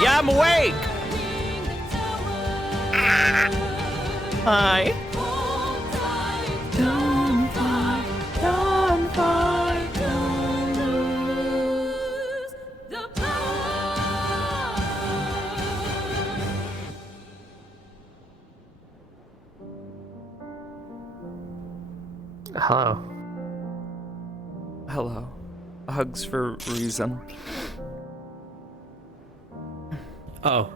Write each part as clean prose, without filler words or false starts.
Yeah, I'm awake! Hi. Don't fight, don't fight, don't lose the power. Hello. Hello. Hugs for reason. Oh.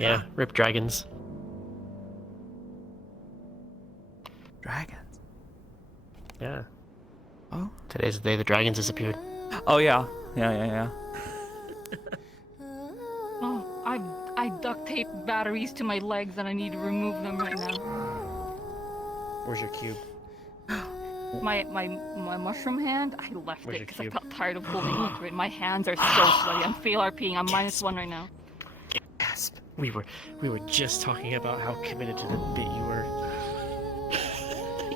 Yeah, rip dragons. Dragons. Yeah. Oh? Today's the day the dragons disappeared. Oh, yeah. Yeah. Oh, I duct taped batteries to my legs and I need to remove them right now. Where's your cube? My mushroom hand, I left Where's it your because I cube? got tired of holding onto it. My hands are so sweaty. I'm fail RPing. I'm -1 right now. Gasp. We were just talking about how committed to the bit you were.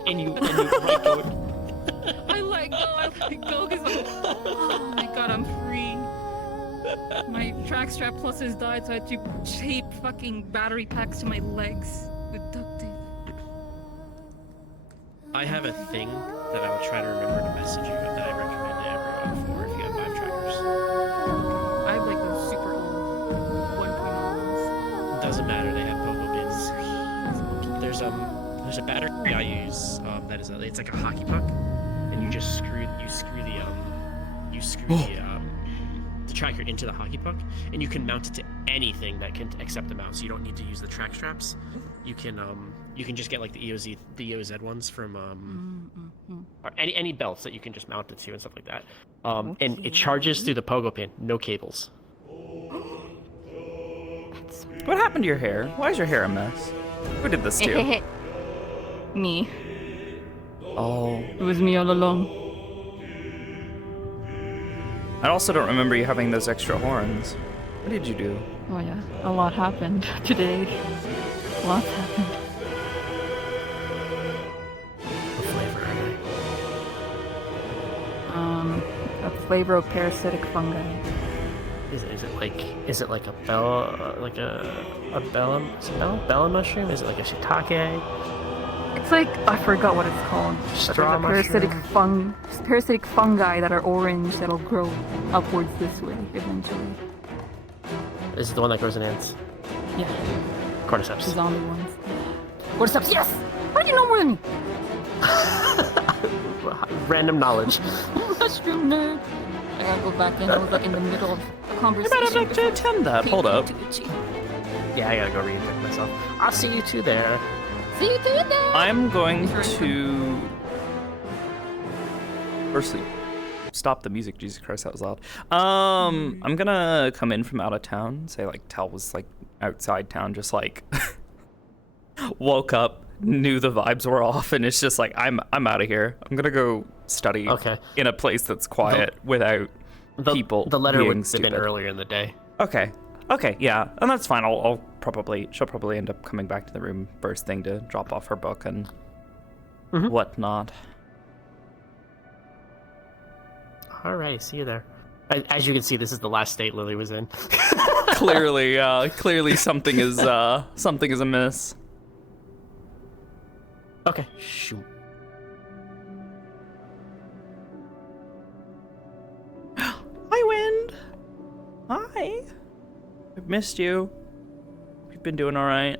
and you right go. I let go because oh my god, I'm free. My track strap plus has died, so I had to tape fucking battery packs to my legs with duct tape. I have a thing that I would try to remember to message you that I recommend to everyone for if you have 5 trackers. I have like those super old 1.0 ones. Doesn't matter, they have pogo bits. There's a battery I use that is it's like a hockey puck, and you just screw the tracker into the hockey puck, and you can mount it to anything that can accept the mount. So you don't need to use the track straps. You can just get like the EOZ ones from or any belts that you can just mount it to and stuff like that. And it charges through the pogo pin, no cables. What happened to your hair? Why is your hair a mess? Who did this to you? Me. Oh. It was me all along. I also don't remember you having those extra horns. What did you do? Oh yeah, a lot happened today. Lots happened. What flavor are they? A flavor of parasitic fungi. Is it like a bella mushroom? Is it like a shiitake? It's like, I forgot what it's called. Straw But there's a parasitic fungi that are orange that'll grow upwards this way eventually. Is it the one that grows in ants? Yeah, Cordyceps. the zombie ones. Cordyceps, yes! How did you know more than me? Random knowledge. Mushroom nerd. I gotta go back in. I was like in the middle of a conversation. You're about to attend that. Hold up. Yeah, I gotta go reinfect myself. I'll see you two there. See you doing that. I'm going to... Firstly, stop the music. Jesus Christ, that was loud. I'm gonna come in from out of town. Say, like, Tal was, like, outside town, just, like... woke up, knew the vibes were off, and it's just like, I'm out of here. I'm gonna go study in a place that's quiet without people The letter being would have stupid. been earlier in the day. Okay, yeah, and that's fine. She'll probably end up coming back to the room first thing to drop off her book and whatnot. Alright, see you there. As you can see, this is the last state Lily was in. Clearly something is amiss. Okay, shoot. Hi, Wind. Hi. I've missed you. You've been doing all right.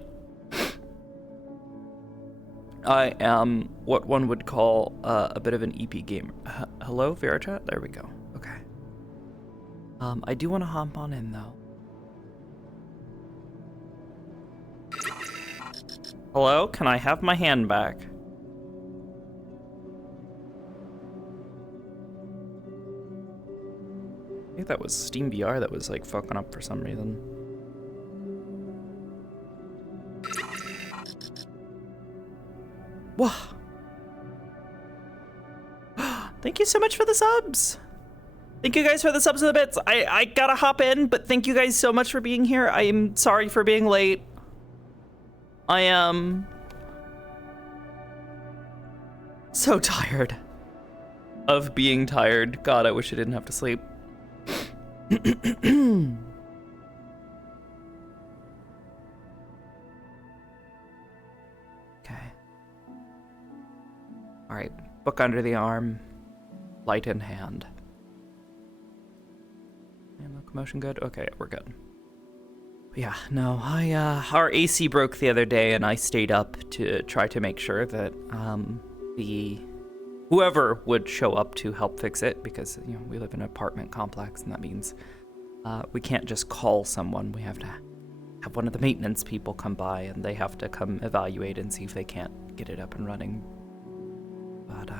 I am what one would call a bit of an EP gamer. Hello, VeraChat? There we go. Okay. I do want to hop on in, though. Hello? Can I have my hand back? I think that was SteamVR that was, like, fucking up for some reason. Whoa. Thank you so much for the subs. Thank you guys for the subs and the bits. I gotta hop in, but thank you guys so much for being here. I am sorry for being late. I am so tired of being tired. God, I wish I didn't have to sleep. Okay. Alright, book under the arm, light in hand. And locomotion good? Okay, we're good. Yeah, no, our AC broke the other day and I stayed up to try to make sure that, whoever would show up to help fix it, because, you know, we live in an apartment complex and that means, we can't just call someone. We have to have one of the maintenance people come by and they have to come evaluate and see if they can't get it up and running. But,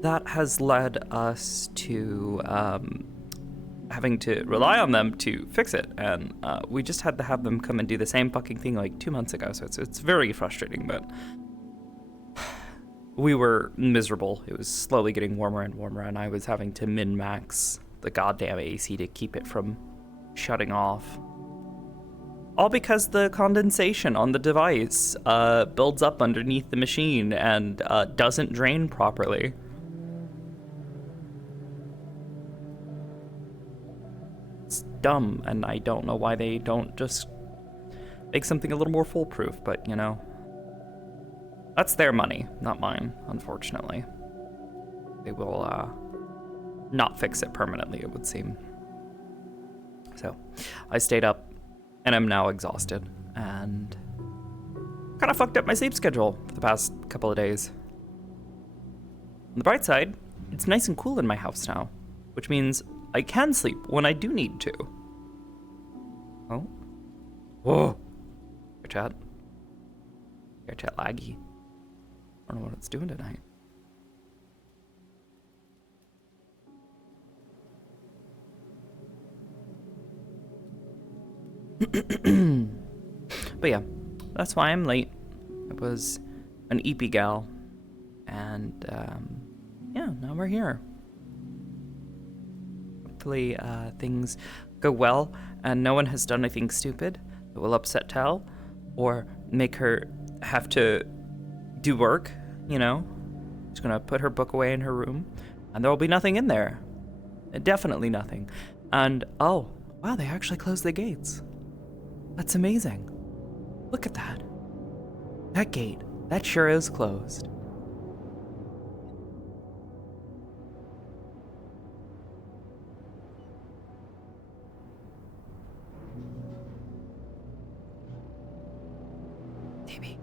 that has led us to, having to rely on them to fix it, and we just had to have them come and do the same fucking thing like 2 months ago, so it's very frustrating, but we were miserable. It was slowly getting warmer and warmer, and I was having to min-max the goddamn AC to keep it from shutting off. All because the condensation on the device builds up underneath the machine and doesn't drain properly. Dumb, and I don't know why they don't just make something a little more foolproof, but you know, that's their money, not mine, unfortunately. They will not fix it permanently, it would seem. So I stayed up and I'm now exhausted and kind of fucked up my sleep schedule for the past couple of days. On the bright side, it's nice and cool in my house now, which means I can sleep when I do need to. Oh. Whoa. Air chat. Air chat laggy. I don't know what it's doing tonight. But yeah, that's why I'm late. It was an EP gal. And yeah, now we're here. Hopefully things go well and no one has done anything stupid that will upset Tal or make her have to do work, you know? She's gonna put her book away in her room and there will be nothing in there. Definitely nothing. And oh, wow, they actually closed the gates. That's amazing. Look at that. That gate, that sure is closed. TV.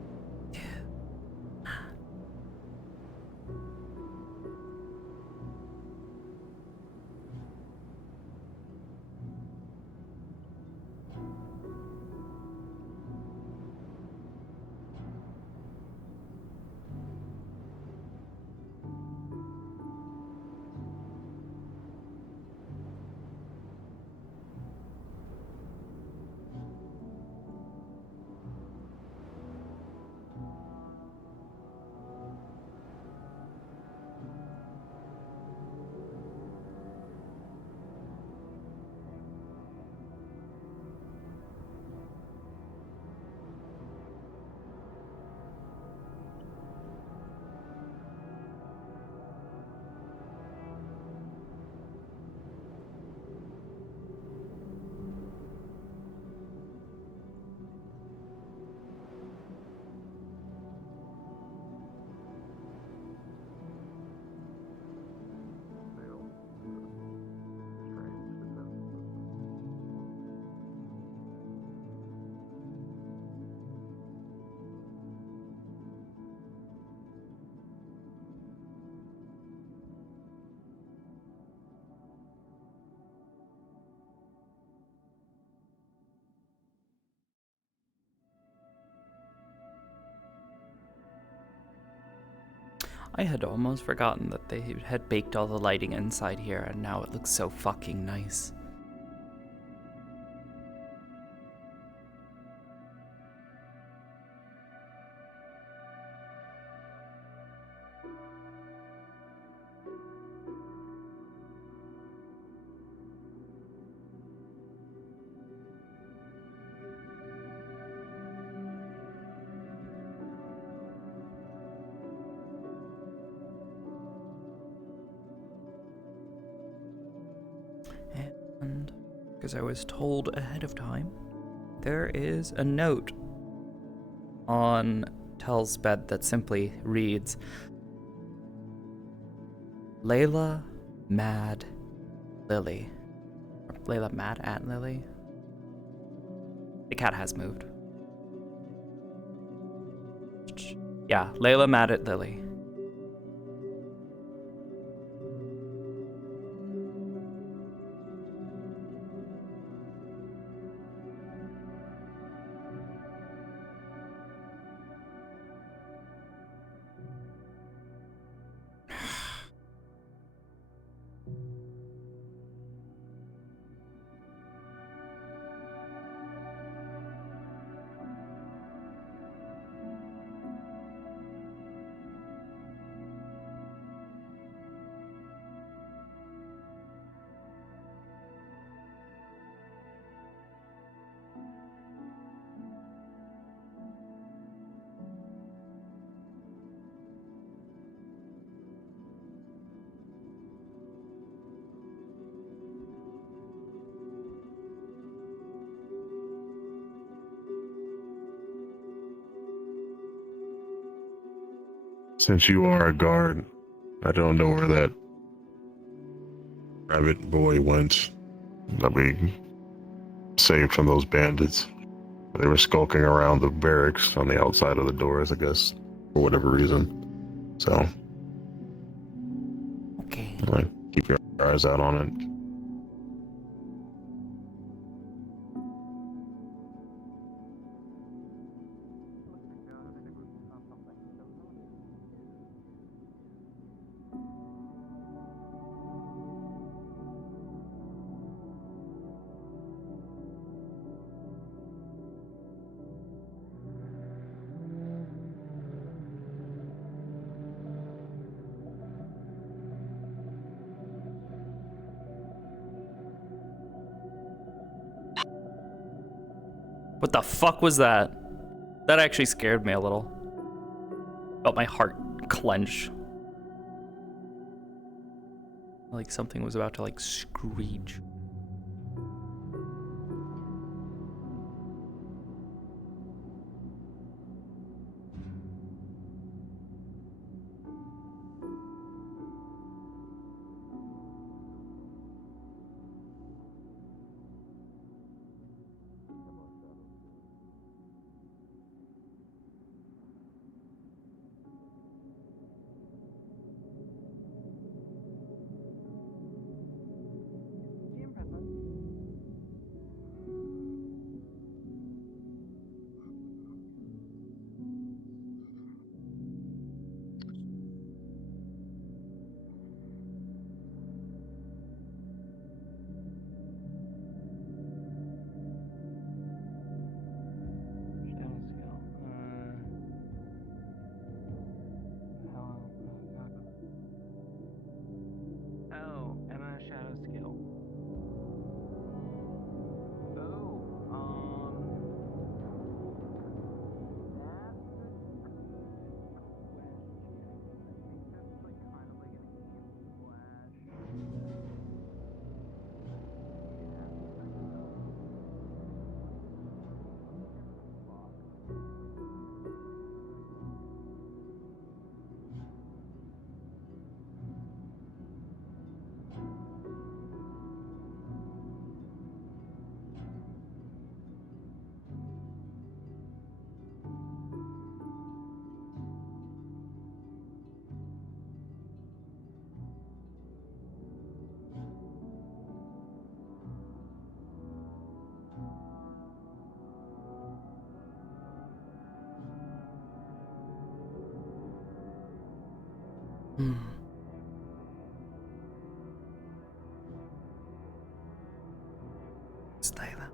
I had almost forgotten that they had baked all the lighting inside here, and now it looks so fucking nice. because I was told ahead of time, there is a note on Tell's bed that simply reads, Layla Mad Lily. Or Layla Mad at Lily. The cat has moved. Yeah, Layla Mad at Lily. Since you are a guard, I don't know where that rabbit boy went that we saved from those bandits. They were skulking around the barracks on the outside of the doors, I guess, for whatever reason. So, Okay. keep your eyes out on it. What the fuck was that? That actually scared me a little. Felt my heart clench. Like something was about to like screech. It's Layla.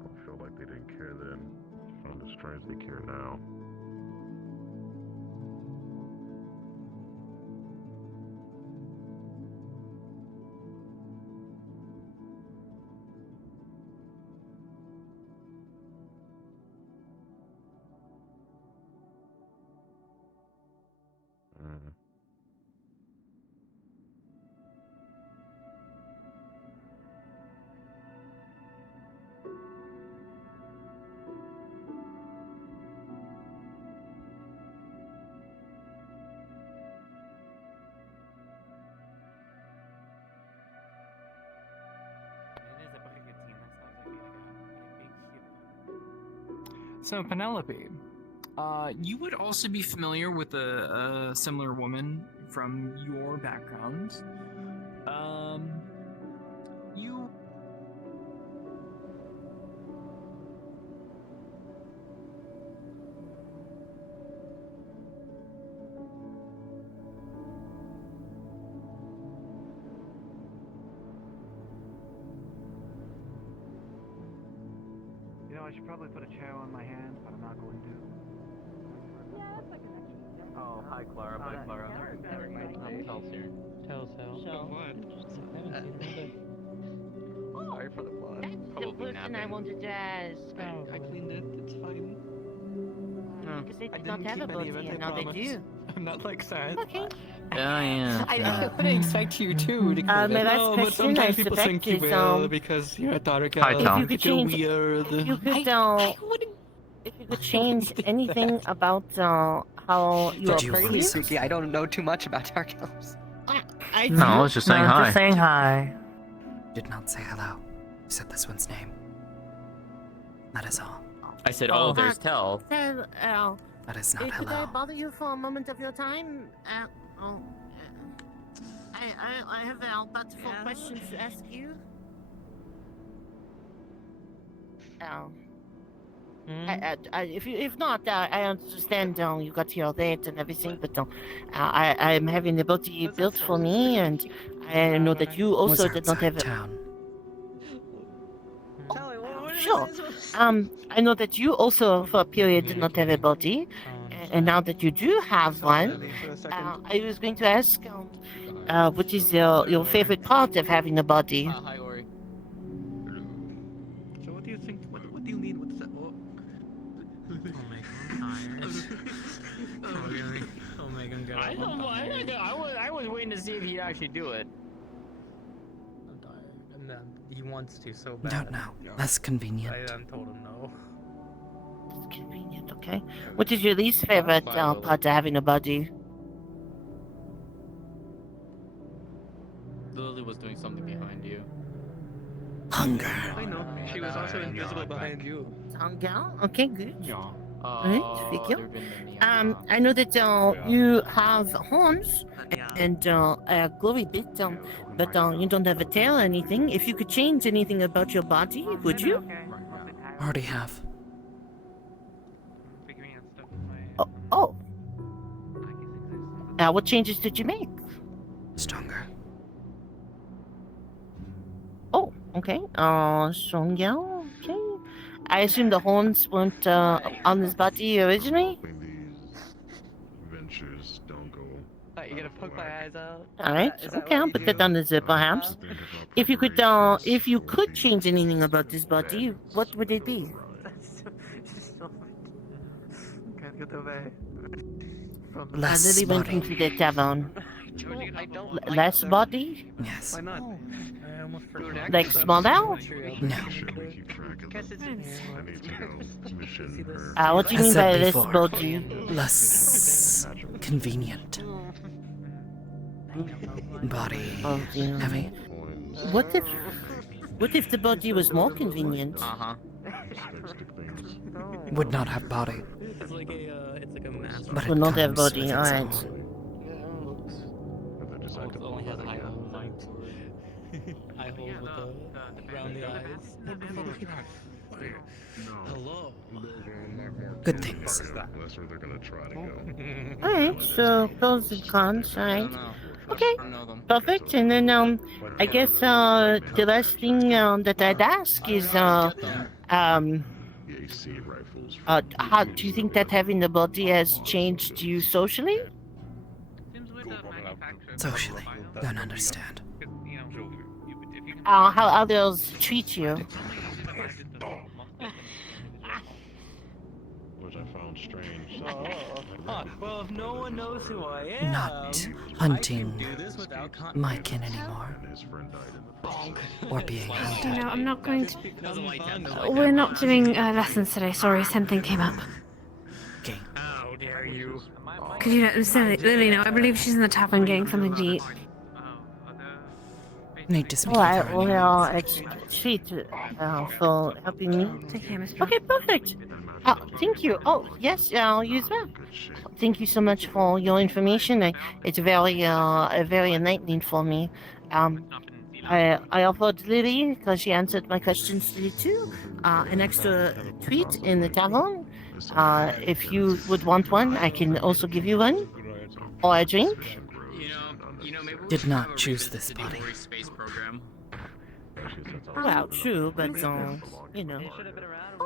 I feel like they didn't care then. I find it strange they care now. So Penelope, you would also be familiar with a similar woman from your background. You. You know, I should probably put a chair on my hand, but I'm not going to. Oh, hi Clara, bye Clara. I'm Telsier. Tell. Sorry for the blood. That's the Probably person I napping. wanted to ask. I cleaned it, it's fine. Because they I did not didn't have a keep any of body, it, and I now they promise. do. I'm not like sad. Okay. Oh yeah. I would expect you too to clean my it. last No, but question, I sometimes people think you suspect, will is, because you're a daughter Hi, girl. Tom. If you could You're change, weird. if you could, I wouldn't. if you could change anything about how you Did you approach want it. some? Suki, I don't know too much about dark elves. I No, I do. was just saying No, hi. Just saying hi. Did not say hello. You said this one's name. That is all. I said, Oh, oh, there's Tell. So, That is not could I hello. bother you for a moment of your time? I have about 4 questions to ask you. If not, I understand you got your date and everything, but I'm having the body built for me, and I know that you Was also did not outside have. town. Sure. I know that you also, for a period, did not have a body, and now that you do have one, I was going to ask, what is your favorite part of having a body? Hi, Ori. So what do you think? What do you mean? What's that? Oh. Oh really? Oh my god. I was waiting to see if he'd actually do it. I'm tired. And then he wants to so No, bad. no. That's convenient. I told him no. It's convenient, okay? What is your least favorite part of having a body? Lily was doing something behind you. Hunger. I know. She was also invisible behind you. Hunger? Okay, good. figure. There've been many, I know that you have horns and a glowy bit, but you don't have a tail or anything. If you could change anything about your body, would you? Already have. Oh. What changes did you make? Stronger. Oh, okay. Stronger. Okay. I assume the horns weren't on his body originally. These ventures don't go. You're gonna poke my eyes out? All right. Okay, I'll put that on the zip, perhaps. If you could change anything about this body, what would it be? Can't get away. Less Lily went body. into the tavern. I don't like Less them. body? Yes. Why not? I almost forgot. Like small now? No. Should we keep track of Guess them? it's I need to go. Mission her. What do you I mean said by less before. body? Less convenient. Body Oh, dear. heavy. What if the body was more convenient? Uh-huh. Would not have body. It's like a mask. But Would it not have comes body, with its alright. own. It only has eye holes. Eye holes with around the eyes. Hello. Good things. That's where they're gonna try to go. Alright, so pros and cons, I alright. don't know. Okay. I don't know them. Perfect, and then I guess the last thing that I'd ask is The AC rifles. how do you think that having the body has changed you socially? Socially. Don't understand. How others treat you? Which I found strange. Well, if no one knows who I am, Not I hunting can do this without my kin anymore. And his friend died in the process. Or being hunted. No, I'm not going to. Doesn't like that. We're not doing lessons today. Sorry, something came up. Okay. How dare you? Could you let Lily know? I believe she's in the tavern getting something to eat. Need to speak All with right, her. well, anyways. it's sweet for helping me. Take care, Miss Okay, perfect. Thank you. Oh, yes, you as well. Thank you so much for your information. It's very enlightening for me. I offered Lily, because she answered my questions today too, an extra treat in the tavern. If you would want one, I can also give you one, or a drink. Maybe we Did should not have a choose revisit this the body. Inventory space program. Well, true, but you know.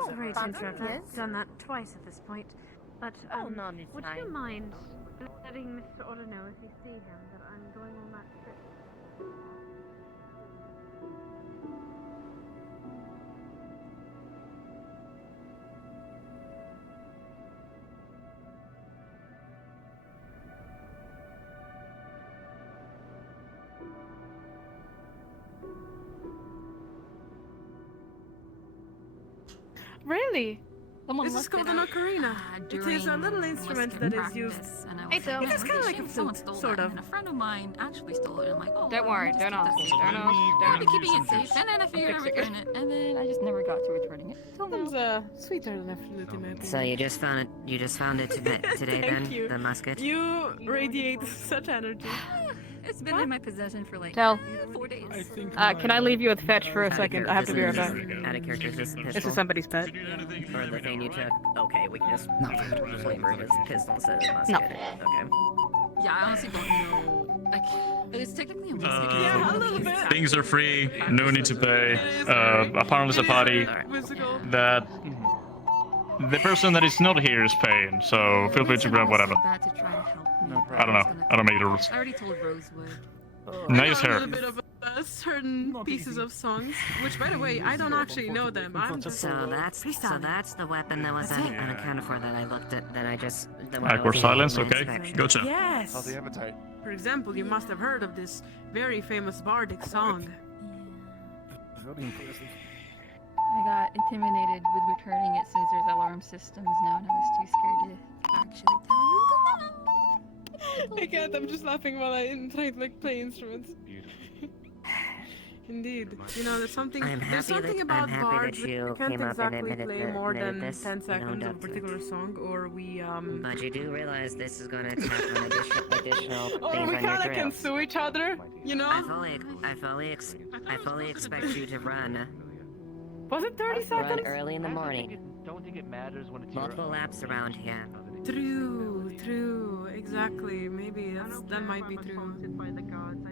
Sorry to interrupt. I've done that twice at this point. But, Oh, no, it's would fine. you mind letting Mr. Otter know if you see him that I'm going on that trip? Really? Someone This is left called it an out. ocarina. It is a little instrument that is used. Hey, Phil. It is kind of like a flute, sort of. And a friend of mine actually stole it. I'm like, oh, Don't well, worry, just don't keep that ask. safe. Don't ask. I'll Don't be keeping it safe. And then I figured I'd Fix it. return it. And then I just never got to returning it. Till now. Sounds sweeter than a flute in my opinion. So you just found it. You just found it today, Thank then you. the musket. You radiate such energy. It's been in my possession for like Tell. 4 days. Can I leave you with Fetch for a Out of second? I have to be right back. Out of character, is this This pistol? is somebody's pet. Or the thing you took? Okay, we can just Not rude. flavor his pistol instead of musket. No. Okay. Yeah, I honestly don't know. Like, it's technically a musket. Yeah, a little bit. Things are free, no need to pay. Apparently it's a party Musical. that the person that is not here is paying, so feel free to grab whatever. I don't know. I don't make the rules. I already told Rosewood. Nice I know a hair. little bit of certain pieces of songs, which, by the way, I don't actually know them. I'm just So that's the weapon that was unaccounted for that I looked at. That I just. The one I Awkward was doing silence, my okay. inspection. Gotcha. Yes. For example, you must have heard of this very famous bardic song. I got intimidated with returning it since there's alarm systems now, and I was too scared to actually tell you. I can't. I'm just laughing while I'm trying to like play instruments. Indeed, there's something. I'm There's happy something that- about I'm happy bards that you can't came up and exactly admitted play more than this, 10 seconds of a don't- particular song, or we But you do realize this is going to tap on additional or things we on your kind of can drills. sue each other. I fully expect you to run. Was it 30 Run seconds? early in the morning. Don't think it matters when it's Multiple laps around here. True, exactly. Maybe that might be true.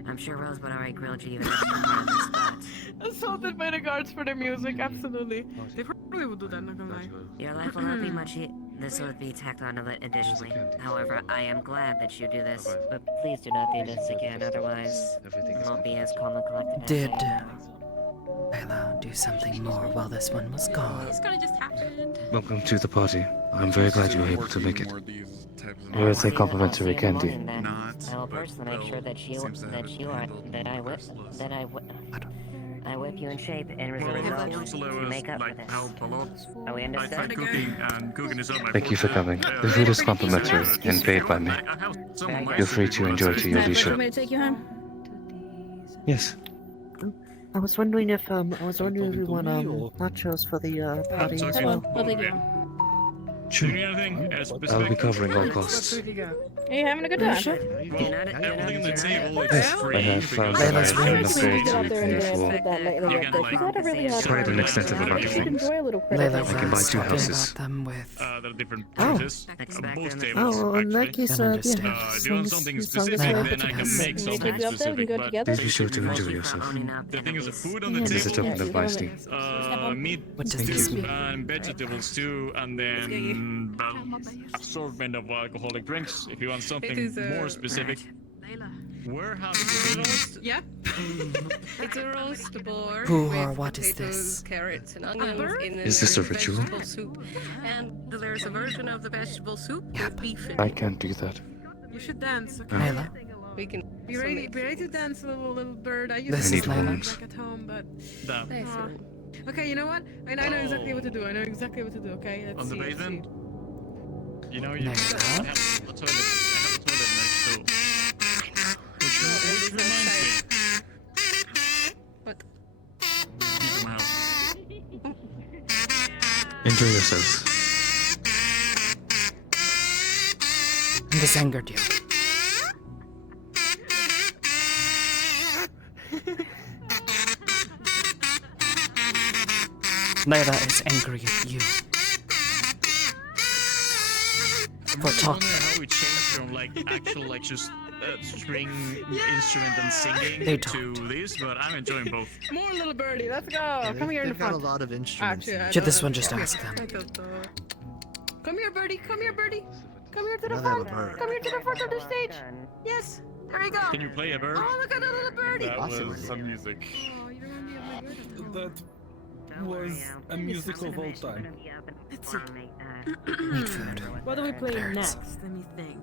I'm sure Rosebud already grilled you even extra hard on the spot. Assaulted by the guards for their music, absolutely. They probably would do that, not gonna lie. Your life will not be much. This would be tacked on to it additionally. However, I am glad that you do this. But please do not do this again, otherwise it won't be as calm and collected. as Did I- Layla do something more while this one was gone? It's gonna just happen. Welcome to the party. I'm very glad you were able to make it. Here is a complimentary candy. I will personally make sure that I whip you in shape and as a result make up for this. Are we I understood? tried cooking, and cooking is not my Thank you for coming. The food is complimentary and paid by me. Feel free to enjoy to your leisure. to take you home? Yes. I was wondering if we want nachos for the party as well. I'll take you home. Do you need anything I'll be specific? covering all costs. Where'd you go? Are you having a good time? Everything on the table Yes, is I free have because found Layla's that I room. can afford Get out to there and pay dance for with that lately. You can, But you got a really hard quite an extensive amount of You should things. enjoy a little credit. Layla I can buy was 2 talking houses. about them with there are different Oh. choices. Both tables, Oh, in that actually. case, Don't yeah. understand. Do you want something specific? Then I can make Maybe something take you up there, we can specific. go But together. Please be sure to enjoy yourself. the thing is, the food on the Yeah. This is a table, token of my esteem. meat What does stew this mean? and vegetables too, and then assortment of alcoholic drinks. If you want something It is, more specific, where have you been? Yeah. It's a roast boar Who with or what is potatoes, this? carrots, and onions in Is this a ritual? vegetable soup. And there's a version of the vegetable soup with beef in I it. can't do that. You should dance, okay? Layla. We can Be ready to dance, little bird. I used This to is do Layla. that back at home, but That okay. You know what? I know exactly what to do. I know exactly what to do. Okay, let's on the see. Let's basement. see. You know, Next I have a toilet. I have a toilet next door. Which reminds me. Enjoy yourselves. This angered you. Layla is angry at you. For I talking. wonder how we changed from like actual like just string instrument and singing They to this, but I'm enjoying both. More little birdie, let's go. Come here in the They've got front. a lot of instruments. Actually, I Should this don't- one just ask them? Come here, birdie. Come here, birdie. Come here to the Now they have a front. bird. Come here to the front of the stage. Yes. There we go. Can you play a bird? Oh, look at the little birdie. That Possibly. was some music. Oh, you remind me of my bird at home. That was a musical of all time. Let's see. Need food. What do we play Birds. next? Let me think.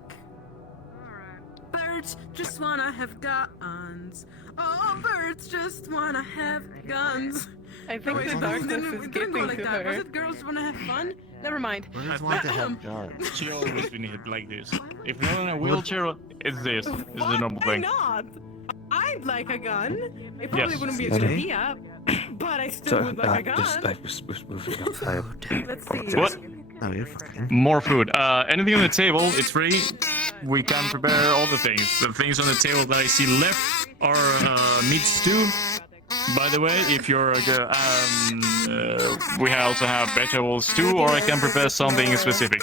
Birds just wanna have guns. Oh, birds just wanna have guns. I think Wait, the it darkness didn't is go getting like to that. Was her. it girls wanna have fun? Never mind. Birds want to have guns. She always been hit like this. If not in a wheelchair, it's this. It's the normal Why thing. not? I'd like a gun. It probably Yes. wouldn't be a good idea, but I still would like a gun. Just moving outside. Let's see. What? No, you're fine. More food. Anything on the table, it's free. We can prepare all the things. The things on the table that I see left are meat stew. By the way, if you're we also have vegetable stew, or I can prepare something specific.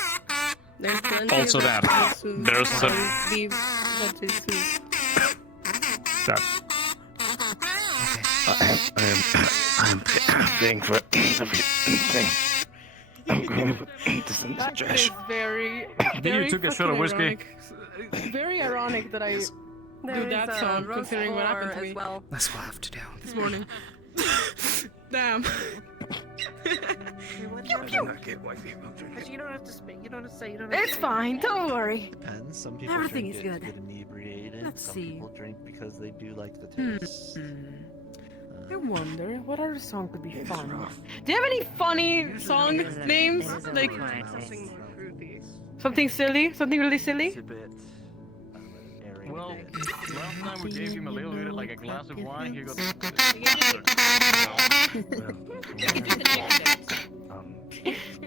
There's plenty Also of that. vegetables, There's some. beef, veggies, That. I'm paying for everything. I'm going to eat this in the That trash. is very, Then very you took a shot of fucking whiskey. ironic. Very ironic that I do that song, considering what happened to me That's what I have to do. this morning. Damn. Because you don't have to speak. You don't have to say. You don't have It's to fine. Don't worry. Depends. Some people Everything drink is it good. to get inebriated. Let's Some see. people drink because they do like the taste. I wonder what other song could be fun. Do you have any funny song names? Like something silly, something really silly. Well, last time we gave him a little bit, like a glass of wine, he got.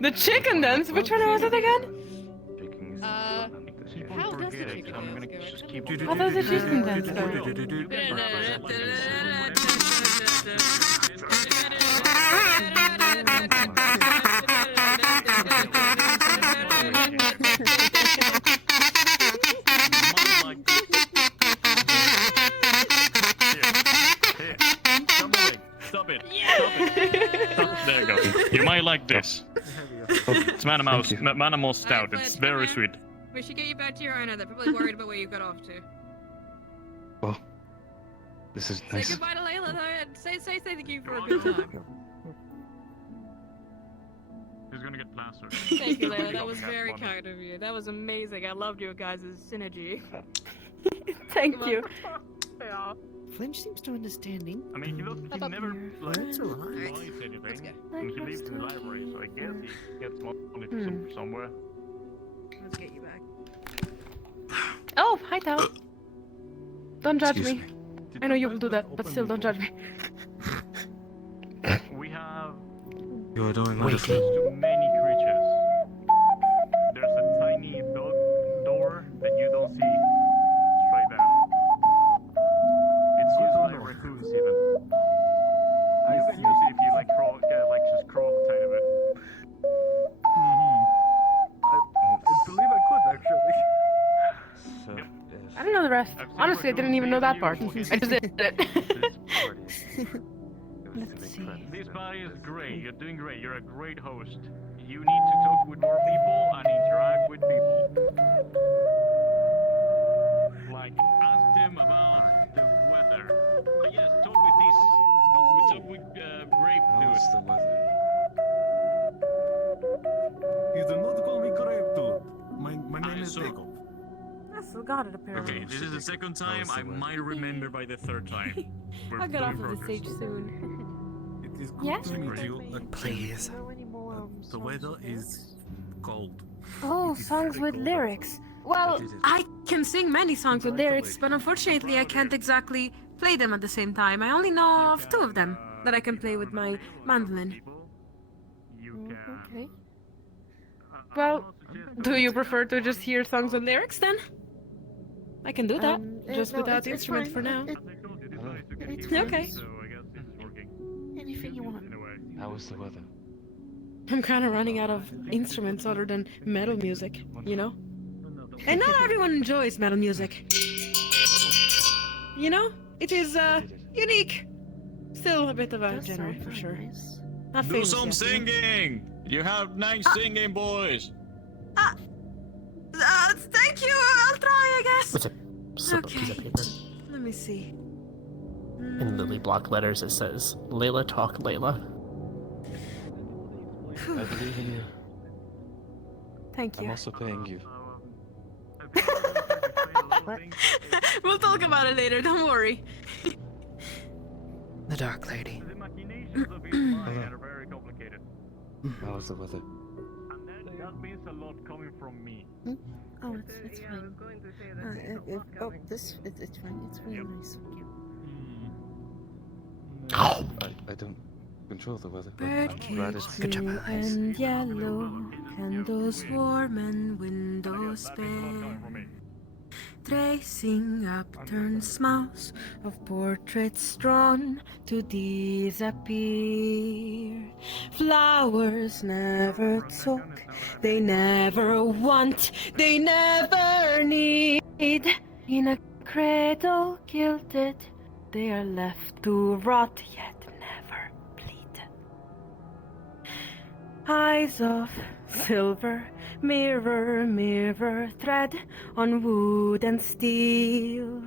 The chicken dance. Which one was it again? How does the chicken I'm gonna just keep. How does the chicken dance go? Stop it. There you go. You might like this. It's Manamo Stout. It's very sweet. We should get you back to your owner. They're probably worried about where you got off to. Well, this is Say nice. goodbye to Layla, though, and say thank you for a good time. He's gonna get plastered. Thank you, Layla. That was very kind of you. That was amazing. I loved your guys' synergy. Thank you. Yeah. Flinch seems to understanding. I mean, he never like That's all buys anything, and he lives in the library, so I guess he gets money from somewhere. Let's get you back. Oh, hi, Tal. Don't judge Excuse me. I know you will do that, but still don't judge me. We have You are doing close wonderful. to many creatures. There's a tiny dog door that you don't see right there. It's used by raccoons even. You can use it if you like crawl, just crawl a tiny bit. I believe I could actually. So, I don't know the rest. Honestly, I didn't even know that part. I just did it. Let's see. This party is great. You're doing great. You're a great host. You need to talk with more people and interact with people. Like, ask them about the weather. Yes, talk with this. We talk with Grape how's Dude. the weather? You do not call me Grape Dude. My name is so- Jacob. I forgot it apparently. Okay, this is the second time. I might remember by the third time. We're I'll get off doing of the progress. stage soon. It is good Yeah? to meet you. Please. The weather is cold. Oh, songs with lyrics. Well, I can sing many songs with lyrics, but unfortunately I can't exactly play them at the same time. I only know of two of them that I can play with my mandolin. Okay. Well, do you prefer to just hear songs and lyrics then? I can do that, just no, without it's instrument fine. for now. It's fine. Okay. Anything you want. How was the weather? I'm kind of running out of instruments other than metal music, you know? And not everyone enjoys metal music. You know? It is, unique. Still a bit of a genre, for sure. Not Do famous some yet, you know? singing! You have nice singing, boys! Thank you. I'll try, I guess. With a slip of piece of paper. Let me see. In lily block letters, it says, Layla talk Layla. I believe in you. Thank you. I'm also paying you. We'll talk about it later. Don't worry. The Dark Lady. How was the weather? That means a lot coming from me. Oh, it's fine. It's fine. It's really nice of you. I don't control the weather. But Bird I'm glad cage it's blue and yellow, candles warm and windows bare. Tracing upturned smiles of portraits drawn to disappear. Flowers never talk, they never want, they never need. In a cradle gilded, they are left to rot yet never bleed. Eyes of silver, mirror, mirror, thread on wood and steel.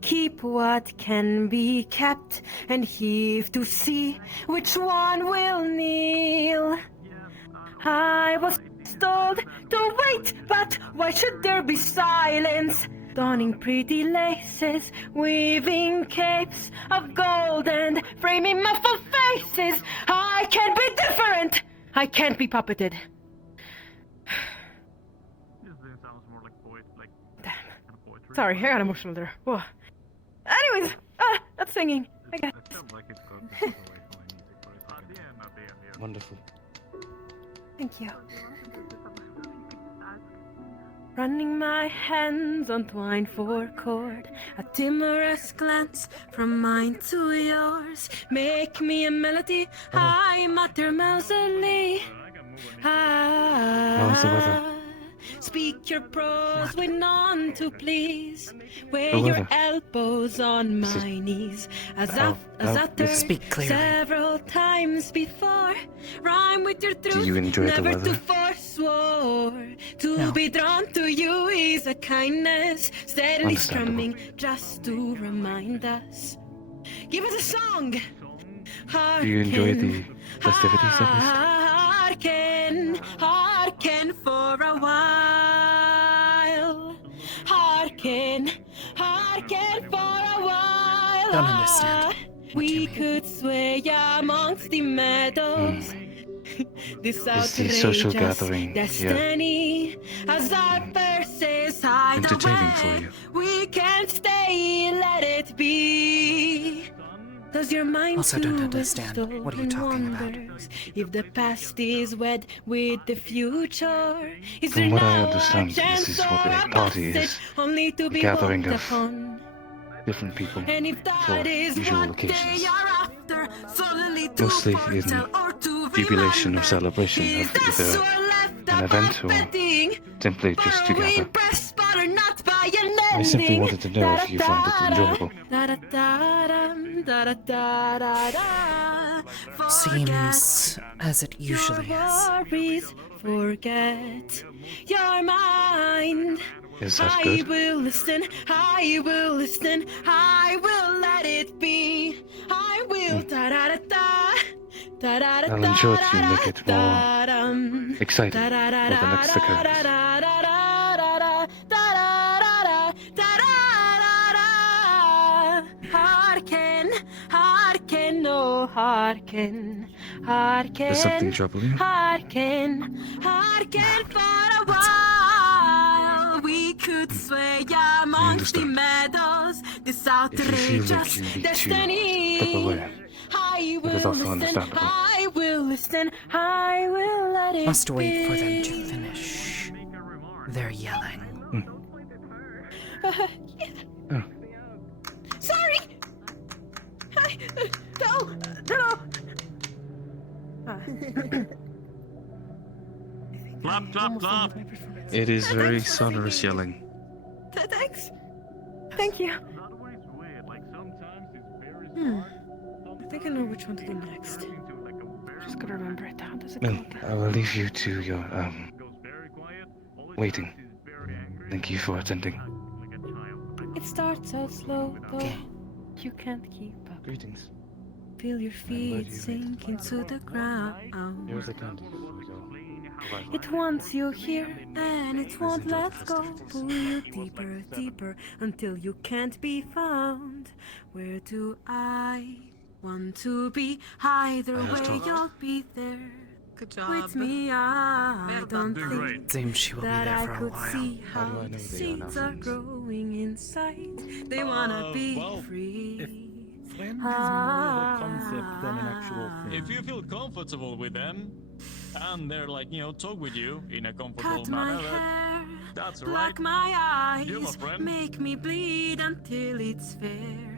Keep what can be kept and heave to see which one will kneel. I was told to wait, but why should there be silence? Donning pretty laces, weaving capes of gold and framing muffled faces. I can be different. I can't be puppeted. Sorry, I got emotional there. Whoa. Anyways, that's singing. I got it. wonderful. Thank you. Running my hands on twine for chord, a timorous glance from mine to yours. Make me a melody, I mutter mousily. How's the weather? Speak your prose with none to please. Weigh The your weather. elbows on my knees. As I uttered Speak clearly. several times before. Rhyme with your truth, you enjoy the never to weather? forswore. To No. be drawn to you is a kindness. Steadily Understandable. strumming just to remind us. Give us a song. Do you enjoy Hearken. the festivities at least? Hearken, hearken for a while. Hearken, hearken for a while. Don't understand. We could sway amongst the meadows. This Is the social outrageous gathering here destiny, as our verses hide entertaining for away. you? We can't stay, let it be. Does your mind Also don't too understand. stolen What are you talking about? wonders If the past is wed with the future, is From there what I now understand, a chance this is what or a a party is. passage only to A be gathering walked of upon? different people And if for that is usual what occasions. they are after, solely to Mostly in foretell or to jubilation or remember, celebration is of that either sore left an up event or bedding? simply just For a wee together. breast butter not by an I simply ending. wanted to know if you found it enjoyable. Seems as it usually is. Worries, forget your mind. Is that I good? will listen, I will listen, I will let it be. I will da da da da. I'll ensure that you make it more exciting for the next occurrence. Hearken, hearken, oh hearken, hearken. Is something troubling you? Hearken, hearken for a while. We could sway amongst the understand. meadows. This If you feel like outrageous you need to destiny. step away, I it is will also listen, understandable. I will rest and I will let it Must wait for them be. to finish their yelling. Yeah. Sorry! No! Clap, clap, clap. It is very sonorous yelling. Thanks. Thank you. I think I know which one to do next. Just gotta remember it. How does it go Well, again? I will leave you to your, waiting. Thank you for attending. It starts out slow, though. You can't keep up. Greetings. Feel your feet sink into the ground. Here's the candle. It wants you here and it won't let go. Pull you deeper, deeper until you can't be found. Where do I want to be? Either way, you'll be there. Good job. With me, I don't think Seems she will be that there I for a could while. see How do how I know the they are seeds now are friends? growing inside. They wanna be free. Friend is more of a concept than an actual thing. If you feel comfortable with them, and they're like, talk with you in a comfortable Cut my manner, hair, that's alright. black my You're my eyes, friend. make me bleed until it's fair.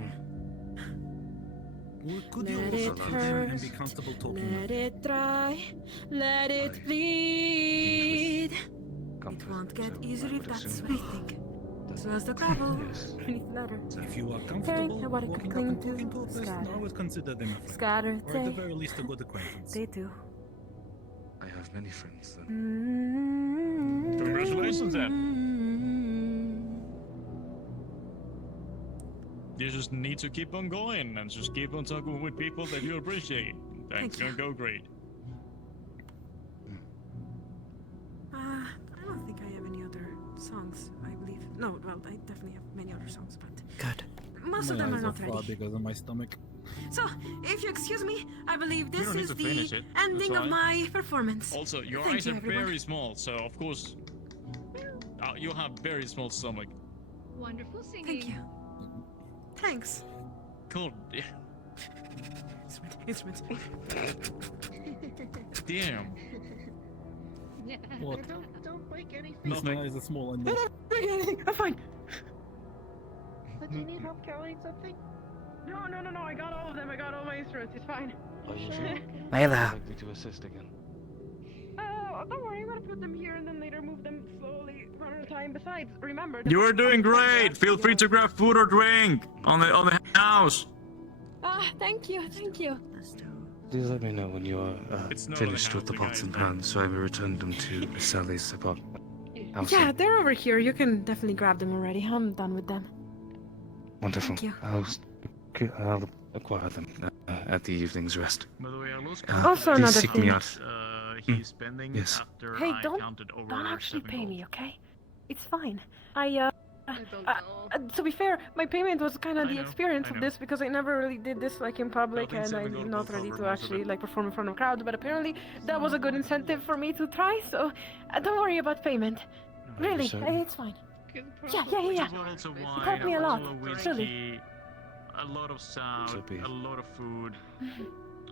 Or could you Let also it tell them and be hurt, comfortable talking let it dry, let it bleed. It won't get easier if that's what you think. So as the gravel beneath the ladder. If you are Carrying comfortable nobody could walking up cling and to, talking to a person, scatter. I would consider them a friend. Scattered Or at the they, very least a good acquaintance. they do. I have many friends then. Congratulations, then. You just need to keep on going and just keep on talking with people that you appreciate. That's gonna go great. I don't think I have any other songs, I believe. No, well, I definitely have many other songs, but Good. most of My them are eyes not far ready. bigger than my stomach. So, if you excuse me, I believe this don't need is to the finish it. That's ending of fine. my performance. Also, your Thank eyes you, are everyone. very small, so of course, you have very small stomach. Wonderful singing. Thank you. Thanks. Cool. Yeah. Instrument. Damn. What? Don't break anything. These eyes are small and I'm fine. But do you need help carrying something? No, I got all of them. I got all my instruments. It's fine. Are you sure? Layla. Like me to assist again. Don't worry. I'm gonna put them here and then later move them slowly, one at a time. Besides, remember. You are doing great. Feel free to grab food or drink on the house. Thank you. Please let me know when you are finished with the pots and pans so I will return them to Sally's apartment. Yeah, they're over here. You can definitely grab them already. I'm done with them. Wonderful. Thank you. I'll acquire them at the evening's rest. By the way, I lost Also please another seek me thing. out. He's spending Yes. after Hey, I don't counted over actually 7 pay gold. me, okay? It's fine. I don't know. to be fair, my payment was kind of I the know, experience I of know. this because I never really did this like in public, think and seven I'm gold not will ready cover to most of actually it. like perform in front of crowds. But apparently, that was a good incentive for me to try. So don't worry about payment. Really, certain? it's fine. Yeah. Two bottles of wine, helped me a lot, of truly. whiskey, a lot of sound, So be it. a lot of food.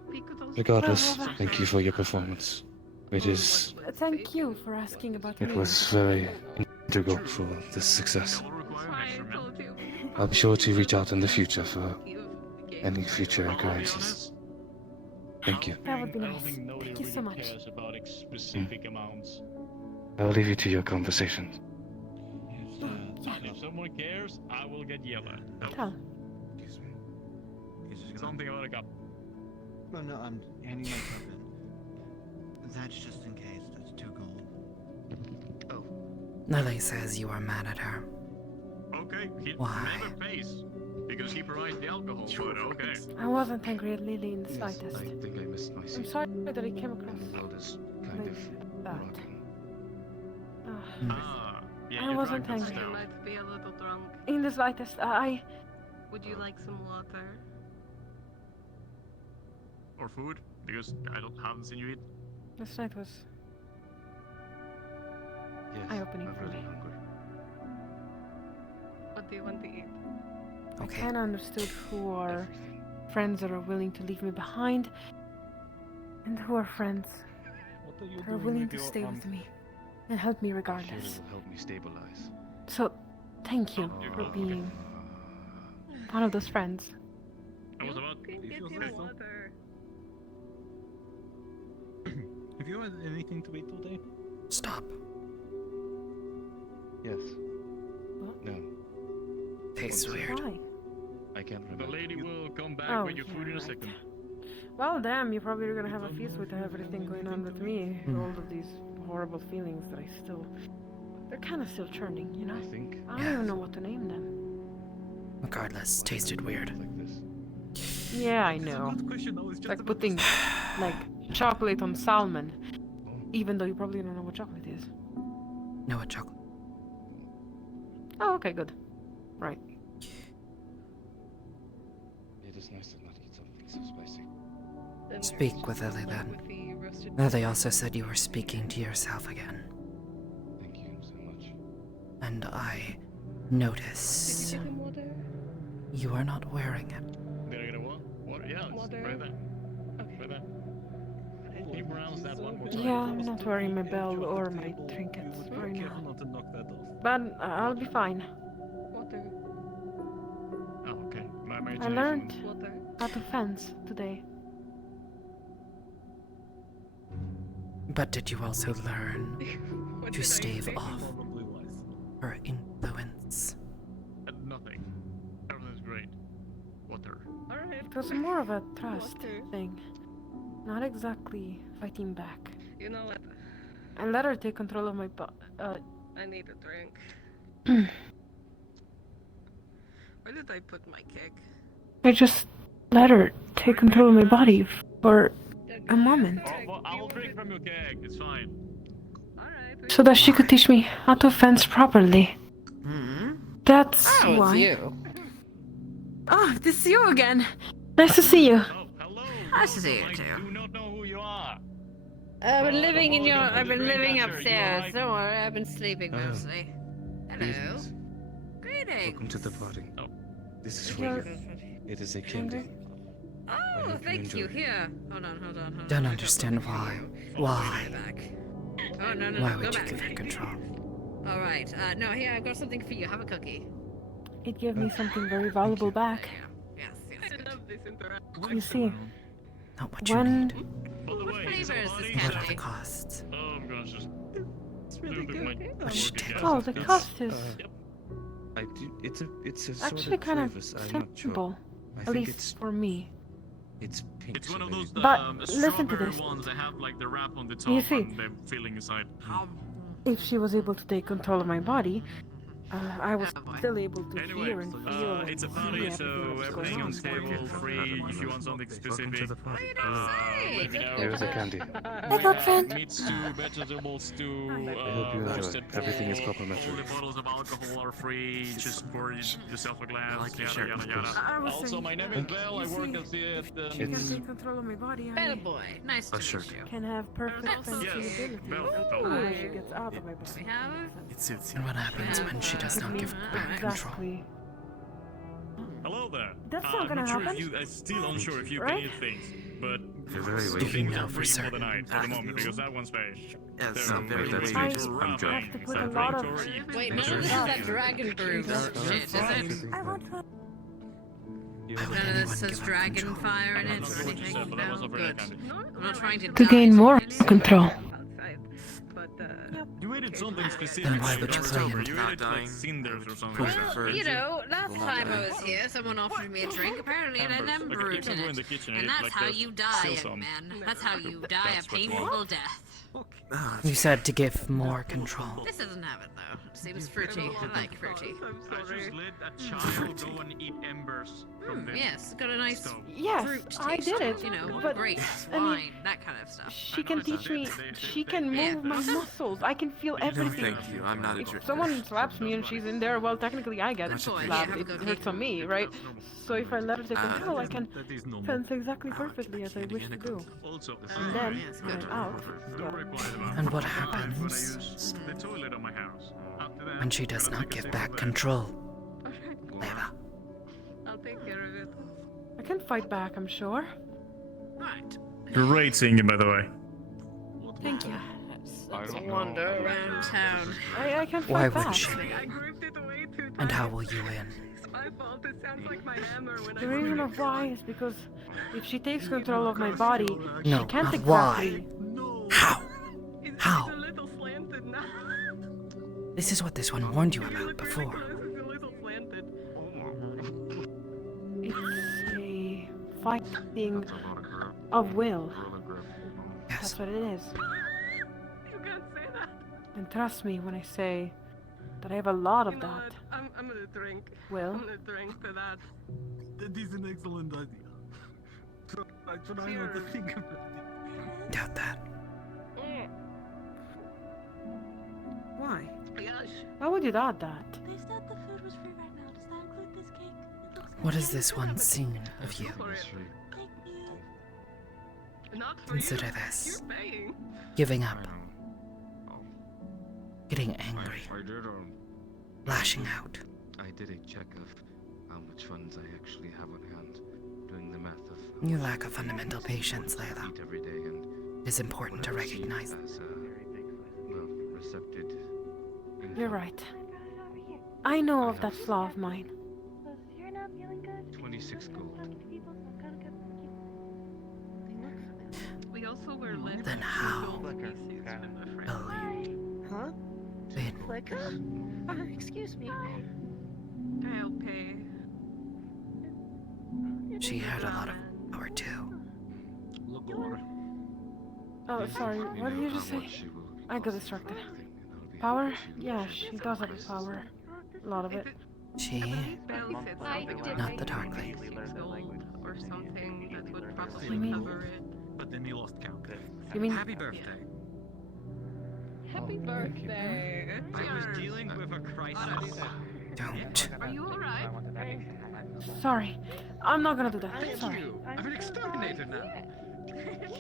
We could also Regardless, Well, thank you for your performance. It is. Thank you for asking about It me. was very integral for this success. All require That's why I measurement. told you. I'll be sure to reach out in the future for Give any future I'll be occurrences. honest, Thank you. That would be I don't nice. think nobody Thank you so really much. cares about specific amounts. I will leave you to your conversations. If someone cares, I will get yellow. Tell. Something about a cup. Oh no, I'm handing my cup in. That's just in case. That's 2 gold. Lily says you are mad at her. Okay, he Why? never pays because he provides the alcohol. But okay. I wasn't angry at Lily in the Yes, slightest. I think I missed my I'm seat. sorry that it came across And the is kind like of that. rocking. Ah, yeah, I you wasn't drank angry. the You stout. might be a little drunk. In the slightest. Would you like some water? Or food, because haven't seen you eat. This night was Yes, eye-opening I'm for really me. hungry. What do you want to eat? I Okay. kind of understood who are friends that are willing to leave me behind, and who are friends, What are you who are doing willing with to your stay arm? with me and help me Here regardless. will help me stabilize. So, thank you for being one of those friends. I was about. If you say so. Have you had anything to eat today? Stop. Yes. No. Tastes weird. Why? I can't The remember. lady will come back Oh, with your food in a right. second. Well, damn, you're probably gonna have a feast with everything going on with me. All of these horrible feelings that I still... They're kind of still churning, you know? I think. I don't even know what to name them. Regardless, tasted weird. Like this. Yeah, I know. Like putting, like, chocolate on salmon. Even though you probably don't know what chocolate is. No, what chocolate? Oh, okay, good. Right. It is nice to not eat something so spicy. Speak with Lily then. Lily also said you were speaking to yourself again. Thank you so much. And I notice you are not wearing it. Did I get a what? Water? Yeah, it's right there. Right there. Can you pronounce that one more time? Yeah, I'm not wearing my bell or my trinkets right now. Careful not to knock that off. But I'll be fine. Oh, okay. My I imagination. learned how to fence today. But did you also learn to stave off her influence? Nothing. Everything's great. Water. It was more of a trust thing. Not exactly fighting back. You know what? I let her take control of my I need a drink. Where did I put my keg? I just let her take control of my body for a moment. Oh, well, I will drink from your keg. It's fine. So that she could teach me how to fence properly. That's Oh, why. it's you. Oh, this is you again. Nice to see you. Nice to see you too. Do not know who you are. I've been living in your. don't I've been drink living after, you upstairs. alright? Don't worry, I've been sleeping mostly. Hello. Greetings. Greetings. Welcome to the party. Oh. This is for You're- you. It is a candy. I Oh, hope you thank you. enjoy. Here. Hold on. Don't understand why. Why? Back. Oh, no. Why Go would you back. give her control? All right. No, here, I've got something for you. Have a cookie. It gave me something very valuable back. Yes. I love this interaction. You see, Not what you when need. By the way, flavor is this What are candy? the costs? Oh, I'm gonna just. It's really good. What should take? oh, the cost is I do. It's a sort actually of kind of flavors. I'm not sure. simple, I at think least for me. it's pink. It's so one of maybe- those But listen to strawberry this. ones that have like the wrap on the top You see- and the filling inside. If she was able to take control of my body, I was still able to Anyway, hear and feel and it's a see party, everything so that was going everything on on. table free. If you want something specific, let me know. Here's a candy. I got friend. Meat stew, vegetable stew, I hope you enjoy. roasted Everything is pork. complimentary. All the bottles of alcohol are free. Just pour yourself a glass. your Yada shirt, yada of yada. course. I was Also, saying, my name is Bell. I you work see, at the. she can It's- take control of my body. Bell I boy. Nice to shirt. meet you. can have perfect Yes, sensibility. Bell. When she gets out of my body. We have It suits you. And what happens when she does not give back control? Exactly. Hello there. That's not I'm gonna not sure happen. if you. I'm still unsure if you Right? can eat things, but You're very Do waiting. you things know are for free for the certain? night at the moment because that one's paid. Yes, They're very very waiting. rich, I'm ramen, joking. have to put a drink lot of- or eat. Wait, none of this is that dragon brew shit, is it? I want to. Why would None of anyone this says give up dragon control? fire in I'm it not or sure what you anything. said, but that No, was not very good. candy. I'm not trying to To gain more control. You ate something specific. Then why would you It's play over. into You that? ate like cinders or something. Well, you know, last time I was here, someone offered me a drink. Apparently, it had Embers. ember Okay, you root can in go in it. the kitchen and And eat that's like how this. you die, Still young some. man. That's how you die a That's what you painful want. death. You said to give more control. This doesn't have it, though. It seems fruity. I like fruity. I just let a child go and eat embers from the Yes, it's got a nice stove. Yes, fruit I taste did to it. You know, but grapes, I mean, wine, that kind of stuff. she can teach me. She can Yeah. move my muscles. I can feel everything. Thank you. I'm not a If drinker. someone slaps me and she's in there, well, technically I get Good boy. slapped. Yeah, have a It good hurts day. on me, right? So if I let her take control, I can That is normal. fence exactly perfectly as I wish to do. Also, And then, yes, when good. I'm out, don't worry quiet about And what it. When I happens use the toilet on my house. After that, when she does I'm gonna not take a give sip back of that. control? Alright, Layla. I'll take care of it. I can fight back, I'm sure. Right. Great singing, by the way. Thank you. Let's wander around town. I can't Why fight would back. she? And how will you win? The reason of why is because if she takes control of my body, No, she can't not exactly. How? How? This is what this one warned you about before. It's a fighting of will. Yes. That's what it is. You can't say that. And trust me when I say that I have a lot of that. I'm gonna drink. Will? I'm gonna drink to that. That is an excellent idea. I try not to think about it. Doubt that. Why? Yes. Why would you doubt that? They said the food was free right now. Does that include this cake? It looks What has this one seen of you? Not for Consider you. this. You're paying. Giving up. Getting angry. I did, Lashing out. I did a check of how much funds I actually have on hand, doing the math of. You lack a fundamental patience, Layla. Eat every day and It is important to recognize. as recepted. You're right. I know of that flaw of mine. You're not feeling good. 26 gold. We also were left Then how with will Huh? win? Like, excuse me. I'll pay. She had a lot of power too. Oh, sorry. What did you just say? I got distracted. Power? Yeah, she does have power. A lot of it. She, not the Dark Lady. Or something that would probably You mean- cover it. But then he lost count. You mean- Happy birthday. Happy birthday. I was dealing with a crisis. Don't. Are you alright? Sorry. I'm not gonna do that. Sorry. I'm an exterminator now.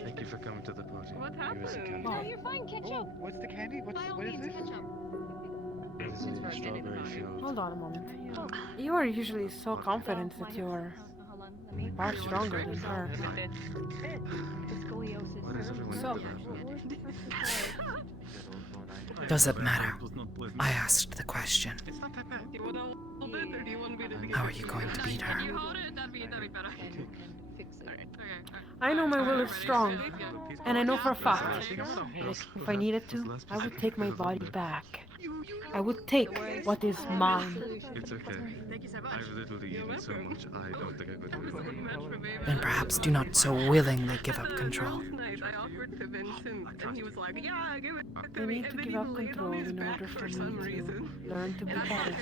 Thank you for coming to the party. What Here is a happened? candy. No, you're fine. Catch up. What's the candy? What By all is means, this? catch up. This is a strawberry field. Hold on a moment. You are usually so confident that you are far stronger than her. What is everyone So- Does it matter? I asked the question. It's not that bad. Do you want to hold it or do you want me to? How are you going to beat her? You hold it. That'd be better. Fix it. Okay. I know my will is strong, and I know for a fact that if I needed to, I would take my body back. I would take what is mine. It's okay. I've literally eaten so much, I don't think I could do it. Then perhaps do not so willingly give up control. I offered to Vincent, and he was like, "Yeah, give it to I me." need to And then give he up laid control on his in back order for for me some to reason. learn to be better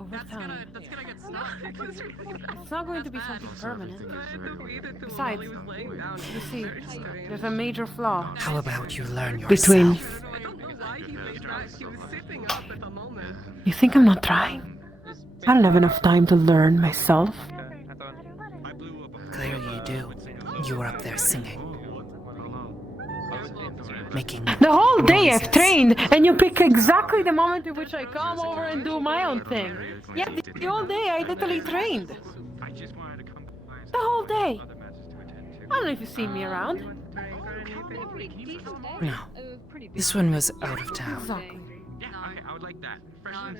over time. That's gonna get stuck. It's not going to be something permanent. Besides, Besides, you see, there's a major flaw. How about you learn Between- yourself? He was sitting up at the moment. You think I'm not trying? I don't have enough time to learn myself. Clearly you do. You were up there singing. Making The whole day I've noises. trained, and you pick exactly the moment in which I come over and do my own thing. Yeah, the whole day I literally trained. The whole day. I don't know if you've seen me around. No. This one was out of town. Exactly. I would like that.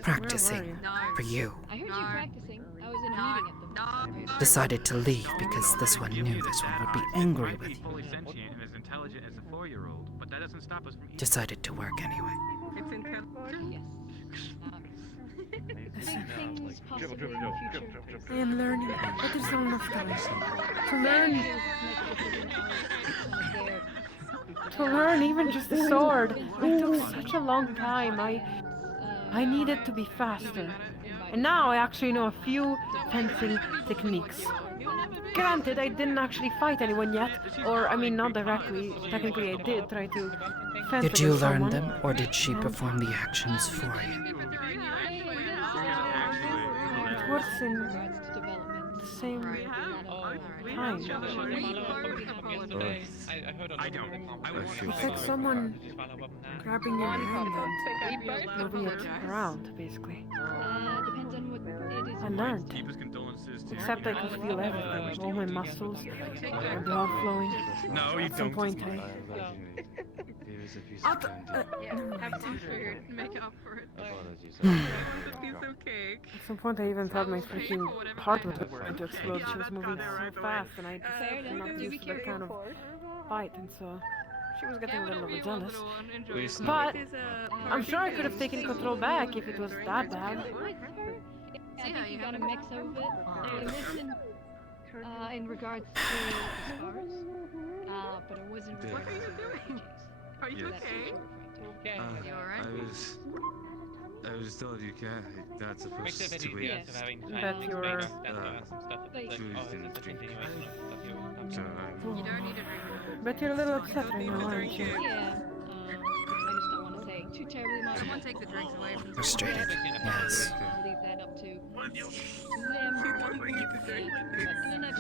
Practicing. For you. I heard you practicing. I was in a meeting at the. Decided to leave because this one knew this one would be angry with you. Fully sentient and as intelligent as a 4-year-old, but that doesn't stop us from eating. Decided to work anyway. It's intelligent. I am learning, but there's not enough time. To learn. To learn even just the sword. It took such a long time. I needed to be faster. And now I actually know a few fencing techniques. Granted, I didn't actually fight anyone yet. Or, I mean, not directly. Technically, I did try to fence Did you against learn someone. them, or did she perform the actions for you? It works in the same We have. We time. have apologize. I don't. I will It's like someone grabbing your hand and moving it around, basically. Depends on what it is. I learned. Deepest condolences to Except I could feel everything, all my muscles, my blood flowing. No, you At some don't. point, Have some food. Make up for it. A piece of cake. At some point, I even thought my freaking heart was going to explode. She was moving so fast, and I was not used to that kind of fight, and so she was getting a little overzealous. But I'm sure I could have taken control back if it was that bad. I think you got a mix of it. It wasn't in regards to the scars, but it wasn't. What are you doing? Are you okay? You alright? I was told you can't. That's supposed to be. That you're... Food and drink. So You don't need to drink. But you're a little upset right now, aren't you? Yeah. I just don't want to say too terribly much. Someone take the drinks away from Frustrated. Yes. I'll leave that up to them.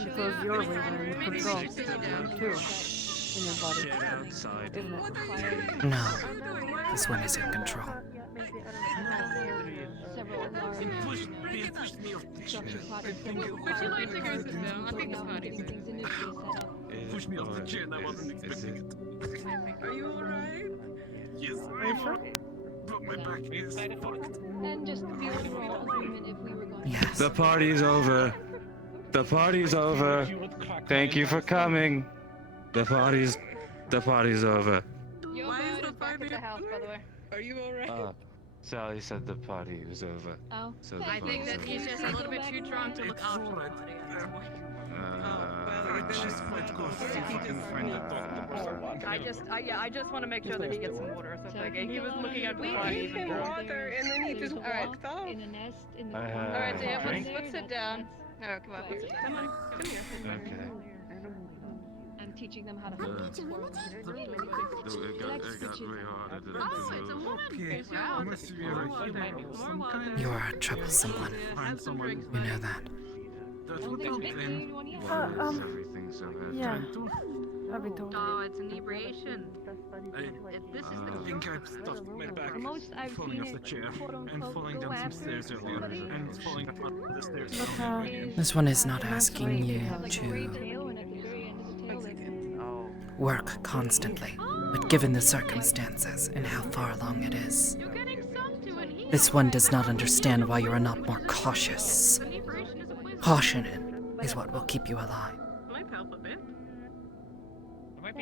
Because you're wavering with control, too, in your body. Isn't it? No. This one is in control. Push me off the chair. Would you like to go sit down? I think it's funny. Push me off the chair and I wasn't expecting it. Are you alright? Yes. Are you sure? But my back is fucked. And just the overall agreement if we were going Yes. The party's over. The party's over. Thank you for coming. The party's over. Why is the party the house, by the way. Are you alright? Sally said the party was over. Oh. So the I think that party's he's just a little bit too drunk to look out for the party. I just went to go see if he can find the doctor. I just want to make sure that he gets some water or something. He was looking at the We party. gave him water and then he just walked off. In a nest in the Alright, so yeah, Drink? let's sit down. No, come on, let's sit down. Come on, come here. Okay. I'm teaching them how to hold the squirrels. it got way harder than Oh, it's a woman. Okay, Wow. must be right. Some kind You are a troublesome one. find someone. You know that. That's what they'll claim. everything so bad. Yeah, I've been told. Oh, it's inebriation. This is the I think I've stuffed my back Most I've falling seen off the it, chair quote and unquote, falling go down some after stairs earlier somebody and falling up the stairs. But, This one is not asking you like a gray to tail, and at the very end of the tail, like, work constantly, but given the circumstances and how far along it is, this one does not understand why you are not more cautious. Caution is what will keep you alive. Might help a bit. If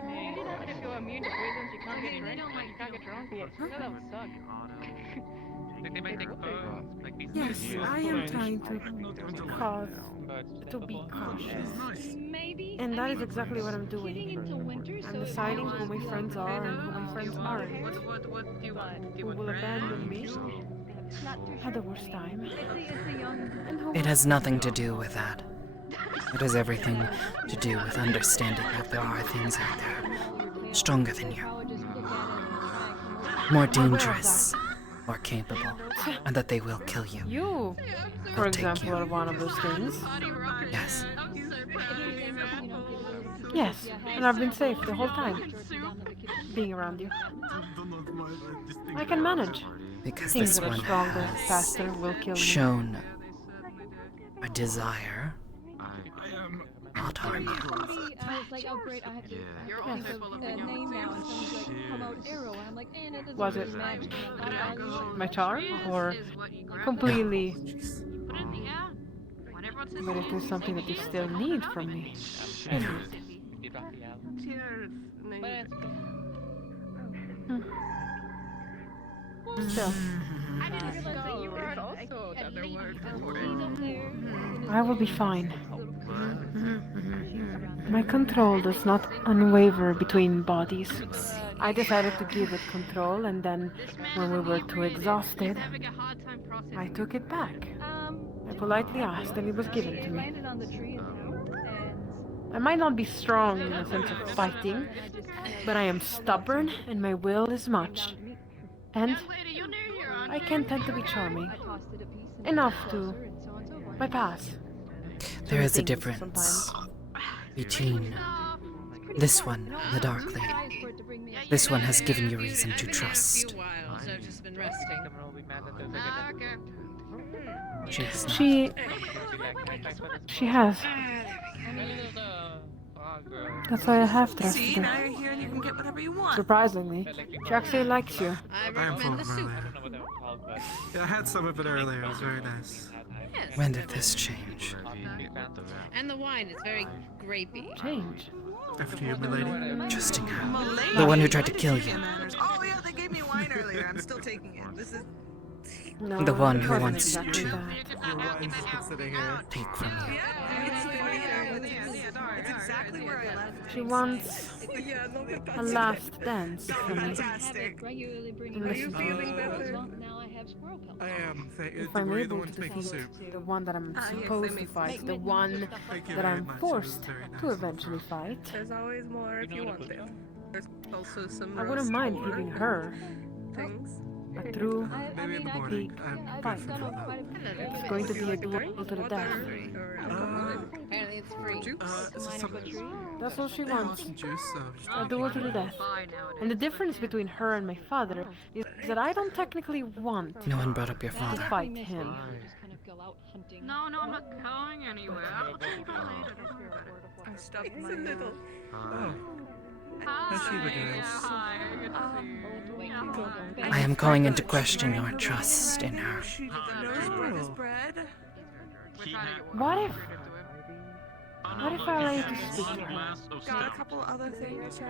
you're immune to poisons, you can't get drunk. You can't get drunk. No, that would suck. Yes, I am trying to cause to be cautious. maybe. And that is exactly what I'm doing. Into winter, I'm deciding who my friends are and who my friends aren't. What do you want? Who will abandon me? Had the worst time. And who It has nothing to do with that. It has everything to do with understanding that there are things out there stronger than you, more dangerous, more capable, and that they will kill you. You, for They'll take example, you. are one of those things. Yes. Yes, and I've been safe the whole time, being around you. I can manage. Because Things this that are one stronger, has faster, will kill me. shown a desire not harm you. I was like, oh great, I have to You're think also of full of a name now, and someone's like, come out arrow, and I'm like, that doesn't Was really it match. my charm, or completely? Put it in the air. Whatever it's But it is something that you still need from me, isn't it? Cheers. Still, I didn't realize that you were also another word for it. I will be fine. My control does not unwaver between bodies. I decided to give it control, and then, when we were too exhausted, I took it back. I politely asked, and it was given to me. Landed on the trees now, I might not be strong in the sense of fighting, but I am stubborn, and my will is much. And I can tend to be charming. Enough to bypass There is a things difference sometimes. between this one and the Dark Lady. This one has given you reason to trust. While, so I've just been resting. She's not. She has. That's why I have trusted See, her. now you're here and you can get whatever you want. Surprisingly, she actually likes you. I I'm recommend full the of soup. earlier. Yeah, I had some of it earlier. It was very nice. Yes. When did this change? And the wine is very grapey. Change. After you, milady. Interesting. Milady? The one who tried to kill What is you. your manners? Oh yeah, they gave me wine earlier. I'm still taking it. This is. No, The one it who wasn't wants exactly to that. Your wine's just been sitting here. take from you. It's exactly where I left it. She wants a last dance from me. Fantastic. Regularly bringing Are you feeling better? Well, now I have squirrel pelt. I am. If Were I'm you the able one to to make the defeat soup? the one that I'm yes, supposed they to make fight, the one Thank you that very I'm much. It was forced very nice to of eventually you. fight, There's always more if you want to. There's also some. I wouldn't mind giving her things. a true Maybe in the morning. big I'm fight. grateful for that. It's going to be a duel to the death. Apparently it's free. That's all she wants. Some juice, so A duel to the death. And the difference between her and my father is that I don't technically want No one brought up your to father. fight him. No, I'm not going anywhere. I stubbed my little. Oh. How's she looking, I am calling into question your trust in her. Nosebread is bread. What if I let you speak to her? Got a couple other things.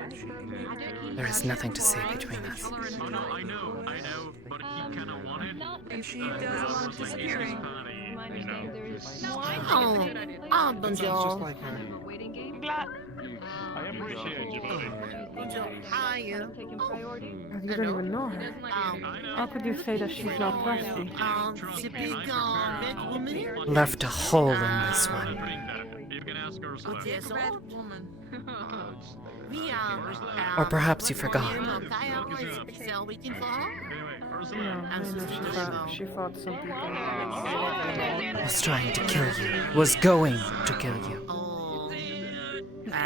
There is nothing to say between us. Oh no, I know, but he kind of wanted. And she does a lot of disappearing. Oh, bonjour. just like her. I appreciate you, buddy. How are you? You don't even know her. How could you say that she's not trusty? She's a big, big woman. Left a hole in this one. You can ask her. Oh, yes, old woman. We Or perhaps you forgot. Still waiting for her? No, I know she fought some people. Was trying to kill you. Was going to kill you.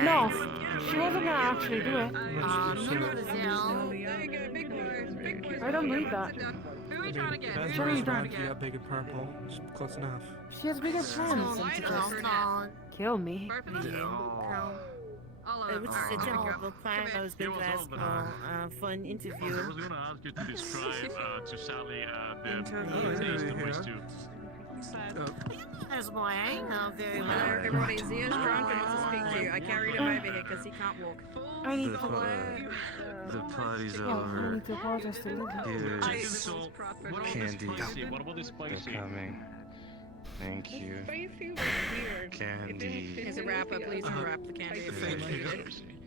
No, she wasn't gonna actually do it. I don't believe that. That's where he's around. He got big and purple. It's close enough. She has bigger plans than to just kill me. It was such a horrible crime. I was going to ask for an interview. I was going to ask you to describe to Sally the taste of which to. There's my very well. Everybody, Zia's drunk and wants to speak to you. I carried him over here because he can't walk. I need The to the party's I over. need to apologize to Lily. Here's candy. They're coming. Thank you. Candy. Here's a wrapper. Please unwrap the candy.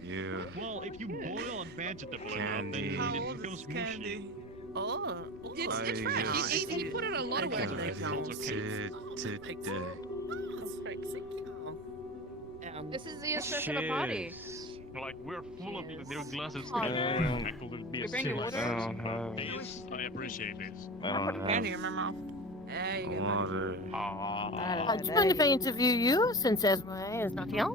You. Well, if you boil and vegetable, Candy. then it becomes mushy. Oh, It's fresh. He put in a lot of work into it. This is the special party. Like we're full of little glasses. Oh, You bring your water? I appreciate this. Candy in my mouth. There you go. Do you mind if I interview you since Esme is not here?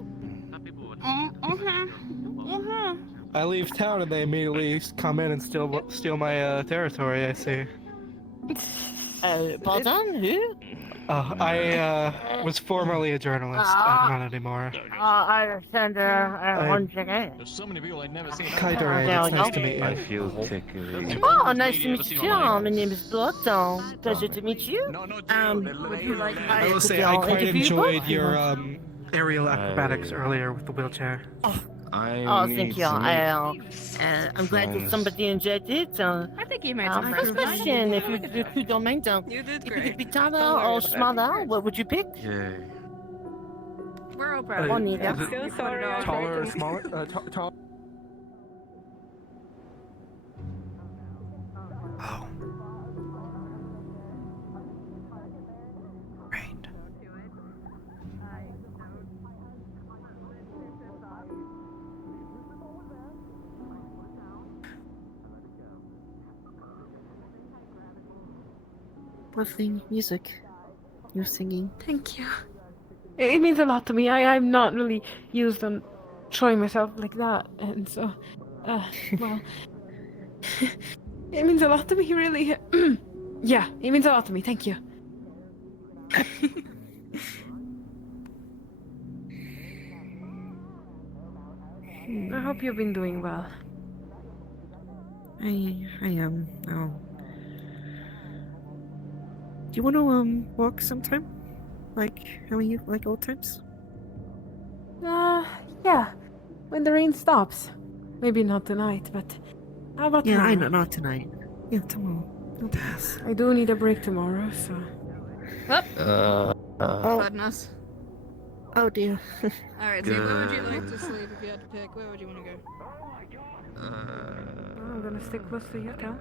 I leave town and they immediately come in and steal my territory. I see. Pardon? Who? I was formerly a journalist. I'm not anymore. I understand. Once again. There's so many people I've never seen. Kaidare, it's nice to meet you. I feel tickly. Oh, nice to meet you too. My name is Bloodstone. Pleasure to meet you. Would you like I will say I quite enjoyed your aerial acrobatics earlier with the wheelchair. Oh, thank you. I'm glad that somebody enjoyed it. I think you made some First question, if you don't mind, You did if you great. could be taller or smaller, what would you pick? Yeah. We're all proud. Or neither. Is it taller or smaller? Tall. Oh. Great. Lovely music you're singing. Thank you. It means a lot to me. I'm not really used on showing myself like that, and so, well, it means a lot to me, really. Yeah, it means a lot to me. Thank you. I hope you've been doing well. I am. Oh. Do you want to walk sometime? Like how we like old times? Yeah. When the rain stops. Maybe not tonight, but how about Yeah, tomorrow? I know, not tonight. Yeah, tomorrow. I do need a break tomorrow, so. Goodness. Oh dear. Alright, so where would you like to sleep if you had to pick? Where would you want to go? I'm gonna stick close to you, Tal.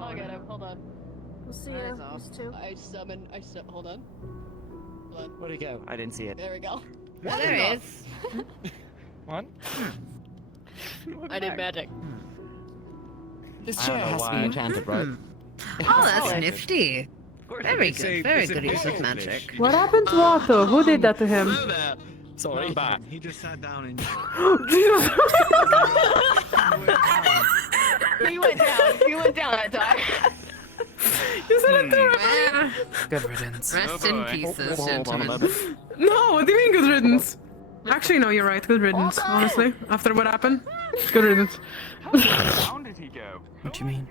I'll get him. Hold on. We'll see you. These two. Hold on. Where'd he go? I didn't see it. There we go. What There the- he is. What? I did magic. This chair has to be enchanted, right? Oh, that's nifty. Very good, very good use of magic. What happened to Otto? Who did that to him? Sorry, back. He just sat down and. He went down that time. You said it to him. Good riddance. Rest in pieces, gentlemen. No, what do you mean good riddance? Actually, no, you're right. Good riddance, honestly. After what happened, good riddance. How did he go? What do you mean?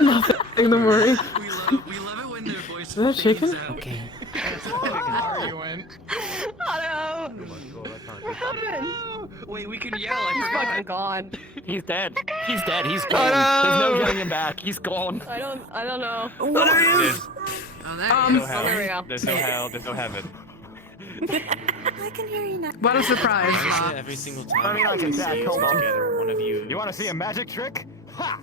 Nothing, don't worry. We love it when their voice Is that chicken? Okay. Otto! What happened? Wait, we can yell. He's I forgot. fucking gone. He's dead. He's dead. He's gone. There's no getting him back. He's gone. I don't know. What are you? There's Oh, no hell. there we go. There's no hell. There's no heaven. I can hear you now. What a surprise. Every single time. I mean, I can say together. One of you. You want to see a magic trick? Ha!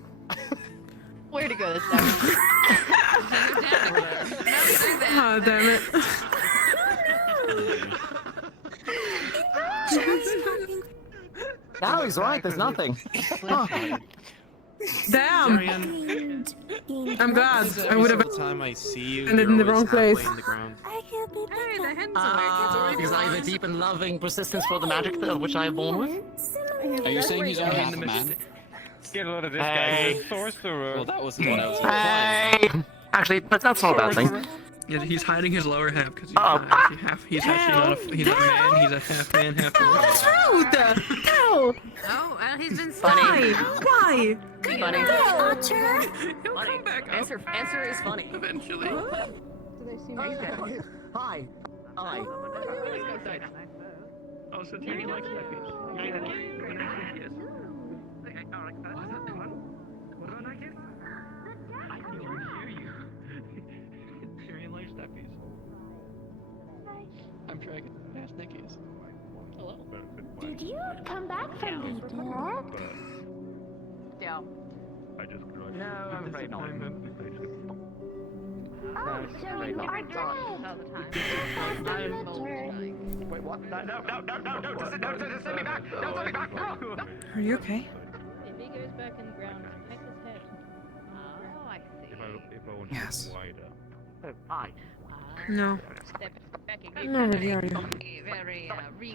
Way to go this time. Oh, damn it. Now he's right. There's nothing. Damn. I'm glad. I would have time I see you, ended in the wrong place. Hey, the hen's Because I have a deep and loving persistence for the magic which I am born with. Are you saying he's only half a man? Get a load of this Hey. guy. He's a sorcerer. Well, that wasn't what I was Hey! Actually, but that's not a bad thing. Yeah, he's hiding his lower half because he's not actually half. He's actually not a. He's not a man. He's a half man, half woman. Rude! Ow! Oh, well, he's been Why? Why? funny. Archer! He'll come back up. Answer is funny. Eventually. Do they see me? Hi. Hi. Oh, so Tyrion likes that piece. Yes. Okay, alright. What about that kiss? I can hear you. Tyrion likes that piece. I'm dragging past Nikki's. Hello? Did you come back from the dead? Yeah. No, I'm afraid not. Oh, so you are dead. Wait, what? No, don't send me back! Don't send me back! No! Are you okay? If he goes back in the ground, protect his head. Oh, I see. Yes. Hi. No. Step back and No, really, are you? very,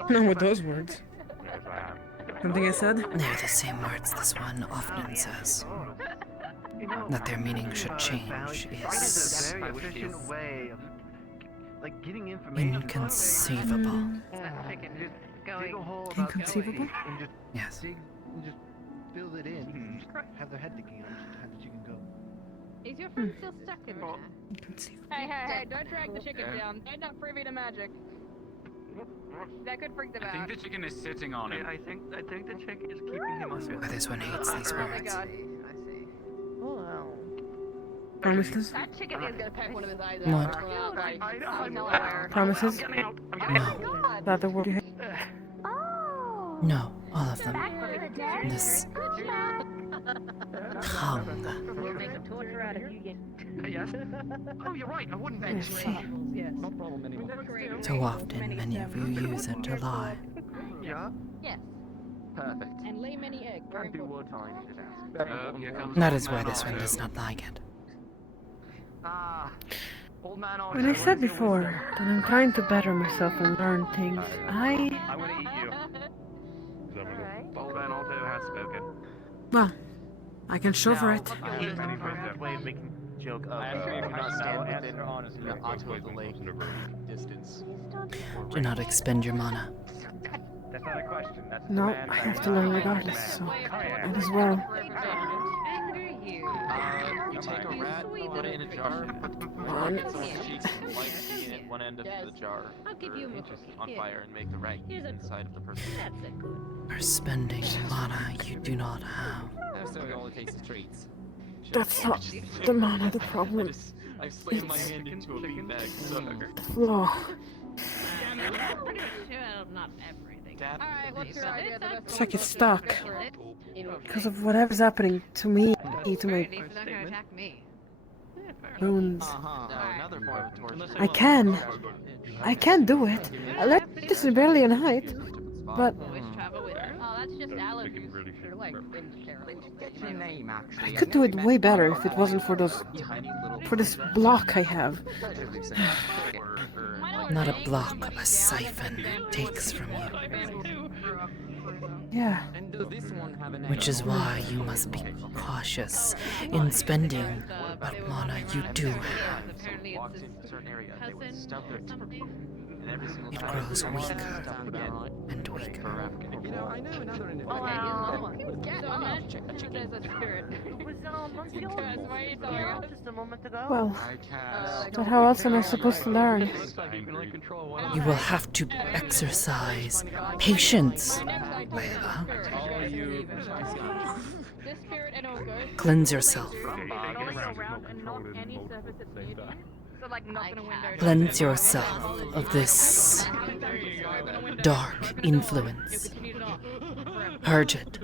No, with those words. Something I said? They're the same words this one often says. That their meaning should change is very efficient way of like getting information. inconceivable. Inconceivable? And just Yes. dig and just fill it in. And just have their head digging and just have the chicken go. Is your friend still stuck in there? Hey, don't drag the chicken down. They're not privy to magic. That could freak them I out. think the chicken is sitting on him. I think the chicken is keeping him under. Why this one hates these Oh my words. god. Promises? That chicken is gonna peck one of his eyes What? out. Like, I'm not aware. Promises? Oh Is that the word you hate? No, all of them. Back from the dead? This tongue. We'll make a torture out of you. Yes? Oh, you're right. I wouldn't Yes. No problem anymore. So often many of you use it to lie. Yeah? Yes. Perfect. And lay many eggs. Very Can't do important. what I needed to ask. That is why this one does not like it. When I said before that I'm trying to better myself and learn things, I'm gonna eat you. Old man also has spoken. Well, I can show for it. I have many wisdom. Way of making joke of do not stand within the Otto of the lake distance. Do not expend your mana. That's not a question. That's no, I have to learn regardless, so might as well. You take a rat, put it in a jar, get some cheeks and light the one end of the jar on fire and make the rat eat inside of the person. Are spending mana you do not have. So it only takes the treats. That's not the mana, the problem. I've slammed my hand into a beanbag, so... The flaw. Not everything. Alright, what's your idea? It's like it's stuck. Because of whatever's happening to me, to my runes. I can do it. I let this barely in height, but I could do it way better if it wasn't for this block I have. Not a block, a siphon takes from you. Yeah. Which is why you must be cautious in spending what mana you do have. It grows weaker and weaker. You know, I know another individual. There's a spirit. Well, but how else am I supposed to learn? You will have to exercise patience, Layla. Cleanse yourself. Cleanse yourself of this dark influence. Purge it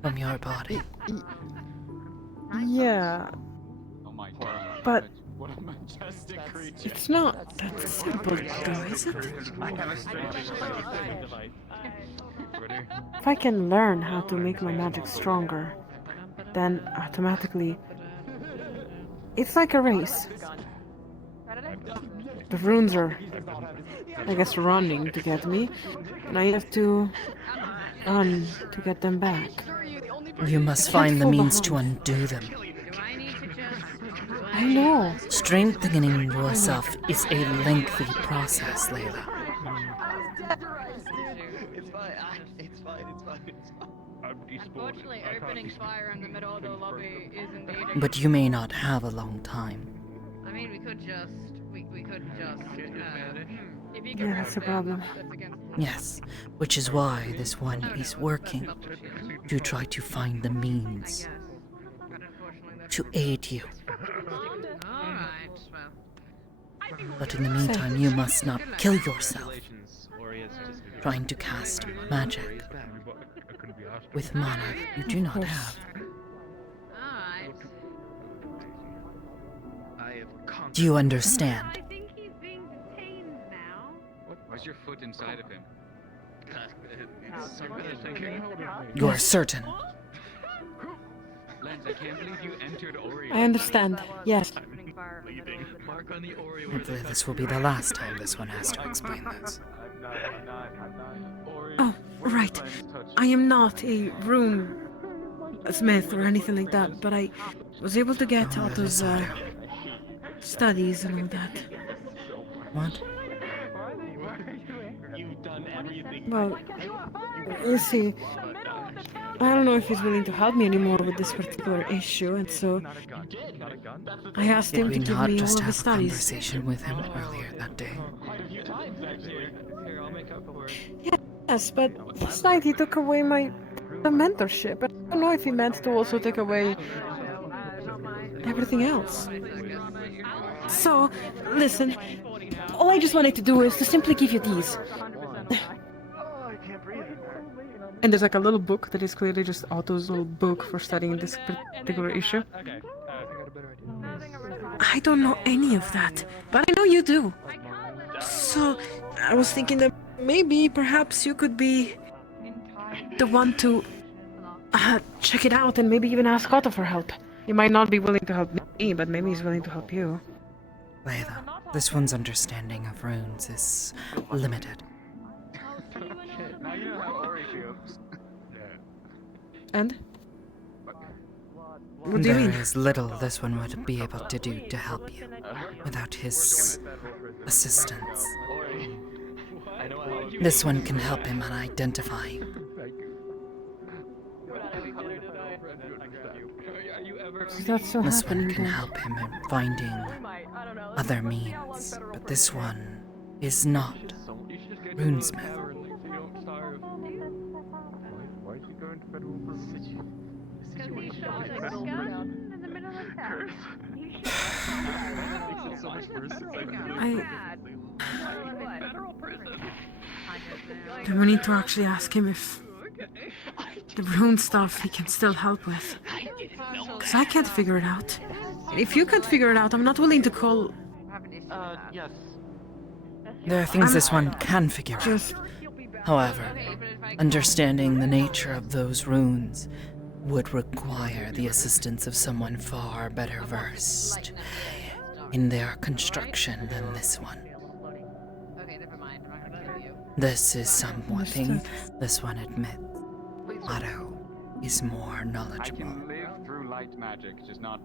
from your body. Yeah. But What a majestic creature. it's not that simple, though, is it? If I can learn how to make my magic stronger, then automatically it's like a race. The runes are, I guess, running to get me, and I have to run to get them back. You must find the means to undo them. I know. Strengthening yourself is a lengthy process, Layla. Unfortunately, opening fire in the middle of the lobby is indeed. But you may not have a long time. I mean, we could just. If you Yeah, that's a problem. Yes, which is why this one is working to try to find the means to aid you. But in the meantime, you must not kill yourself trying to cast magic with mana you do not have. Do you understand? Why's your foot inside of him? You are certain? Lance, I can't believe you entered Oreo. I understand, yes. Hopefully this will be the last time this one has to explain this. Oh, right. I am not a rune smith or anything like that, but I was able to get all those studies and all that. What? Well, you see, I don't know if he's willing to help me anymore with this particular issue, and so I asked him to Did we give not me all just of his have a studies. conversation with him earlier that day? Yes, but last night he took away my mentorship. I don't know if he meant to also take away everything else. So, listen, all I just wanted to do is to simply give you these. And there's like a little book that is clearly just Otto's little book for studying this particular issue. I don't know any of that, but I know you do. So, I was thinking that maybe, perhaps you could be the one to check it out and maybe even ask Otto for help. He might not be willing to help me, but maybe he's willing to help you. Layla, this one's understanding of runes is limited. Now you know how Ori feels. And? What do you mean? There is little this one would be able to do to help you without his assistance. This one can help him on identifying. That's so This one happening can then. help him in finding other means, but this one is not runesmith. Why is she going to federal prison? Because he shot a gun in the middle of town. Makes it so much worse. It's like Federal prison. Then we need to actually ask him if the rune stuff he can still help with. Because I can't figure it out. If you can't figure it out, I'm not willing to call... Yes. There are things this one can figure out. However, understanding the nature of those runes would require the assistance of someone far better versed in their construction than this one. This is something this one admits. Otto is more I knowledgeable. can live through light magic, just not,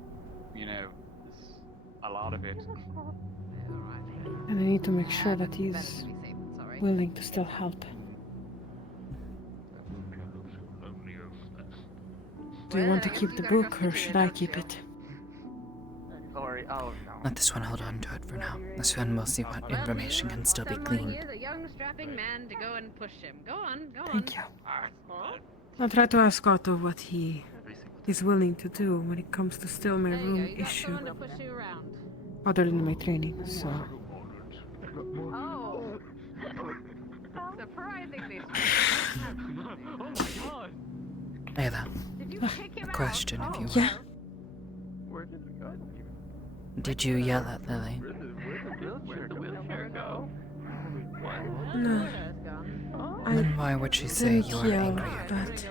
a lot of it. And I need to make sure that he's willing to still help. Do you want to keep the book, or should I keep it? Ori, oh no. Let this one hold on to it for now. This one will see what information can still be gleaned. Here's a young strapping man to go and push him. Go on, go on. Thank you. I'll try to ask Otto what he is willing to do when it comes to still my room issue. Someone to push you around. Other than my training, so... Oh. Surprisingly. Oh my god. Layla, a question if you will. Yeah? Where did it go? Did you yell at Lily? Where'd the wheelchair go? What? No. Then why would she say didn't you were yell, angry at her? but...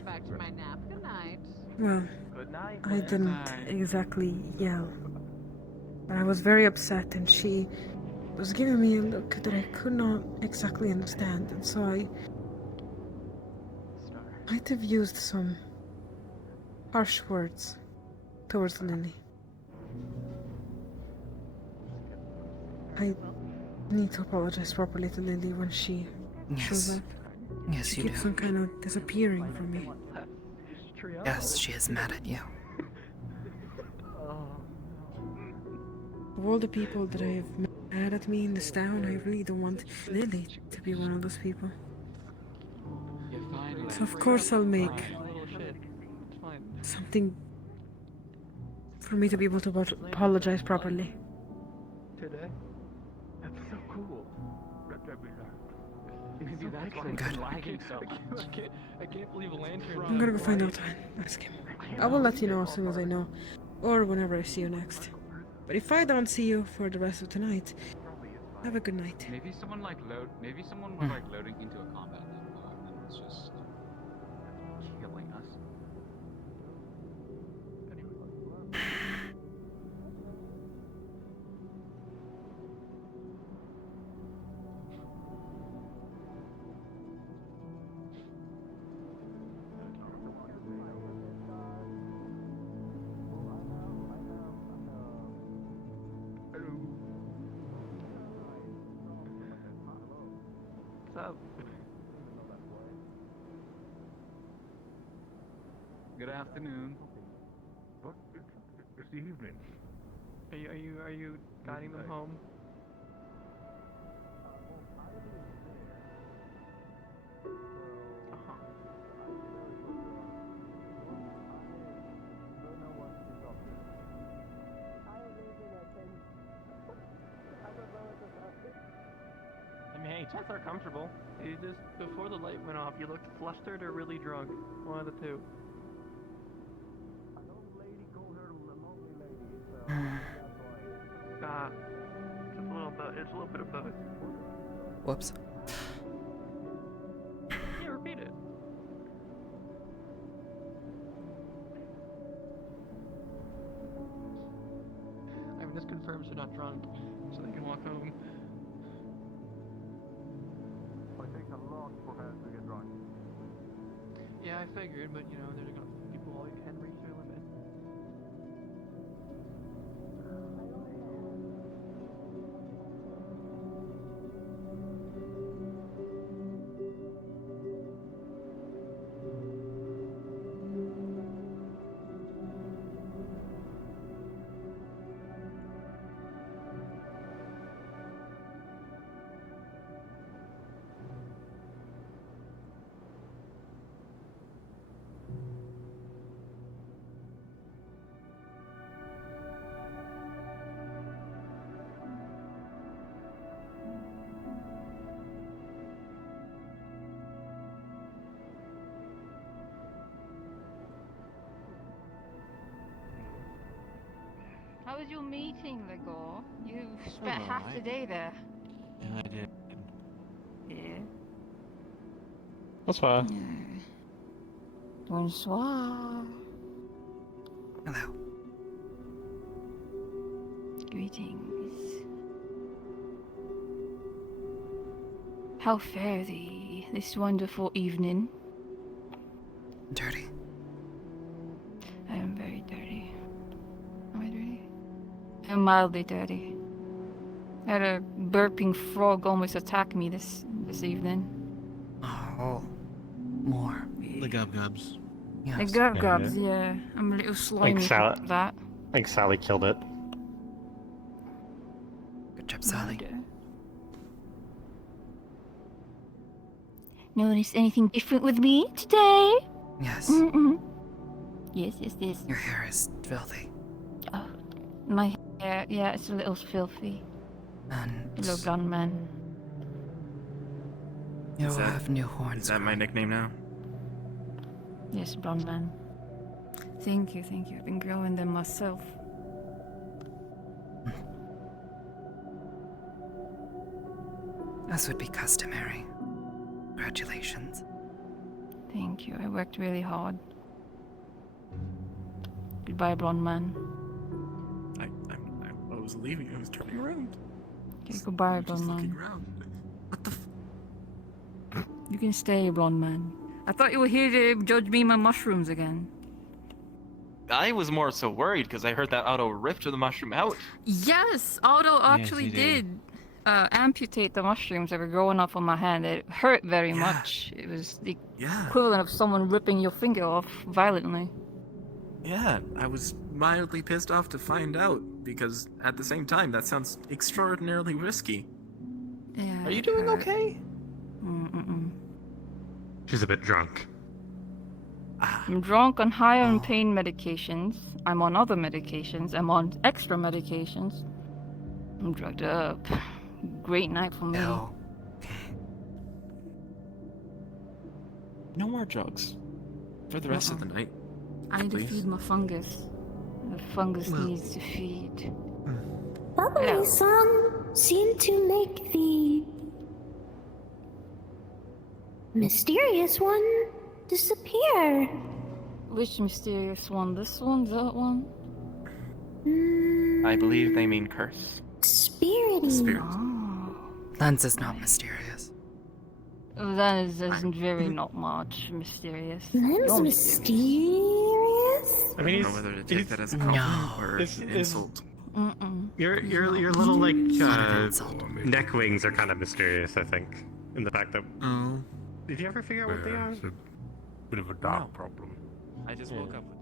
Well, I didn't exactly yell. But I was very upset, and she was giving me a look that I could not exactly understand, and so I might have used some harsh words towards Lily. I need to apologize properly to Lily when she shows Yes. up. Yes, She you keeps do. on kind of disappearing from me. Yes, she is mad at you. Of all the people that I've met mad at me in this town, I really don't want Lily to be one of those people. So of course I'll make something for me to be able to apologize properly. Today? That's so cool. Maybe that's why Good. lagging so much. I can't believe a lantern. I'm gonna go find out and ask him. I will let you know as soon as I know, or whenever I see you next. But if I don't see you for the rest of tonight, have a good night. Maybe someone was loading into a combat and it's just killing us. What's up? Good afternoon. What? It's the evening. Are you guiding them home? I mean, hey, checks are comfortable. You just, before the light went off, you looked flustered or really drunk. One of the two. It's a little bit of both. Whoops. Yeah, repeat it. This confirms they're not drunk, so they can walk home. It takes a lot for her to get drunk. Yeah, I figured, but you know, people all can reach their limit. How was your meeting, Legor? You spent half the day there. Yeah, I did. Yeah. That's fine. Bonsoir. Hello. Greetings. How fare thee this wonderful evening? Dirty. I am very dirty. Am I dirty? I'm mildly dirty. I had a burping frog almost attack me this evening. Oh. More. The gub-gubs. Yes. The gub-gubs, yeah. I'm a little slimy for that. I think Sally killed it. Good job, Sally. Notice anything different with me today? Yes. Yes, yes, yes. Your hair is filthy. Oh, my hair, yeah, it's a little filthy. And Little blonde man. you'll have new horns. Is that my nickname now? Yes, blonde man. Thank you, thank you. I've been growing them myself. As would be customary. Congratulations. Thank you. I worked really hard. Goodbye, blonde man. I was leaving. I was turning around. Okay, goodbye, blonde man. Around. What the? You can stay, blonde man. I thought you were here to judge me my mushrooms again. I was more so worried because I heard that Otto ripped the mushroom out. Yes, Otto actually he did. amputate the mushrooms that were growing up on my hand. It hurt very much. It was the equivalent of someone ripping your finger off violently. Yeah, I was mildly pissed off to find out because at the same time that sounds extraordinarily risky. Yeah. Are you doing okay? She's a bit drunk. I'm drunk on high on pain medications. I'm on other medications. I'm on extra medications. I'm drugged up. Great night for me. No. No more drugs. For the rest of the night. I need to please. feed my fungus. The fungus needs to feed. Bubbly song seemed to make the mysterious one disappear. Which mysterious one? This one? That one? I believe they mean curse. Spirity. Lens is not mysterious. That isn't very not much mysterious. That's You're mysterious. I don't know whether to take that as a compliment or an insult. Your little like neck wings are kind of mysterious, I think, in the fact that. Oh. Did you ever figure out what they are? It's a bit of a dark problem. I just woke up with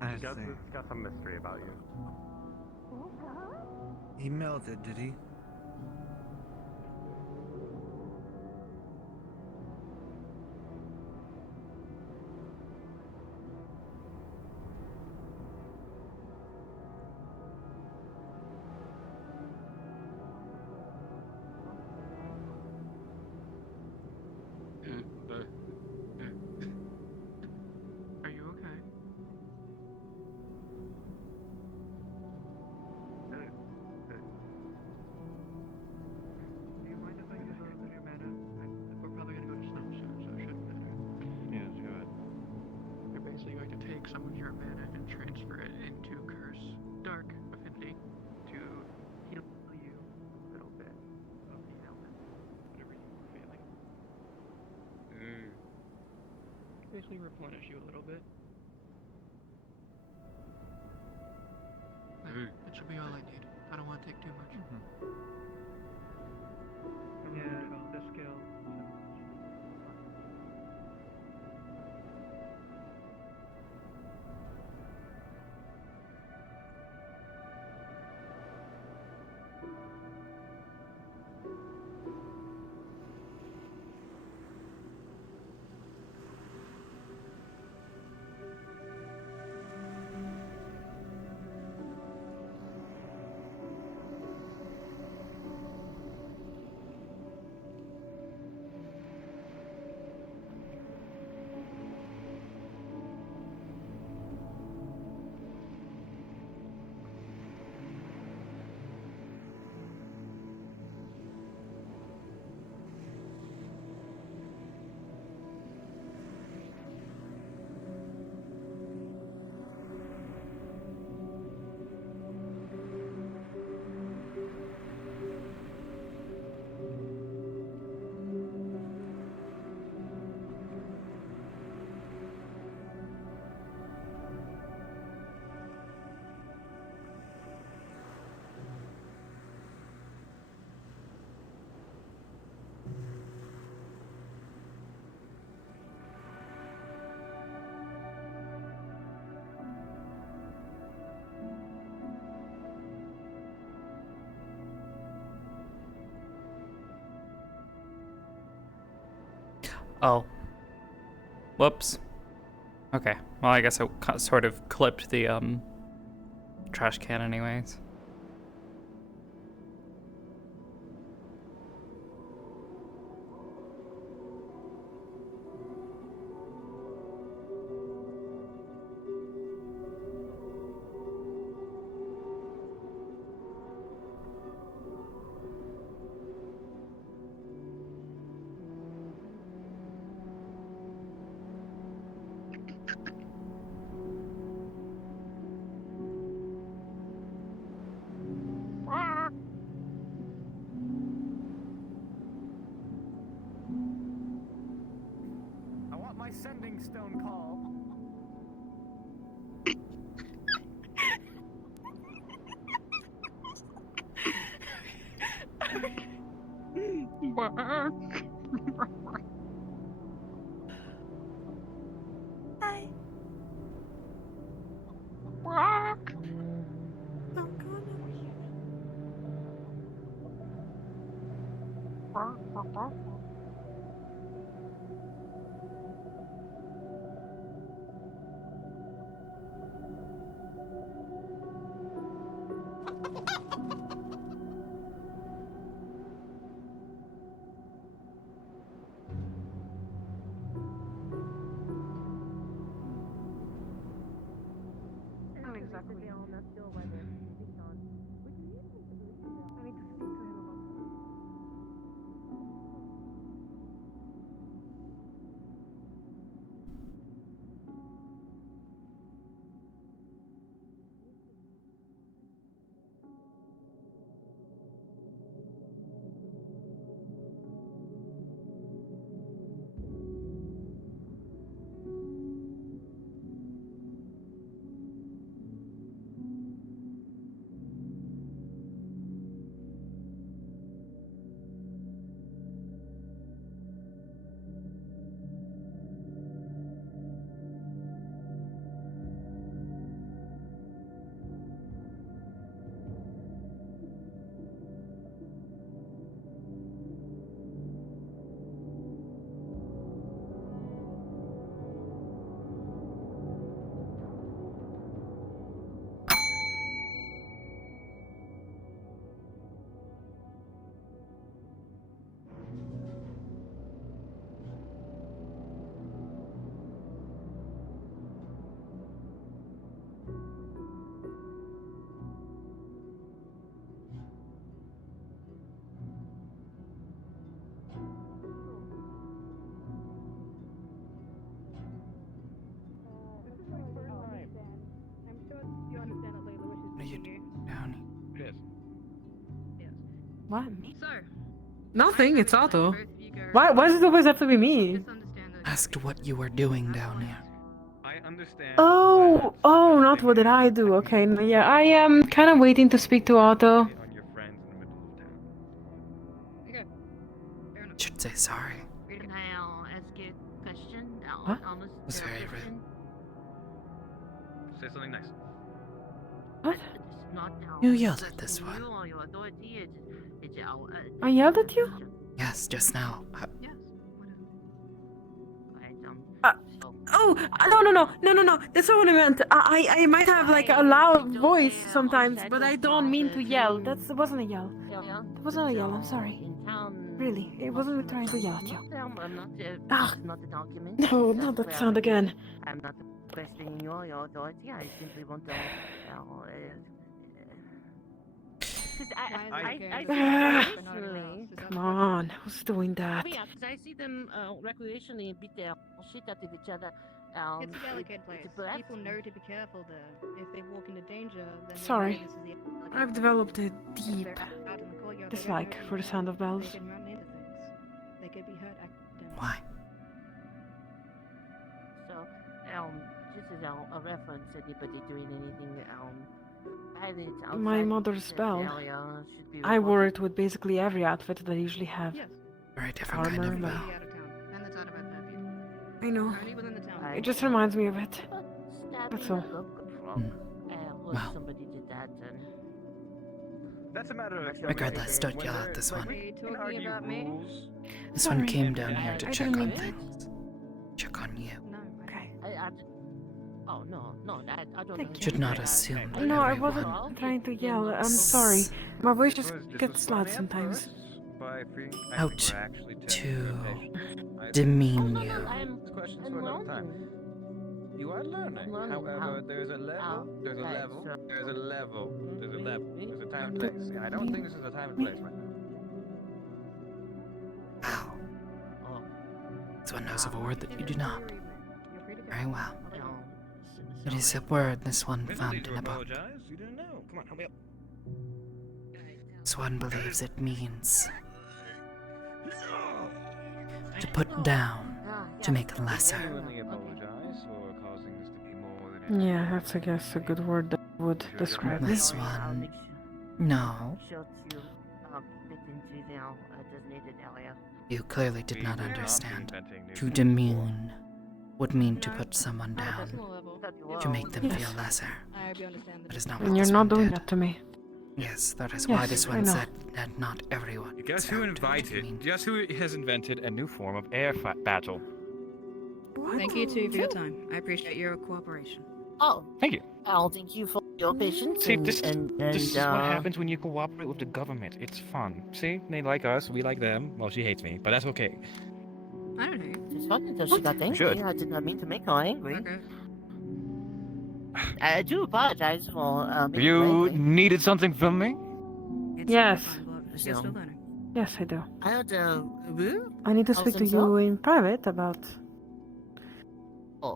them. It's got some mystery about you. He melted, did he? Are you okay? actually replenish you a little bit. That should be all I need. I don't want to take too much. Yeah, the skill. Oh. Whoops. Okay. Well, I guess I sort of clipped the trash can anyways. I want my sending stone call. Hi. What? Nothing, it's Otto. Why does it always have to be me? Just understand Asked what you were doing down here. I understand. Oh, not what did I do? Okay, yeah, I am kind of waiting to speak to Otto. On your friends in the middle of town. Okay. Fair enough. Should say sorry. Can I ask you a question? Huh? Honest Was very question? Say something nice. What? It's not You yelled at this you one. or your authority, it's I yelled at you? Yes, just now. Yes. Oh, no. That's not what I meant. I might have like a loud voice sometimes, but I don't mean to yell. That wasn't a yell. That wasn't a yell. I'm sorry. Really, it wasn't trying to yell at you. Ah, not the document. no, not that sound again. I'm not questioning your authority. I simply want to. Because I personally. Come on, who's doing that? Yeah, because I see them recreationally beat their shit out of each other. It's a delicate place. People know to be careful there. If they walk into danger, then they Sorry. know this is the I've developed a deep They're out in the courtyard, dislike for the sound of bells. They can run into things. They could be hurt accidentally. Why? So, just as a reference, anybody doing anything violent outside My mother's this bell. area should be I wore reported. it with basically every outfit that I usually have. Yes. Very different kind Armor, of but- bell. Out of town. And that's out of our purview. I know. Only within the town. It just reminds me of it. That's all. Well. Somebody did that, and That's a matter of Regardless, don't yell at this one. Are you talking about me? This one Sorry. came down here to I check didn't on mean to. things. Check on you. No. Okay. oh no, I don't. Thank you. Should not assume that No, I everyone. wasn't trying to yell. I'm sorry. My voice just gets loud sometimes. Out to demean you. Questions for another time. You are learning. However, there's a level, there's a level, there's a level, there's a level, there's a time and place. And I don't think this is a time and place right now. Wow. This one knows of a word that you do not. Very well. It is a word this one found in a book. You didn't know. Come on, help me up. This one believes it means to put down, to make lesser. Genuinely apologize for causing this to be more than Yeah, that's I guess a good word that would describe This this. one, no. Sure to fit into the designated area. You clearly did not We will not be understand. inventing new To things. demean would mean to put someone down, Personal level. to make them Yes. feel lesser. I hope you understand That is not what And you're this not one doing did. that to me. Yes, that is why Yes, this I one know. said that not everyone. Guess is who out to invited? demean. Guess who has invented a new form of air battle? Thank you too for your time. I appreciate your cooperation. Oh, Thank you. thank you for your patience. See, and, this is what uh, happens when you cooperate with the government. It's fun. See, they like us, we like them. Well, she hates me, but that's okay. I don't know. It's fun until she got angry. Should. I did not mean to make her angry. Okay. I do apologize for making her You angry. needed something from me? It's Yes. fine, but you're still learning. Yes, I do. I don't know. I need to Oh, speak to think you so? in private about.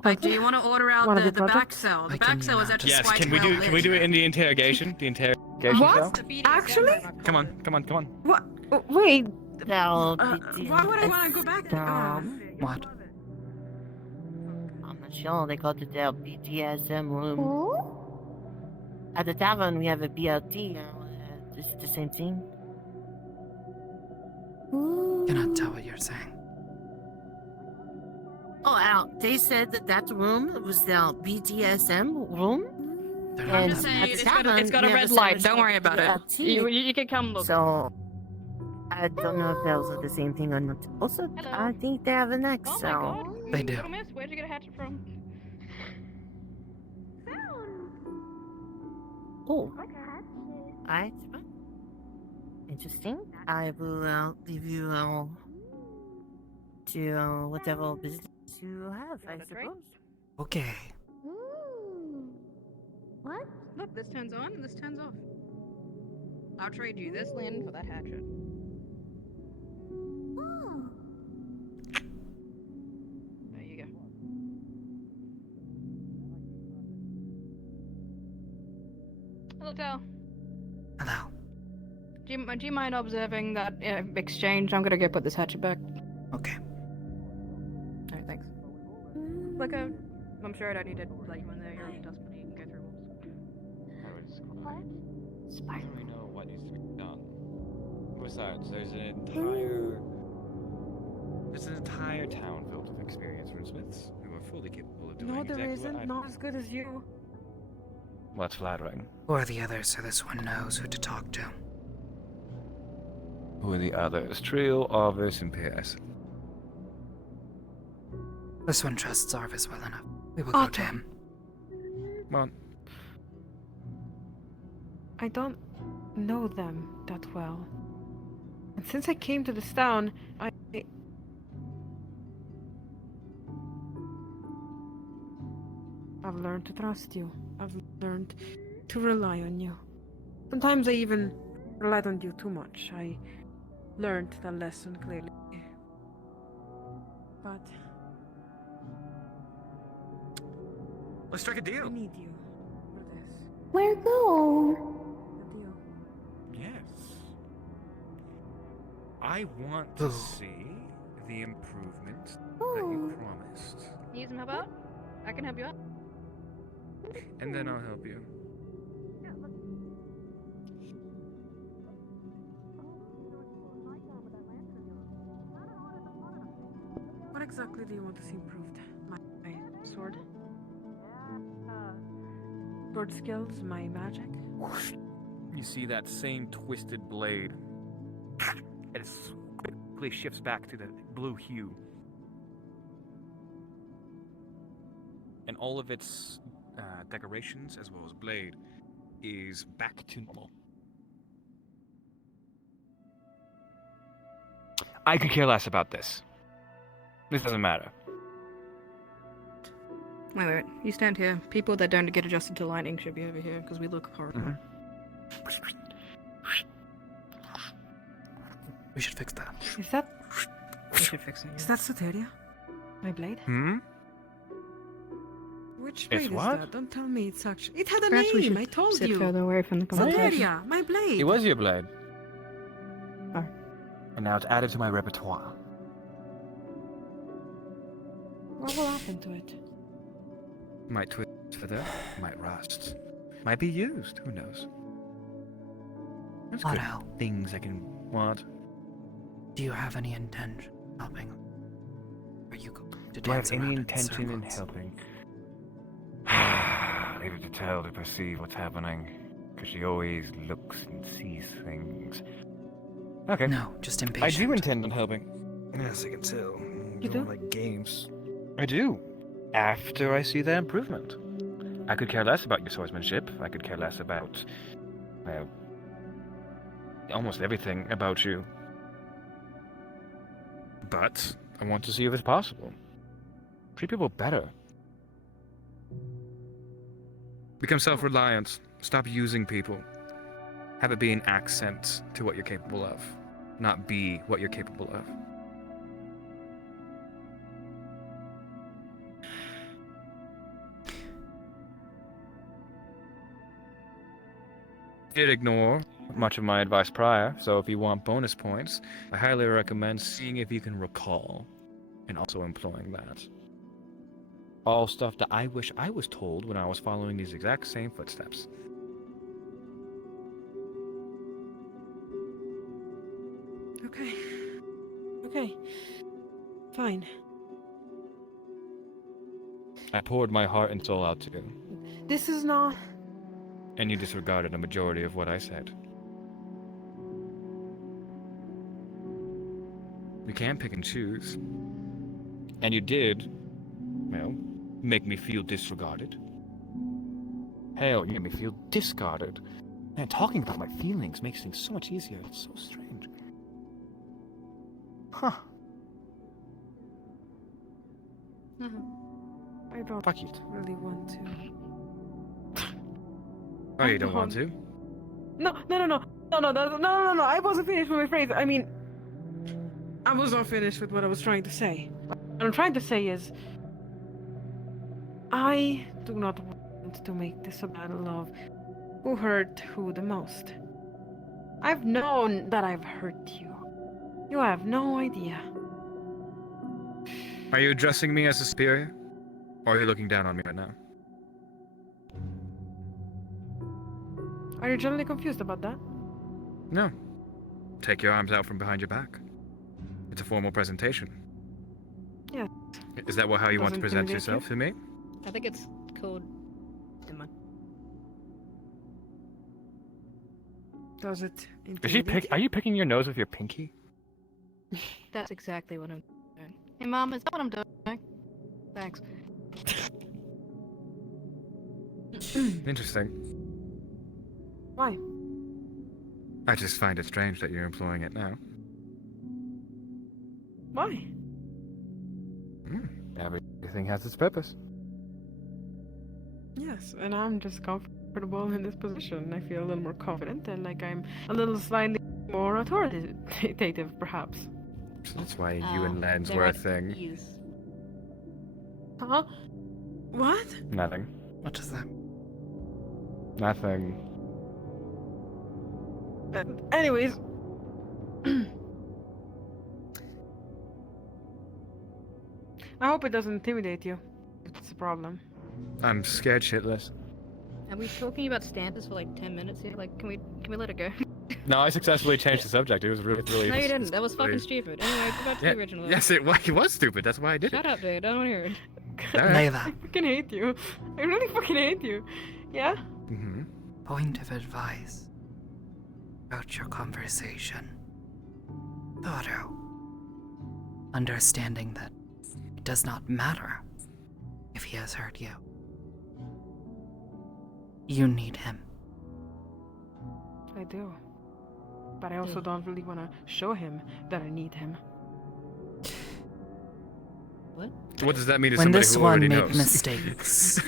Like, do you want to order out One of the your back projects? cell? The Why can back you cell is not actually Yes. quite Can we well do? Can we do it in the interrogation? The interrogation What? cell? Actually? Come on, come on, come on. What? Wait. Now, Why would I want to go back? What? I'm not sure. They called it their BDSM room. At the tavern, we have a BLT. Is it the same thing? Cannot tell what you're saying. Oh, they said that room was their BDSM room. They're And not just that saying, at the it's got a- tavern, it's got a we have red a light, sandwich don't worry with about it. BLT. You can come look. So, I don't know if those are the same thing or not. Also, I think they have an X, Oh so... my god. They do. Little miss, where'd you get a hatchet from? Oh. Alright. Interesting. I will leave you to whatever business you have, I suppose. Okay. What? Look, this turns on and this turns off. I'll trade you this land for that hatchet. There you go. Hello, Tal. Hello. Do you mind observing that exchange? I'm gonna go put this hatchet back. Okay. Alright, thanks. like a. I'm sure I don't need it like when you're in dust, but you can go through walls. What? How do we know what needs to be done? Besides, there's an entire town filled with experienced runesmiths who are fully capable of doing No, there exactly what isn't. Not as good as you. What's flattering? Who are the others so this one knows who to talk to? Who are the others? Trill, Arvis, and Pierce. This one trusts Arvis well enough. We will go to him. Come on. I don't know them that well. And since I came to this town, I've learned to trust you. I've learned to rely on you. Sometimes I even relied on you too much. I learned that lesson clearly. But Let's strike a deal. I need you for this. Where go? A deal. Yes. I want to see the improvement that you promised. Need some help out? I can help you out. And then I'll help you. What exactly do you want to see improved? My sword? Sword skills, my magic? You see that same twisted blade. It quickly shifts back to the blue hue. And all of its decorations, as well as blade, is back to normal. I could care less about this. This doesn't matter. Wait. You stand here. People that don't get adjusted to lighting should be over here, because we look horrible. We should fix that. Is that... We should fix it. Is that Soteria? My blade? Which blade It's is what? that? Don't tell me it's actually... It had a Perhaps we name, should I told sit you. further away from the conversation. Soteria, my blade. It was your blade. Oh. And now it's added to my repertoire. What will happen to it? Might twist further, might rust. Might be used, who knows? That's good things I can want. Do you have any intention of helping? Are you going to Do I have dance any around in intention in circles? helping? Able to tell, to perceive what's happening. Because she always looks and sees things. Okay. No, just I impatient. do intend on helping. Yes, I can tell. You do? Like games. I do. After I see their improvement. I could care less about your swordsmanship. I could care less about, well, almost everything about you. But I want to see if it's possible. Treat people better. Become self-reliant. Stop using people. Have it be an accent to what you're capable of, not be what you're capable of. Did ignore much of my advice prior, so if you want bonus points, I highly recommend seeing if you can recall, and also employing that. All stuff that I wish I was told when I was following these exact same footsteps. Okay. Fine. I poured my heart and soul out to you, This is not... and you disregarded a majority of what I said. We can't pick and choose. And you did, well, make me feel disregarded. Hell, you made me feel discarded. Man, talking about my feelings makes things so much easier. It's so strange. Huh. I don't Fuck you. really want to. Oh, you don't want to? No. I wasn't finished with my phrase. I mean, I was not finished with what I was trying to say. What I'm trying to say is, I do not want to make this a battle of who hurt who the most. I've known that I've hurt you. You have no idea. Are you addressing me as a superior? Or are you looking down on me right now? Are you generally confused about that? No. Take your arms out from behind your back. It's a formal presentation. Yeah. Is that how you want to Doesn't present intimidate yourself you? to me? I think it's called. Never mind. Does it Is she intimidate Are you picking your nose with your pinky? That's exactly what I'm doing. Hey, Mom, is that what I'm doing? Thanks. Interesting. Why? I just find it strange that you're employing it now. Why? Everything has its purpose. Yes, and I'm just comfortable in this position. I feel a little more confident and like I'm a little slightly more authoritative, perhaps. So that's why you and Lance were a thing. Huh? What? Nothing. What does that? Nothing. Anyways. I hope it doesn't intimidate you. It's a problem. I'm scared shitless. Are we talking about stances for like 10 minutes here? Like, can we let it go? No, I successfully changed the subject. It was really. No, you didn't. That was fucking stupid. Anyway, go back to the original. Yes, it was stupid. That's why I did Shut up, dude. I don't want to hear it. Layla. I fucking hate you. I really fucking hate you. Yeah? Mm-hmm. Point of advice about your conversation. Thoro. Understanding that it does not matter if he has hurt you. You need him. I do. But I also don't really want to show him that I need him. What? What does that mean to When somebody this who one already made knows? mistakes,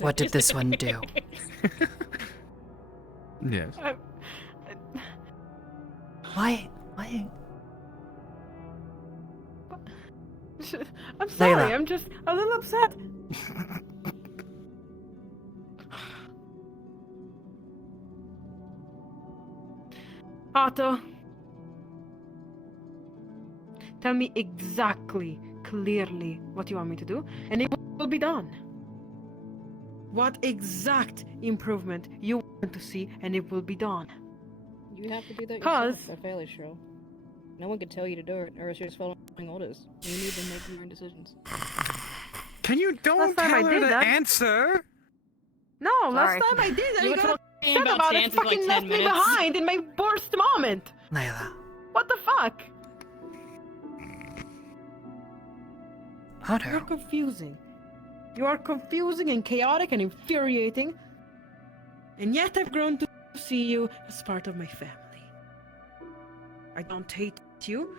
what did this one do? Yes. Why? I'm sorry, Layla. I'm just a little upset. Otto, tell me exactly, clearly what you want me to do, and it will be done. What exact improvement you want to see, and it will be done. You have to do that 'Cause- yourself, I'm fairly sure. No one can tell you to do it, or else you're just following orders. You need to make your own decisions. Can you don't Last time I tell her did the that- answer? No, Sorry. last time I did that, You you were got talking upset about about it, stances for like fucking 10 left me minutes. behind in my worst moment. Layla. What the fuck? Otto. You're confusing. You are confusing and chaotic and infuriating. And yet I've grown to see you as part of my family. I don't hate you.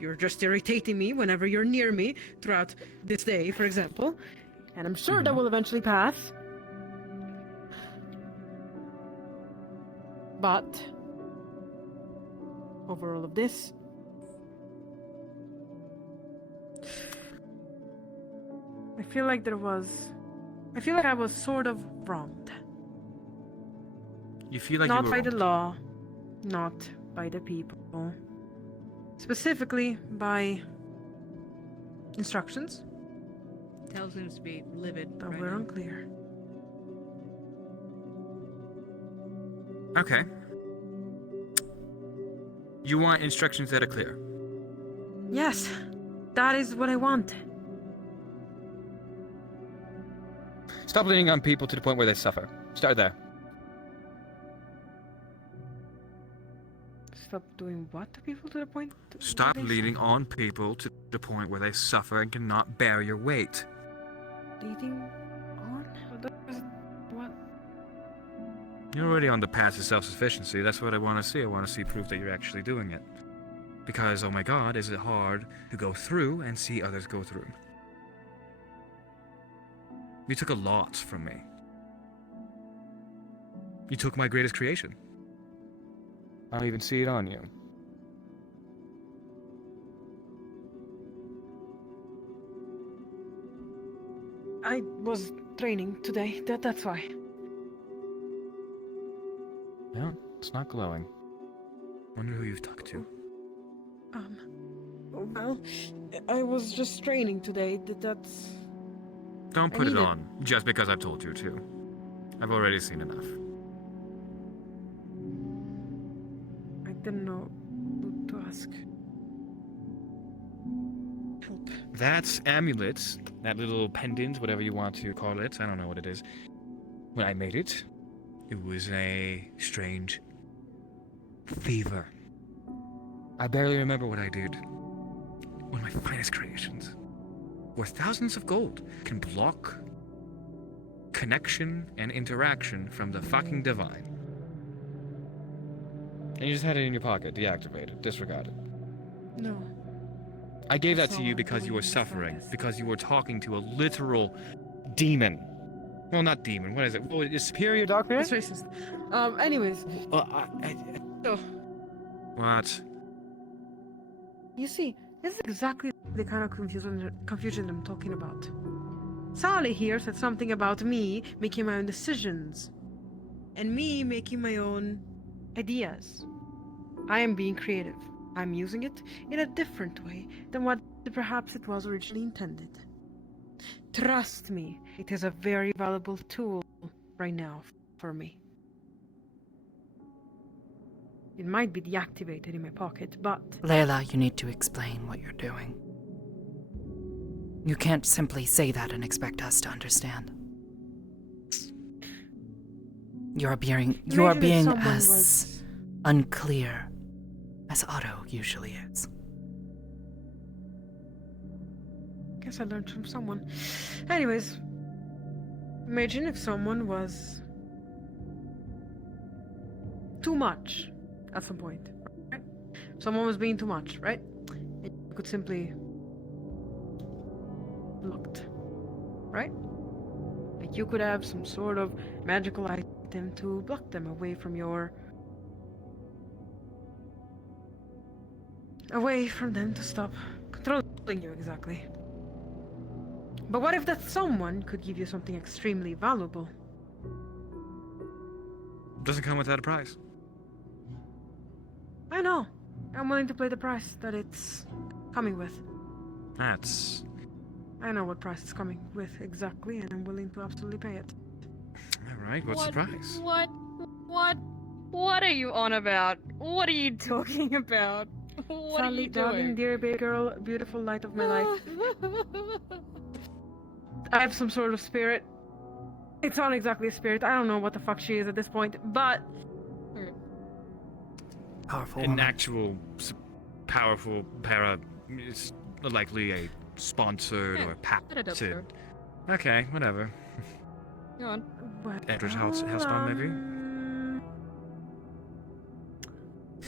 You're just irritating me whenever you're near me throughout this day, for example. And I'm sure that will eventually pass. But over all of this, I feel like I was sort of wronged. You feel like Not you were by the law, not by the people. Specifically by instructions Tell seems to be livid. that right were now. unclear. Okay. You want instructions that are clear. Yes, that is what I want. Stop leaning on people to the point where they suffer. Start there. Stop doing what to people to the point? Stop where they leaning on people to the point where they suffer and cannot bear your weight. Leading on? What? You're already on the path to self-sufficiency. That's what I want to see. I want to see proof that you're actually doing it. Because, oh my god, is it hard to go through and see others go through. You took a lot from me. You took my greatest creation. I don't even see it on you. I was training today. That's why. No, it's not glowing. Wonder who you've talked to. Well, I was just training today. That's. Don't I put it needed- on just because I've told you to. I've already seen enough. I didn't know who to ask. Help. That amulet, that little pendant, whatever you want to call it, I don't know what it is. When I made it, it was a strange fever. I barely remember what I did. One of my finest creations. Where thousands of gold can block connection and interaction from the fucking divine. And you just had it in your pocket, deactivated, disregarded. No. I gave that to you because you were suffering, because you were talking to a literal demon. Well, not demon, what is it? Well, is superior dark That's racist. Anyways. So, What? you see, this is exactly the kind of confusion I'm talking about. Sally here said something about me making my own decisions. And me making my own ideas. I am being creative. I'm using it in a different way than what perhaps it was originally intended. Trust me, it is a very valuable tool right now for me. It might be deactivated in my pocket, but... Layla, you need to explain what you're doing. You can't simply say that and expect us to understand. You are being as unclear as Otto usually is. Guess I learned from someone. Anyways, imagine if someone was too much at some point, right? Someone was being too much, right? And you could simply looked, right? Like you could have some sort of magical item to block them away from them to stop controlling you exactly. But what if that someone could give you something extremely valuable? Doesn't come without a price. I know. I'm willing to pay the price that it's coming with. That's... I know what price it's coming with exactly, and I'm willing to absolutely pay it. Alright, what's the price? What are you on about? What are you talking about? What Sally, are you darling, doing? dear baby girl, beautiful light of my life. I have some sort of spirit. It's not exactly a spirit. I don't know what the fuck she is at this point, but... Powerful An woman. actual powerful para is likely a sponsored or patented. Okay, whatever. Go on. Edward's housebound, maybe?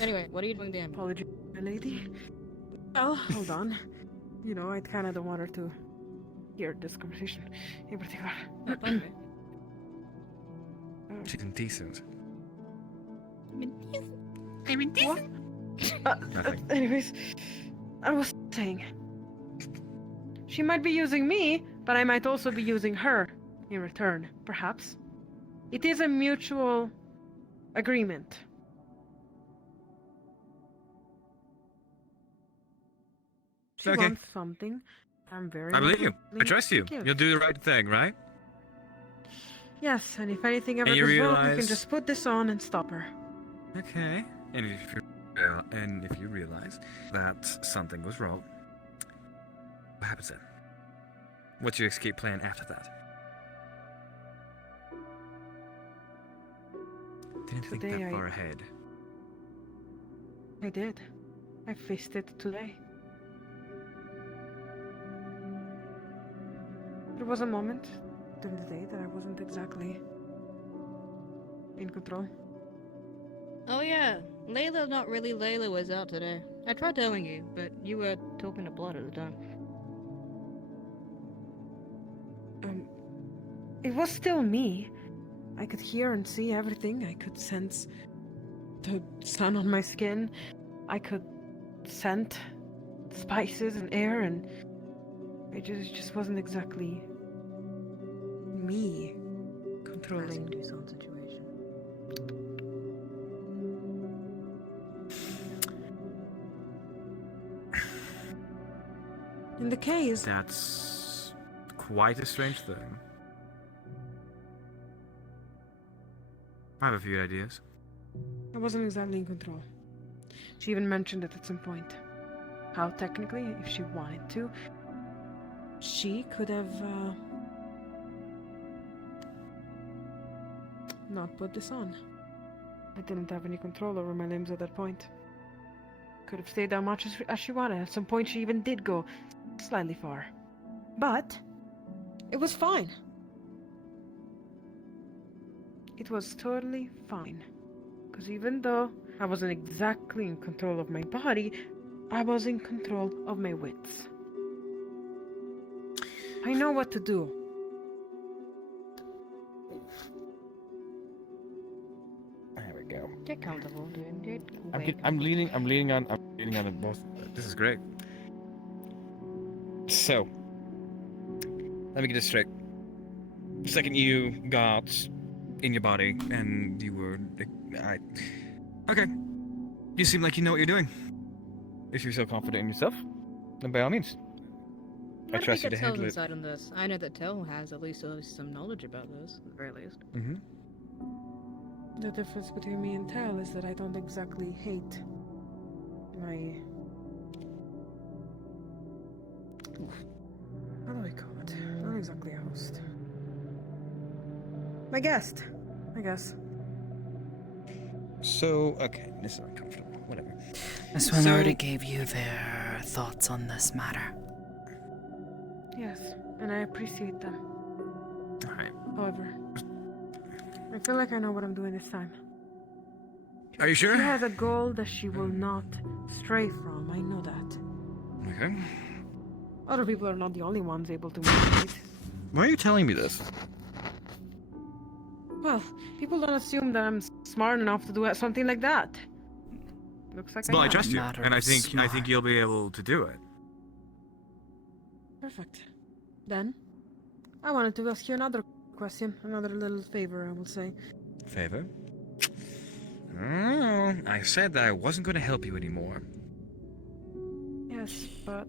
Anyway, what are you doing there? Apology, my lady. Well, hold on. You know, I kinda don't want her to hear this conversation in particular. She's indecent. Anyways, I was saying, she might be using me, but I might also be using her in return, perhaps. It is a mutual agreement. She Okay. wants something. I'm very. I believe you. I willing trust you. to give. You'll do the right thing, right? Yes, and if anything ever And you goes wrong, we can realize- just put this on and stop her. Okay. And if you realize that something was wrong, what happens then? What's your escape plan after that? Didn't think Today that I- far ahead. I did. I faced it today. There was a moment during the day that I wasn't exactly in control. Oh yeah, Layla, not really Layla, was out today. I tried telling you, but you were talking to Blood at the time. It was still me. I could hear and see everything. I could sense the sun on my skin. I could scent spices and air, and it just wasn't exactly me controlling this whole situation. In the case, That's quite a strange thing. I have a few ideas. I wasn't exactly in control. She even mentioned it at some point. How technically, if she wanted to, she could have not put this on. I didn't have any control over my limbs at that point. Could have stayed down much as she wanted. At some point she even did go slightly far. But it was fine. It was totally fine. Because even though I wasn't exactly in control of my body, I was in control of my wits. I know what to do. There we go. Get comfortable, dude. I'm leaning on it both. This is great. So, let me get this straight. The second you got in your body and you were, okay. You seem like you know what you're doing. If you're so confident in yourself, then by all means, I trust you to handle it. Insight on this. I know that Tell has at least some knowledge about this, at the very least. Mm-hmm. The difference between me and Tal is that I don't exactly hate my... How do I call it? Not exactly a host. My guest, I guess. So, okay, this is uncomfortable. Whatever. This one already gave you their thoughts on this matter. Yes, and I appreciate them. Alright. However, I feel like I know what I'm doing this time. Are you sure? She has a goal that she will not stray from. I know that. Okay. Other people are not the only ones able to motivate. Why are you telling me this? Well, people don't assume that I'm smart enough to do something like that. Looks like Well, I am. trust you, and I think you'll be able to do it. Perfect. Then, I wanted to ask you another question, another little favor, I will say. Favor? Oh, I said that I wasn't going to help you anymore. Yes, but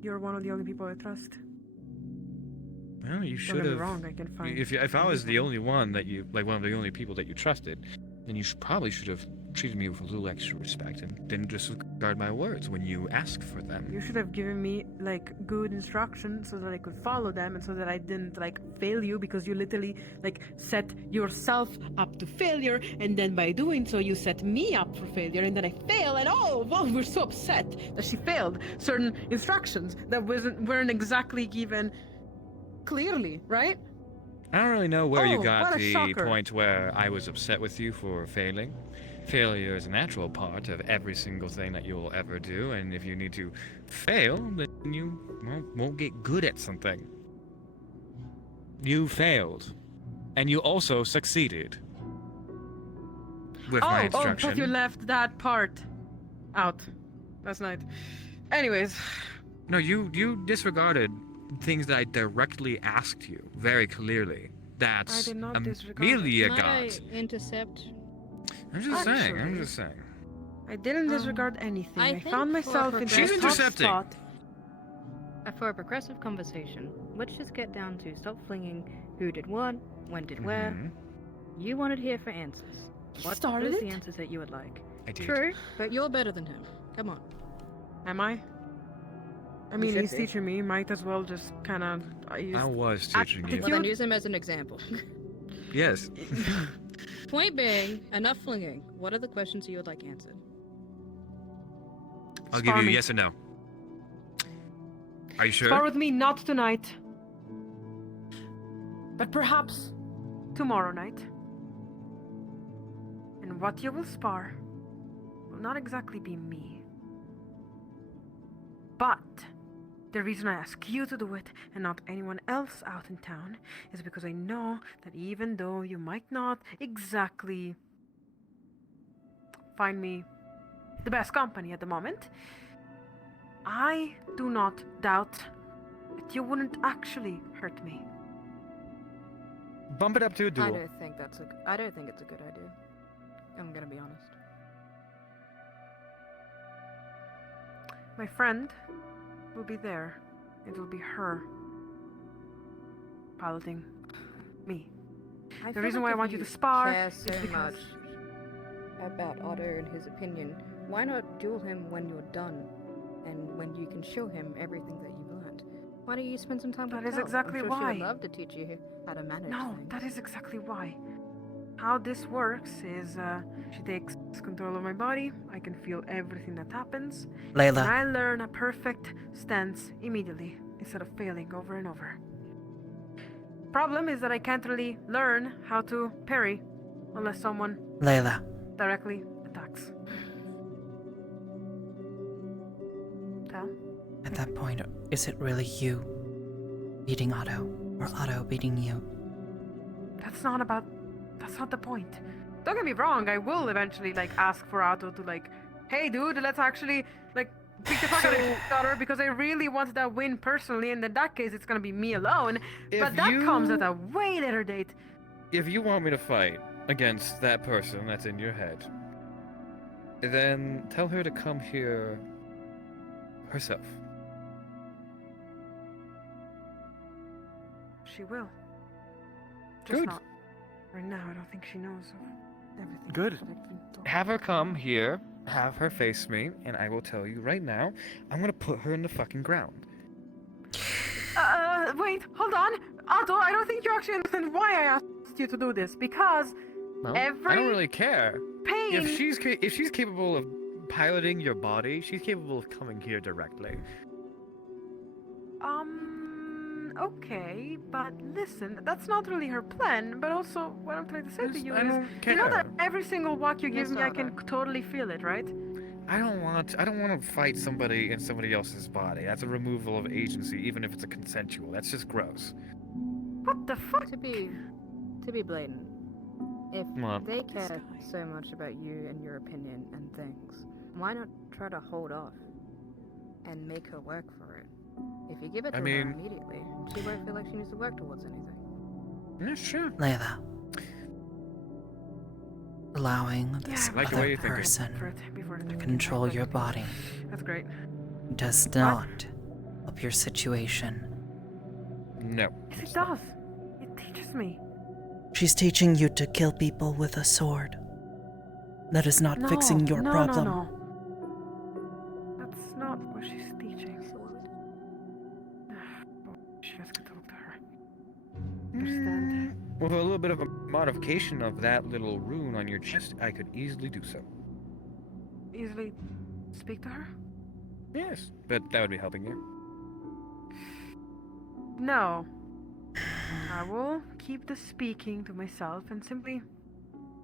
you're one of the only people I trust. Well, you Don't should get me have. wrong, I can find. If I was the only one that you, like one of the only people that you trusted, then you probably should have treated me with a little extra respect and didn't disregard my words when you asked for them. You should have given me like good instructions so that I could follow them and so that I didn't like fail you, because you literally like set yourself up to failure, and then by doing so you set me up for failure, and then I fail, and we're so upset that she failed certain instructions that weren't exactly given clearly, right? I don't really know where you got what a the shocker. point where I was upset with you for failing. Failure is a natural part of every single thing that you will ever do, and if you need to fail, then you won't get good at something. You failed, and you also succeeded with my instruction. But you left that part out last night. Anyways. No, you disregarded things that I directly asked you very clearly. That's I did not disregard Amelia it. got. Might I intercept? I'm just saying. I didn't disregard anything. I think found myself in She's that tough intercepting. spot. For a progressive conversation, let's just get down to stop flinging who did what, when did where. You wanted here for answers. What started is the it? answers that you would like? I did. True, but you're better than him. Come on. Am I? I mean, should he's be. teaching me. Might as well just kind of. I was teaching you. Well, then use him as an example. Yes. Point being, enough flinging. What are the questions you would like answered? I'll give you a yes or no. Are you sure? Spar with me, not tonight. But perhaps tomorrow night. And what you will spar will not exactly be me. But the reason I ask you to do it and not anyone else out in town is because I know that even though you might not exactly find me the best company at the moment, I do not doubt that you wouldn't actually hurt me. Bump it up to a duel. I don't think it's a good idea. I'm gonna be honest. my friend will be there. It will be her piloting me. The reason why I want you to spar care is so because much about Otto and his opinion, why not duel him when you're done, and when you can show him everything that you've learned? Why don't you spend some time with That is Kel? exactly I'm sure why. she would love to teach you how to manage No, things. that is exactly why. How this works is she takes control of my body. I can feel everything that happens. Layla. And I learn a perfect stance immediately instead of failing over and over. Problem is that I can't really learn how to parry unless someone Layla. directly attacks. Tal? At that point, is it really you beating Otto, or Otto beating you? That's not the point. Don't get me wrong, I will eventually ask for Otto to hey dude, let's actually beat the fuck out of each other because I really want that win personally, and in that case it's gonna be me alone. But that comes at a way later date. If you want me to fight against that person that's in your head, then tell her to come here herself. She will. Just Good. not right now. I don't think she knows of everything. Good. that I've been told. Have her come here, have her face me, and I will tell you right now, I'm gonna put her in the fucking ground. Wait, hold on. Otto, I don't think you actually understand why I asked you to do this, because Well, every I don't really care. pain... If she's capable of piloting your body, she's capable of coming here directly. Okay, but listen, that's not really her plan, but also what I'm trying to say to you I is, don't you know care. that every single walk you give Miss me, I can Otto. totally feel it, right? I don't want to fight somebody in somebody else's body. That's a removal of agency, even if it's a consensual. That's just gross. What the fuck? To be blatant, if What? they care so much about you and your opinion and things, why not try to hold off and make her work for it? If you give it to her immediately, she won't feel like she needs to work towards anything. Yeah, sure. Layla. Allowing this I like the way other you're thinking. person Before to control your body That's great. does not help your situation. No. Yes, it does. It teaches me. She's teaching you to kill people with a sword. That is not fixing your problem. No. That's not what she's teaching. She has to talk to her. Understand? With a little bit of a modification of that little rune on your chest, I could easily do so. Easily speak to her? Yes, but that would be helping you. No. I will keep the speaking to myself and simply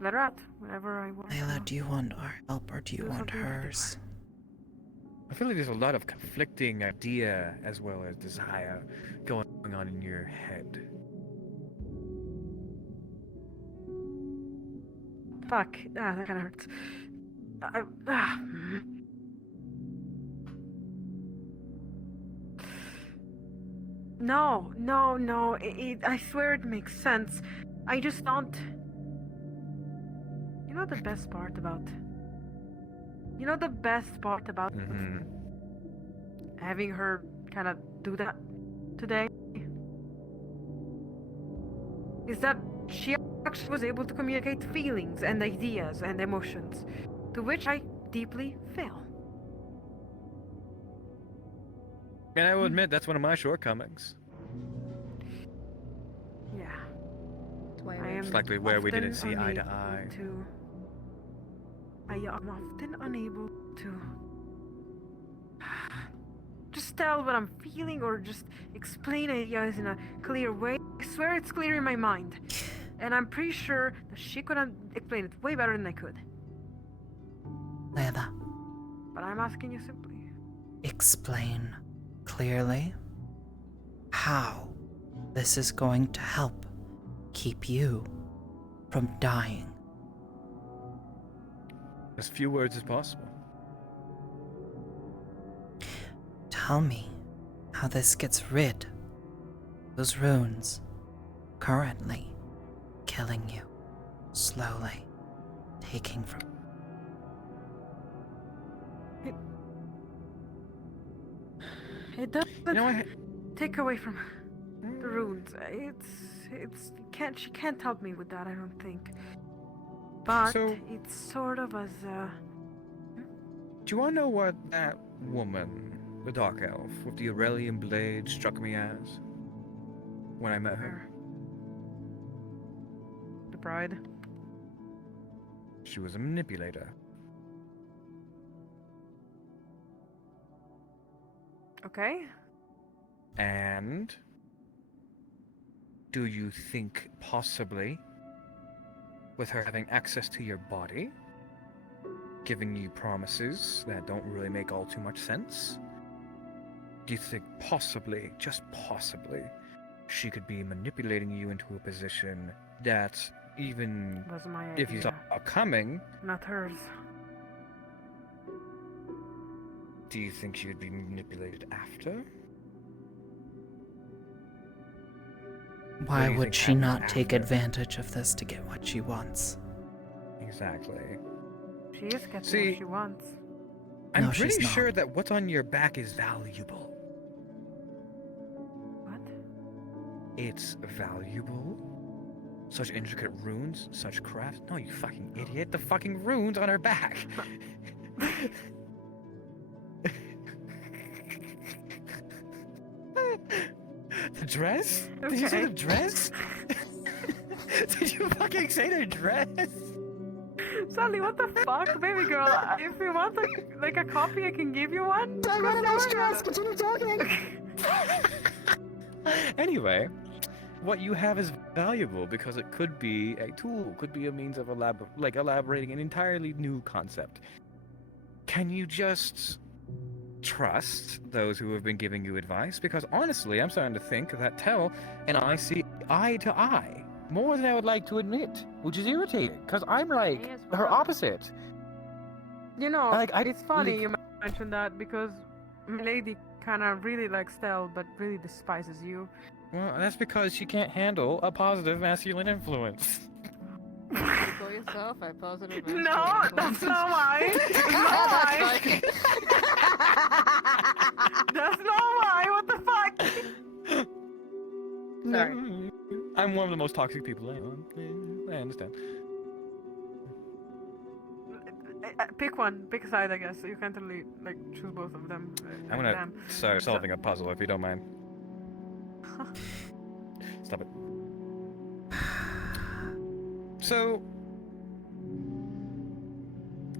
let her out whenever I want. Layla, do you want our help or do you want hers? I feel like there's a lot of conflicting idea as well as desire going on in your head. Fuck. That kind of hurts. No. I swear it makes sense. I just don't... You know the best part about... having her kind of do that today? Is that she actually was able to communicate feelings and ideas and emotions, to which I deeply fail. And I will admit, that's one of my shortcomings. Yeah. That's why I am It's likely where we didn't often see eye to unable eye. I am often unable to just tell what I'm feeling or just explain ideas in a clear way. I swear it's clear in my mind. And I'm pretty sure that she could explain it way better than I could. Layla, But I'm asking you simply. explain clearly how this is going to help keep you from dying. As few words as possible. Tell me how this gets rid of those runes currently killing you, slowly taking from... It doesn't You know, take away from the runes. She can't help me with that, I don't think. But it's sort of as do you want to know what that woman, the dark elf with the Aurelian blade, struck me as when I met her? the bride. She was a manipulator. Okay. And do you think possibly, with her having access to your body, giving you promises that don't really make all too much sense, do you think possibly, just possibly, she could be manipulating you into a position that even Was my if you saw idea. it coming, Not hers. do you think she would be manipulated after? Why What do you would think she happens not take after? advantage of this to get what she wants? Exactly. She is getting See, what she wants. I'm No, she's pretty not. sure that what's on your back is valuable. What? It's valuable? Such intricate runes, such craft? No, you fucking idiot. The fucking runes on her back. The dress? Did you say the dress? Did you fucking say the dress? Sally, what the fuck, baby girl? If you want a copy, I can give you one. I got a nice dress. Continue talking. Anyway, what you have is valuable because it could be a tool, could be a means of elaborating an entirely new concept. Can you just trust those who have been giving you advice? Because honestly, I'm starting to think that Tell and I see eye to eye more than I would like to admit, which is irritating because I'm like her opposite. You know, Like, it's funny you mentioned that because Milady kind of really likes Stell, but really despises you. Well, that's because she can't handle a positive masculine influence. You call yourself a positive masculine No, that's not why. That's not why. That's not why. What the fuck? Sorry. I'm one of the most toxic people I know. I understand. Pick one. Pick a side, I guess. You can't really choose both of them. I'm gonna start solving a puzzle if you don't mind. Stop it. So,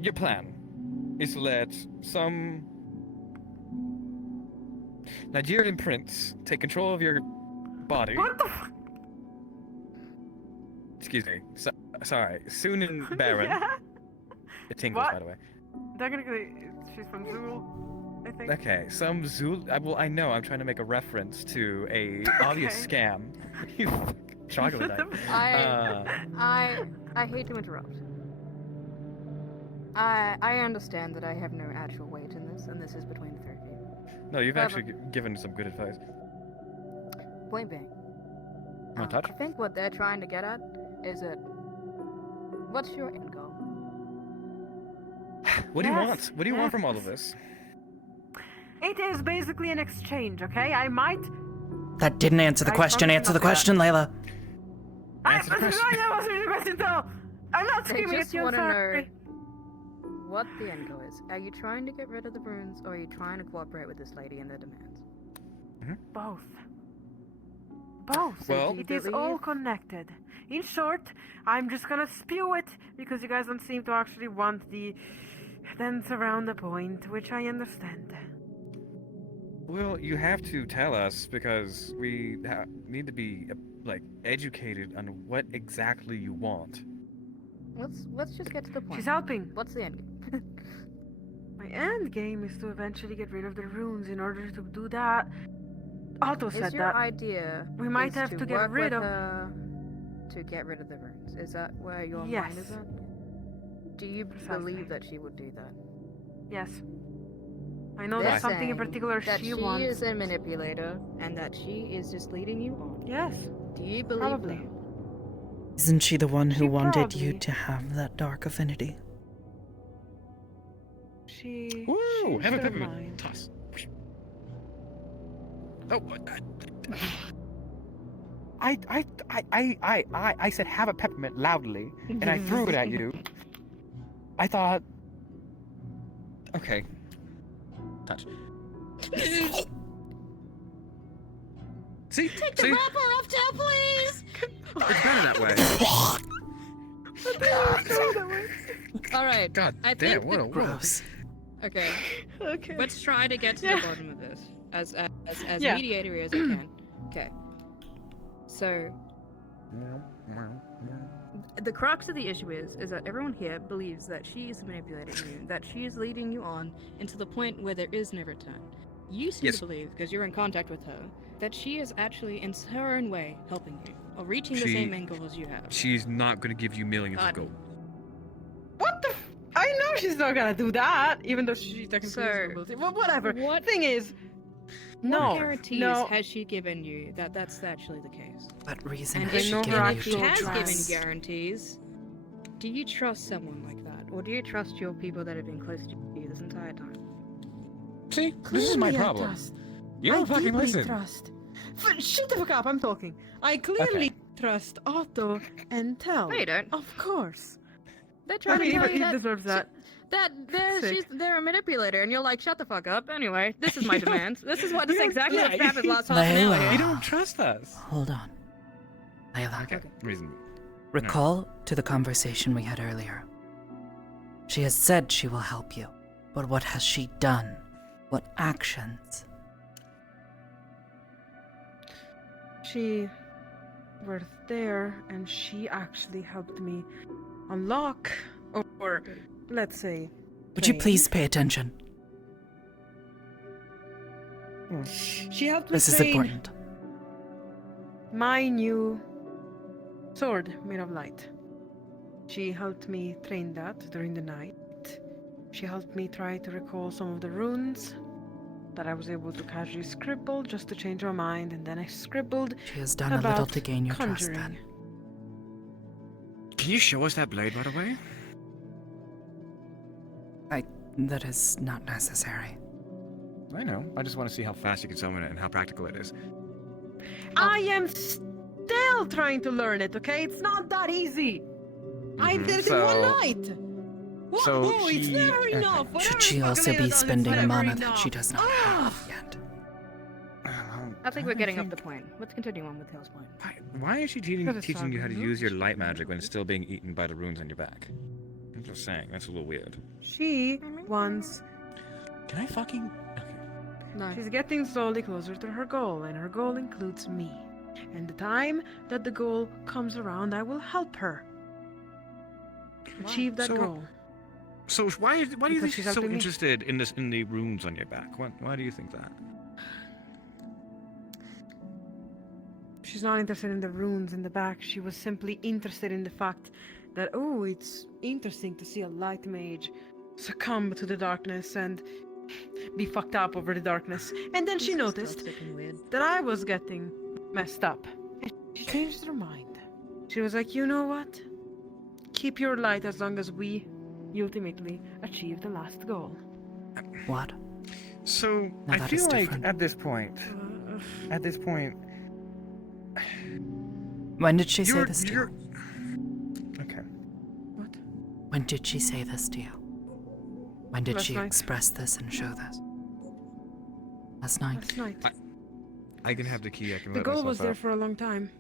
your plan is to let some Nigerian prince take control of your body. What the fuck? Excuse me. Sorry. Sunan Baron. Yeah. It tingles, What? by the way. Technically, she's from Zul, I think. Okay, some Zul. Well, I know. I'm trying to make a reference to a obvious scam. You troglodyte. I hate to interrupt. I understand that I have no actual weight in this, and this is between the three of you. No, you've However- actually given some good advice. Point being, Want to touch? I think what they're trying to get at is that what's your end goal? What do you Yes, want? What do you want yes. from all of this? It is basically an exchange, okay? I might. That didn't answer the I question. promise Answer the not to. question, Layla. Answer the question. That wasn't the question, though. I'm not They screaming just at you. I'm want to know sorry. what the end goal is. Are you trying to get rid of the runes, or are you trying to cooperate with this lady and their demands? Both. Both. Well- It is all connected. In short, I'm just gonna spew it because you guys don't seem to actually want the dance around the point, which I understand. Well, you have to tell us because we need to be educated on what exactly you want. Let's just get to the point. She's helping. What's the end game? My end game is to eventually get rid of the runes. In order to do that, Otto said Is your that idea we might is have to get work rid with of. her to get rid of the runes? Is that where your mind Yes. is at? Do you believe that she would do that? Yes. I know They're there's something in saying particular that she she wants. is a manipulator and that she is just leading you on. Yes. Do you believe Probably. that? Isn't she the one who She wanted you probably- to have that dark affinity? She. Woo! changed Have a her peppermint. mind. Toss. Oh, I said have a peppermint loudly, and I threw it at you. I thought. Okay. Touch. See? Take the See? wrapper off, Tao, please! It's better that way. Alright. God I damn, think what a gross. Okay. Okay. Let's try to get to the bottom of this as Yeah. mediator as I can. Okay. So the crux of the issue is that everyone here believes that she is manipulating you, that she is leading you on into the point where there is no return. You seem to believe, because you're in contact with her, that she is actually in her own way helping you, or reaching the same end goal as you have. She's not gonna give you millions of gold. What the? I know she's not gonna do that, even though she technically is able to. Well, whatever. What thing is, no, what guarantees no. has she given you that that's actually the case? What reason And has if, she know given her you if she to has given trust? guarantees, do you trust someone like that, or do you trust your people that have been close to you this entire time? See, this is my Clearly I problem. trust. You don't I fucking deeply listen. trust. Shut the fuck up! I'm talking. I clearly trust Otto and Tel. No, you don't. Of course. They try I mean, to tell he you that deserves that. Sick. they're a manipulator, and you're like, shut the fuck up. Anyway, this is my demands. This is what this exactly yeah, what happened last half an Layla. hour. You don't trust us. Hold on. Layla, Okay. Reason. recall to the conversation we had earlier. She has said she will help you, but what has she done? What actions? She was there, and she actually helped me unlock, or let's say. Would you train. please pay attention? She helped me This is train important. my new sword made of light. She helped me train that during the night. She helped me try to recall some of the runes that I was able to casually scribble just to change my mind, and then I scribbled. She has done a little about to gain your trust conjuring. then. Can you show us that blade, by the way? That is not necessary. I know. I just want to see how fast you can summon it and how practical it is. I am still trying to learn it, okay? It's not that easy. I did it in one night. What? so Oh, it's she- never okay. enough. Should she Whatever also fucking be is, spending a it's never mana that she enough. does not have yet? I think we're getting off the point. Let's continue on with Tail's point. Why is she Because it's teaching you how to not use your light magic when it's still being eaten by the runes on your back? I'm just saying, that's a little weird. She wants. Can I fucking... No. She's getting slowly closer to her goal, and her goal includes me. And the time that the goal comes around, I will help her achieve that So- goal. So why do you Because think she's she's so helping me. interested in the runes on your back? Why do you think that? She's not interested in the runes in the back. She was simply interested in the fact that, oh, it's interesting to see a light mage succumb to the darkness and be fucked up over the darkness. And then she noticed that I was getting messed up. And she changed her mind. She was like, you know what? Keep your light as long as we ultimately achieve the last goal. What? So Now I that feel is like different. at this point, When did she say you're- this to you're- you? Okay. When did she say this to you? When did Last she night. express this and show this? Last night. Last night. I can have the key. I can The let goal myself was there out. for a long time.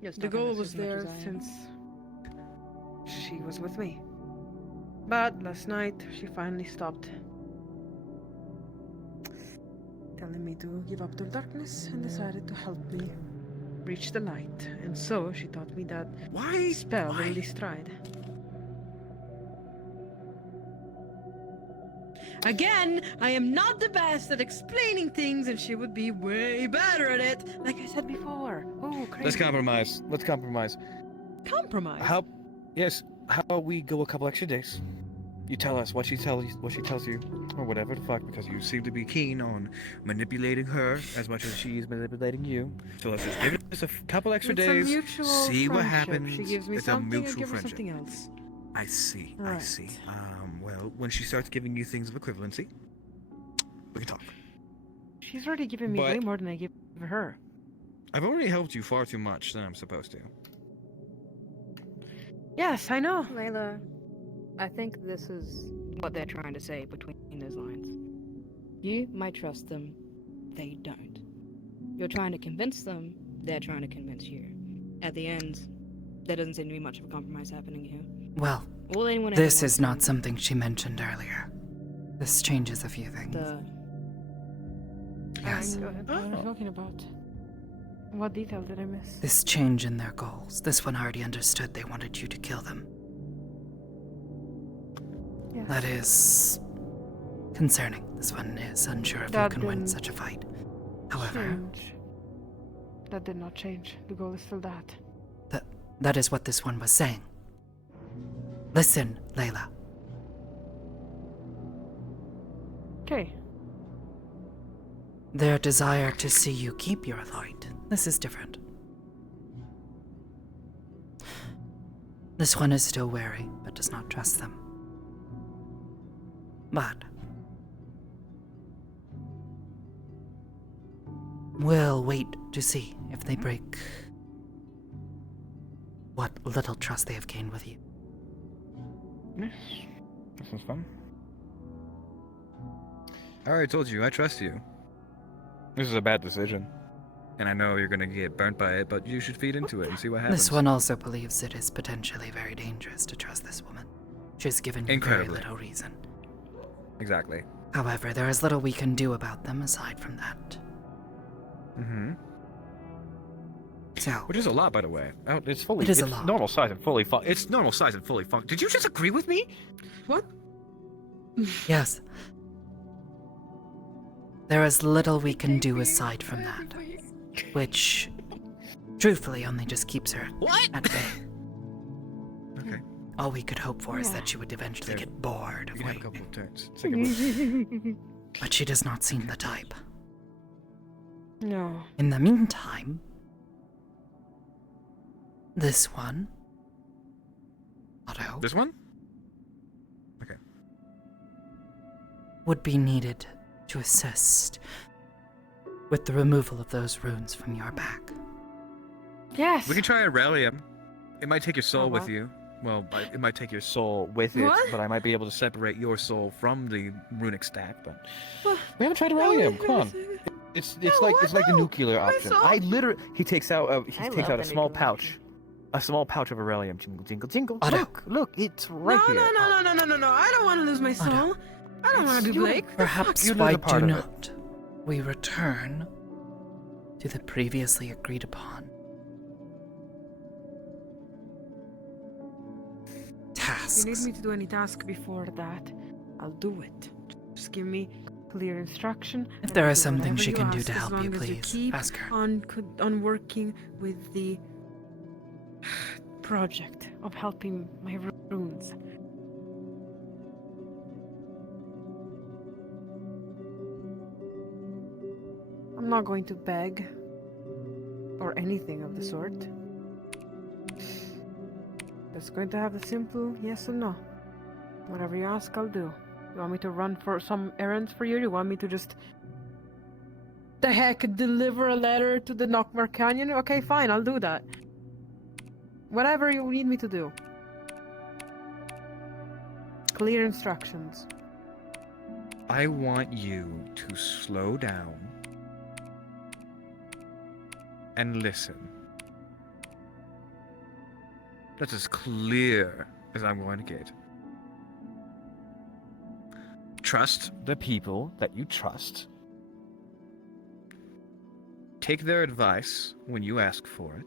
You're The stuck on goal this was as much there as I am. since she was with me. But last night, she finally stopped telling me to give up to the darkness and decided to help me reach the light. And so she taught me that spell Lily Stride. Again, I am not the best at explaining things, and she would be way better at it. Like I said before. Oh, crazy. Let's compromise. Let's compromise. Compromise? How? Yes. How about we go a couple extra days? You tell us what she tells you, or whatever the fuck, because you seem to be keen on manipulating her as much as she's manipulating you. So let's just give us a couple extra It's days. a mutual See what friendship. happens. She gives me it's something, a I mutual give her friendship. something else. I see. I Right. see. Well, when she starts giving you things of equivalency, we can talk. She's already given me But- way more than I give her. I've already helped you far too much than I'm supposed to. Yes, I know. Layla, I think this is what they're trying to say between those lines. You might trust them, they don't. You're trying to convince them, they're trying to convince you. At the end, there doesn't seem to be much of a compromise happening here. Well, All anyone ever this wants is to not do- something she mentioned earlier. This changes a few things. Yes. What are you talking about? What detail did I miss? This change in their goals. This one already understood they wanted you to kill them. Yes. That is concerning. This one is unsure if you That can win didn't such a fight. However, change. That did not change. The goal is still that. that is what this one was saying. Listen, Layla. Okay. Their desire to see you keep your light. This is different. This one is still wary, but does not trust them. But we'll wait to see if they break what little trust they have gained with you. Yes. This was fun. I already told you, I trust you. This is a bad decision. And I know you're gonna get burnt by it, but you should feed into it and see what happens. This one also believes it is potentially very dangerous to trust this woman. She's given you very Incredibly. little reason. Exactly. However, there is little we can do about them aside from that. Mm-hmm. So, which is a lot, by the way. Oh, it's fully. It is a it's lot. normal size and fully fun. It's normal size and fully fun. Did you just agree with me? What? Yes. There is little we can do aside from that. Which, truthfully, only just keeps her at bay. Okay. All we could hope for is that she would eventually There. get bored of You can have a waiting. couple of turns. Take a look. But she does not seem the type. No. In the meantime, this one, Otto, This one? Okay. would be needed to assist with the removal of those runes from your back. Yes. We can try to rally him. It might take your soul with what? you. Well, it might take your soul with it, What? but I might be able to separate your soul from the runic stack. But What? we haven't tried to rally him. Come on. It's like the nuclear option. soul. I literally he takes out I takes love out the a small nuclear pouch, a small pouch of Aurelium. Jingle, jingle, jingle. Otto. Look, it's right No, here. no. I don't want to lose my soul. I don't want to be You- Blake. Perhaps You lose why a part do of it. not we return to the previously agreed upon tasks? If you need me to do any task before that, I'll do it. Just give me clear instruction. If and there I'll is do something whatever she you can do ask, to as help long you, as please, keep ask her. on working with the project of helping my runes. I'm not going to beg or anything of the sort. Just going to have a simple yes or no. Whatever you ask, I'll do. You want me to run for some errands for you? You want me to just the heck deliver a letter to the Knockmar Canyon? Okay, fine, I'll do that. Whatever you need me to do. Clear instructions. I want you to slow down and listen. That's as clear as I'm going to get. Trust the people that you trust. Take their advice when you ask for it.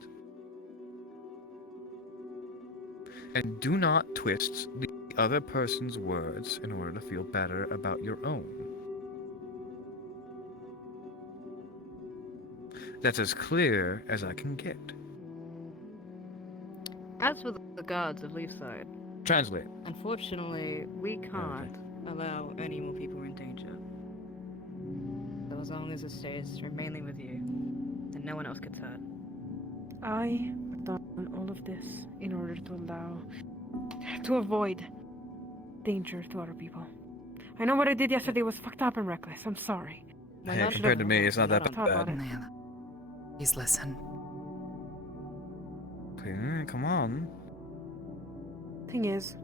And do not twist the other person's words in order to feel better about your own. That's as clear as I can get. As for the guards of Leafside, Translate. unfortunately, we can't allow any more people in danger. So as long as it stays mainly with you, then no one else gets hurt. I have done all of this in order to avoid danger to other people. I know what I did yesterday was fucked up and reckless. I'm sorry. Well, Hey, that compared to should've- me, it's not that I thought about bad. it. Layla, please listen. Okay, come on. Thing is,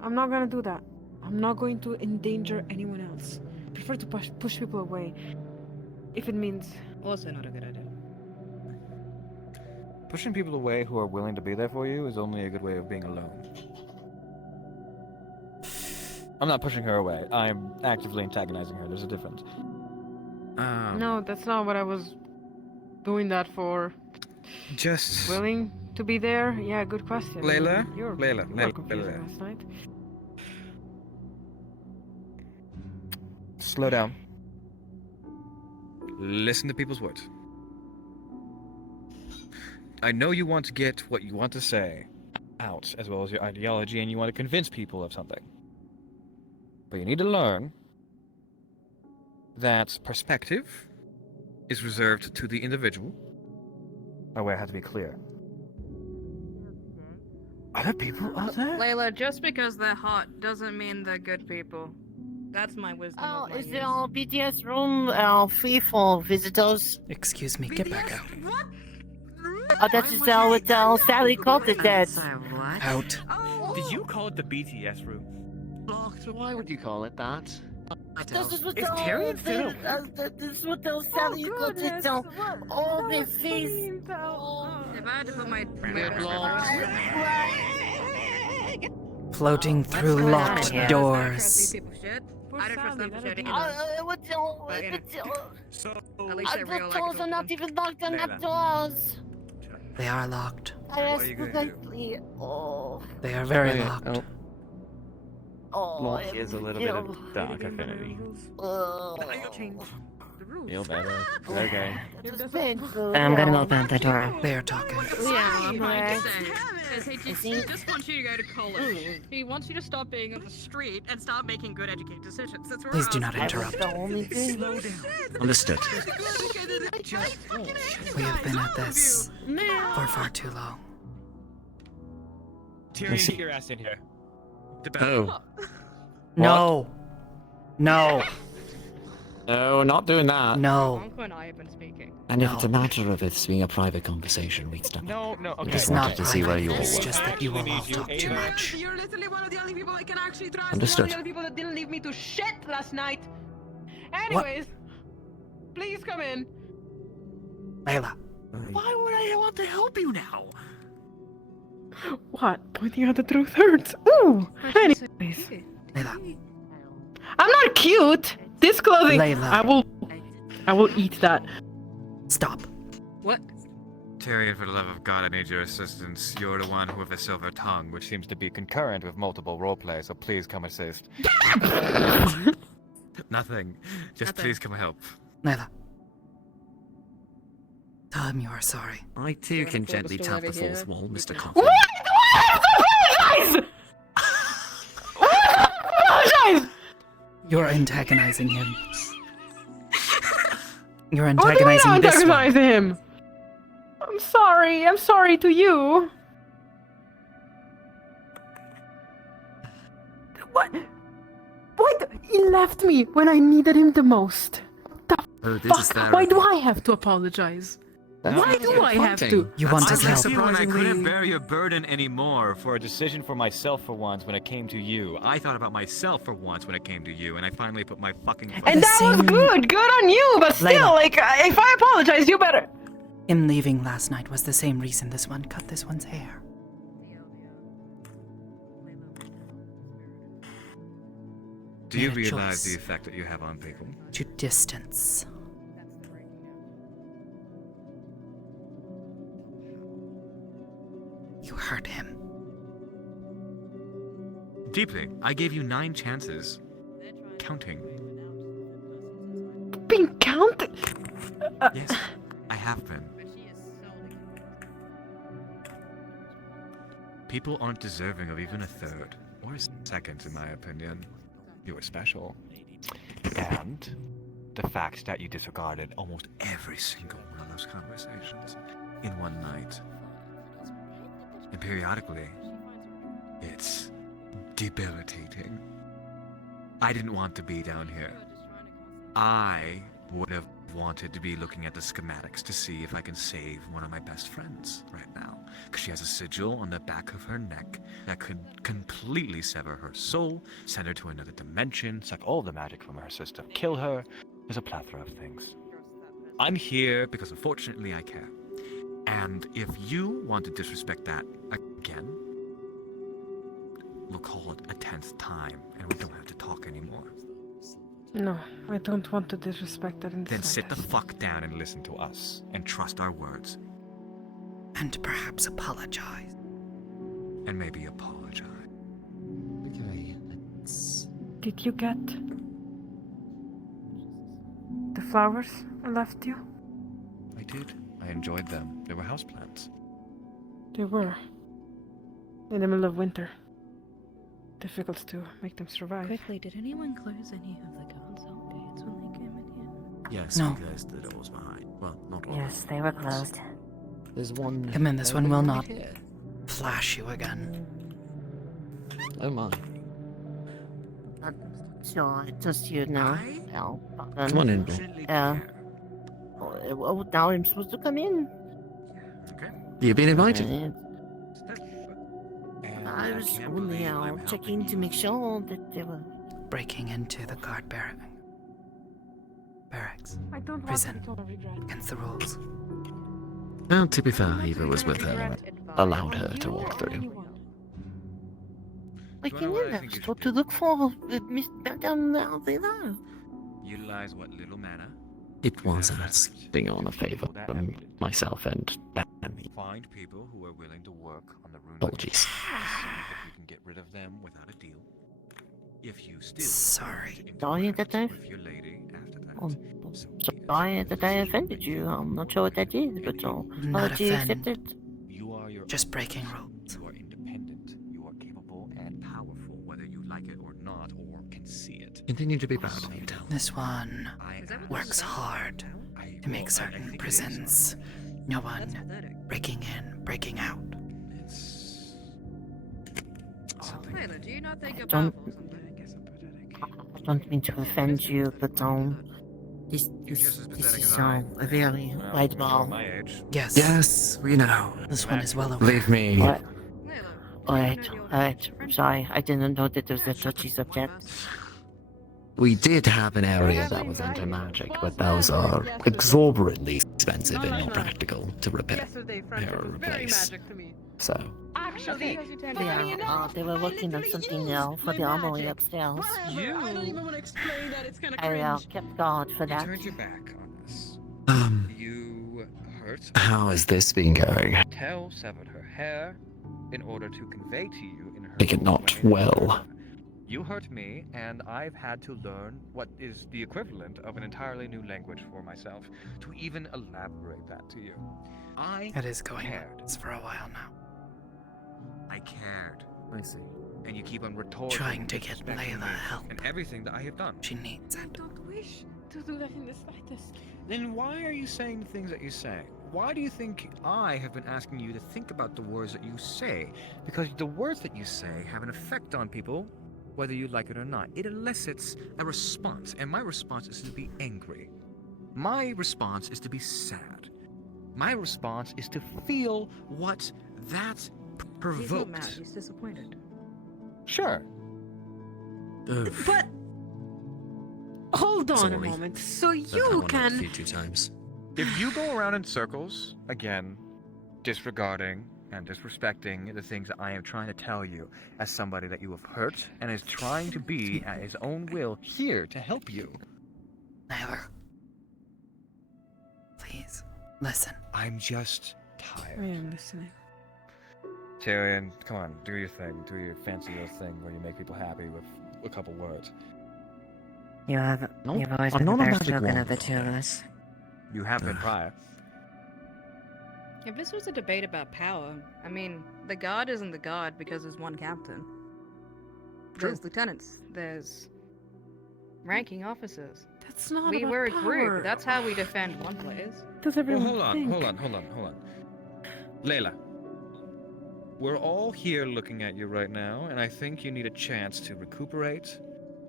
I'm not gonna do that. I'm not going to endanger anyone else. I prefer to push people away. If it means also not a good idea. Pushing people away who are willing to be there for you is only a good way of being alone. I'm not pushing her away. I'm actively antagonizing her. There's a difference. No, that's not what I was doing that for. Just Willing to be there? Yeah, good question. I mean, Layla? you were Layla. confusing last night. Slow down. Listen to people's words. I know you want to get what you want to say out, as well as your ideology, and you want to convince people of something. But you need to learn that perspective is reserved to the individual. Oh wait, I have to be clear. Other people out there? Layla, just because they're hot doesn't mean they're good people. That's my wisdom Oh, of my is youth. the BTS room free for visitors? Excuse me, get back out. Oh, that's just what Sally Coulter said. Out. Did you call it the BTS room? Locked? Why would you call it that? This is what Is Terry and Fiddle? this is what Sally Coulter tell all their face. If I had to put my Floating through locked doors. I don't trust them for shit either. So, At least they're real. doors are not even locked on the Layla. doors. They are locked. I asked are you gonna politely. Oh. They are very Okay, locked. Oh, Lock is a little bit of dark affinity. Feel better. Okay. I'm gonna open the door. They are talking. Yeah, I'm like right. he just wants you to go to college. He wants you to stop being on the street and start making good educated decisions. That's where Please do not interrupt. Slow down. Understood. We have been at this for far too long. Tyrion, get your ass in here. Oh. No. No. No, not doing that. No. Uncle and I have been speaking. And if it's a matter of this being a private conversation, we stop. No, okay. It's Just not wanted to see where you all It's were. just that you all talk too Ava. much. You're literally one of the only people I can actually trust. Understood. One of the other people that didn't leave me to shit last night. Anyways, please come in. Layla. Why would I want to help you now? What? Pointing out the truth hurts. Ooh. Anyways, Layla. I'm not cute. This clothing. Layla. I will eat that. Stop. What? Tyrion, for the love of God, I need your assistance. You're the one with a silver tongue, which seems to be concurrent with multiple roleplay, so please come assist. Nothing. Just please come help. Layla. Tell him you are sorry. I too can gently tap the fourth wall, Mr. Confident. Why do I have to apologize? Why do I have to apologize? You're antagonizing him. You're What do you mean antagonizing I'm this one. antagonizing him? I'm sorry. I'm sorry to you. What? He left me when I needed him the most. Oh, this is Fuck. Why do I have to apologize? Why do I have to? You want I'm his help. when I couldn't bear your burden anymore for a decision for myself for once when it came to you. I thought about myself for once when it came to you, and I finally put my fucking... And that was good. Good on you. But still, Layla. like, if I apologize, you better. Him leaving last night was the same reason this one cut this one's hair. Do you Made a realize choice the effect that you have on people? to distance. You hurt him. Deeply. I gave you 9 chances. Counting. Being counted. Yes, I have been. People aren't deserving of even a third, or a second, in my opinion. You were special. And the fact that you disregarded almost every single one of those conversations in one night. And periodically, it's debilitating. I didn't want to be down here. I would have wanted to be looking at the schematics to see if I can save one of my best friends right now. Because she has a sigil on the back of her neck that could completely sever her soul, send her to another dimension, suck all the magic from her system, kill her. There's a plethora of things. I'm here because unfortunately I care. And if you want to disrespect that again, we'll call it a 10th time, and we don't have to talk anymore. No, I don't want to disrespect that in the Then sit the slightest. fuck down and listen to us, and trust our words. And perhaps apologize. And maybe apologize. Okay, let's... Did you get the flowers I left you? I did. I enjoyed them. They were houseplants. They were. In the middle of winter. Difficult to make them survive. Quickly, did anyone close any of the guards' out gates when they came in here? Yes, No. we closed the doors behind. Well, not all. Yes, they were closed. There's one... Come in, this one will not here. flash you again. Oh my. Sure, just you now. Come on in, Bill. Yeah. Oh, now I'm supposed to come in. You've been invited. I was only checking to make sure that they were... Breaking into the guard barracks. I don't Prison. want to regret. Against the rules. Well, to be fair, Eva was with her. Allowed her to walk through. Like, you know, that's what to look for. Miss down there. Utilize what little mana. It was asking on a favor from myself and Danny. Find people who are willing to work on the rune. Apologies. See if you can get rid of them without a deal. If you still Sorry. Sorry that I... with your lady after that. Oh, sorry that I offended you. I'm not sure what that is, but Not apology offend. accepted. You are your Just breaking rules. You are independent. You are capable and powerful, whether you like it or not, or can see it. Continue to be proud of you, Del. This one works hard to make certain prisons. No one breaking in, breaking out. Layla, do you not think you're Don't- powerful someday? I don't mean to offend you, but this is a very wide ball. My age. Yes. Yes, we know. This one is well aware. Leave me. Alright. Sorry, I didn't know that there was a touchy subject. We did have an area that was anti-magic, but those are exorbitantly expensive and impractical to repair or replace. So, Actually, Yeah, they were working on something now for the armory upstairs. I don't even want to explain that. It's kind of I cringe. kept guard for You that. turned your back on us. You hurt. how has this been going? Tell severed her hair in order to convey to you in her. Take it own not way. well. You hurt me, and I've had to learn what is the equivalent of an entirely new language for myself to even elaborate that to you. It is going cared. on for a while now. I cared. I see. And you keep on retorting, Trying to get disrespecting Layla me help. and everything that I have done. She needs it. Don't wish to do that in the slightest. Then why are you saying the things that you say? Why do you think I have been asking you to think about the words that you say? Because the words that you say have an effect on people, whether you like it or not. It elicits a response, and my response is to be angry. My response is to be sad. My response is to feel what that He's not provoked. mad, he's disappointed. Sure. But hold on Sorry. a moment. So I've had you one like can. you 2 times. If you go around in circles, again, disregarding and disrespecting the things that I am trying to tell you as somebody that you have hurt and is trying to be at his own will here to help you. Never. Please, listen. I'm just I tired. am listening. Tyrion, come on, do your thing. Do your fancy little thing where you make people happy with a couple words. You've always I'm been not the a better magic spoken wand. of the two of us. You have been prior. If this was a debate about power, I mean, the guard isn't the guard because there's one captain. There's lieutenants, there's ranking officers. That's not We about were a power. group, that's how we defend one place. Does Well, everyone hold on, think? hold on. Layla, we're all here looking at you right now, and I think you need a chance to recuperate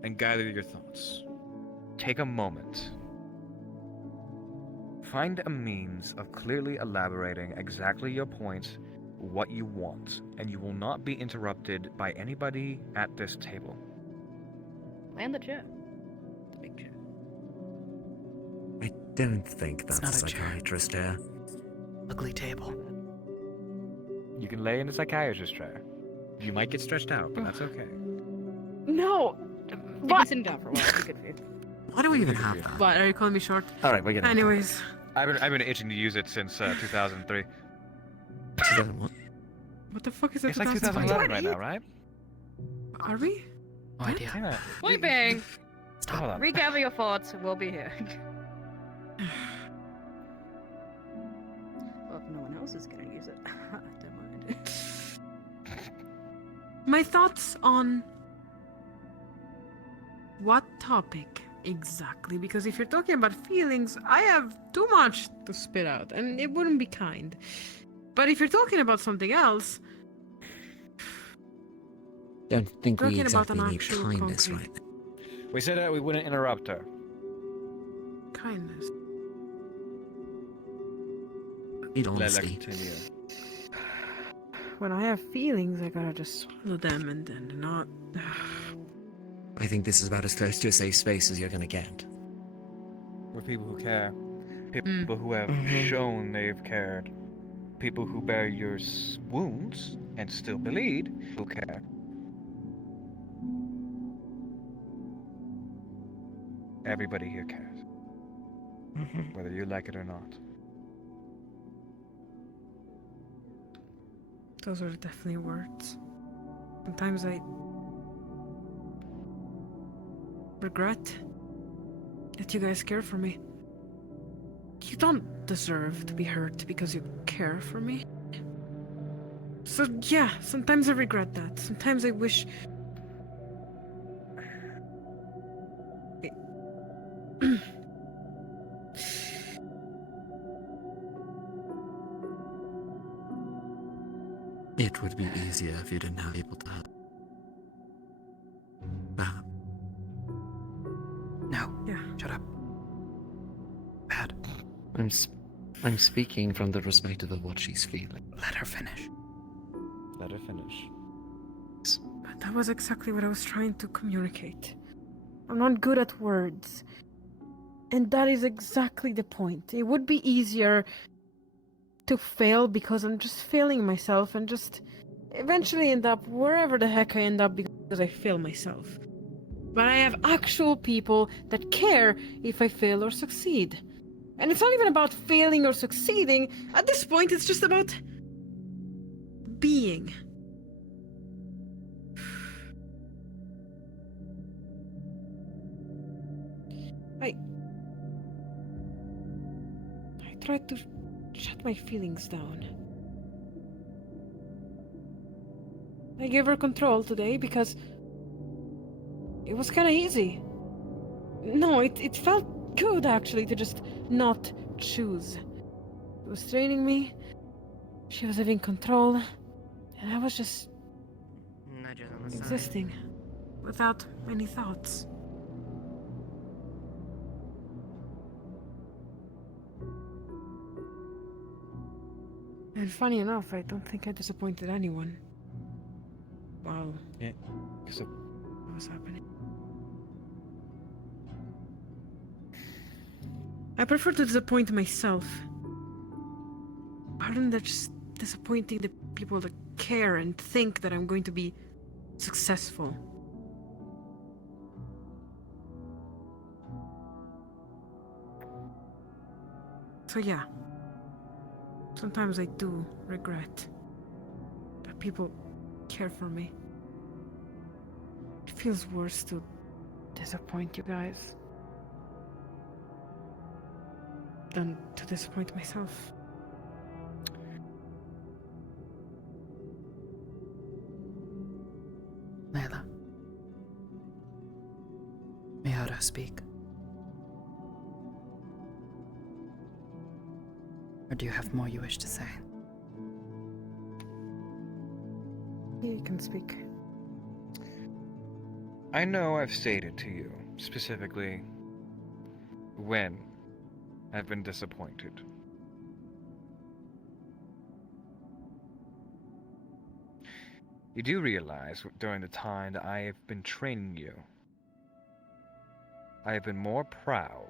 and gather your thoughts. take a moment. Find a means of clearly elaborating exactly your points, what you want, and you will not be interrupted by anybody at this table. And the chair. The big chair. I don't think that's not a a chair. psychiatrist chair. Ugly table. You can lay in the psychiatrist chair. You might get stretched out, but that's okay. No! You can sit down for a while. It'd be good for you. Why do we even have that? What, are you calling me short? Alright, we're getting Anyways. I've been itching to use it since 2003. What the fuck is it? It's like 2011 right now, right? Are we? No idea. Yeah. Sleeping! Hold on. Regather your thoughts. We'll be here. Well, if no one else is gonna use it, don't mind. My thoughts on what topic exactly? Because if you're talking about feelings, I have too much to spit out, and it wouldn't be kind. But if you're talking about something else, Don't think we talking about exactly an need actual kindness concrete right now. We said that we wouldn't interrupt her. kindness. In Let her honesty. continue. When I have feelings, I gotta just swallow them and then not. I think this is about as close to a safe space as you're gonna get. With people who care. People who have shown they've cared. People who bear your wounds and still bleed who care. Everybody here cares. Whether you like it or not. Those are definitely words. Sometimes I regret that you guys care for me. You don't deserve to be hurt because you care for me. So yeah, sometimes I regret that. Sometimes I wish It would be easier if you didn't have people to help. Perhaps. No. Yeah. Shut up. Bad. I'm speaking from the perspective of what she's feeling. Let her finish. Let her finish. But that was exactly what I was trying to communicate. I'm not good at words. And that is exactly the point. It would be easier to fail because I'm just failing myself and just eventually end up wherever the heck I end up because I fail myself. But I have actual people that care if I fail or succeed. And it's not even about failing or succeeding. At this point, it's just about being. I tried to shut my feelings down. I gave her control today because it was kind of easy. No, it felt good actually to just not choose. It was training me, she was having control, and I was just existing without any thoughts. And funny enough, I don't think I disappointed anyone. Wow. Yeah. So What was happening? I prefer to disappoint myself. Rather than just disappointing the people that care and think that I'm going to be successful. So yeah. Sometimes I do regret that people care for me. It feels worse to disappoint you guys than to disappoint myself. Layla. Miara, speak. Or do you have more you wish to say? You can speak. I know I've stated to you, specifically, when I've been disappointed. You do realize during the time that I have been training you, I have been more proud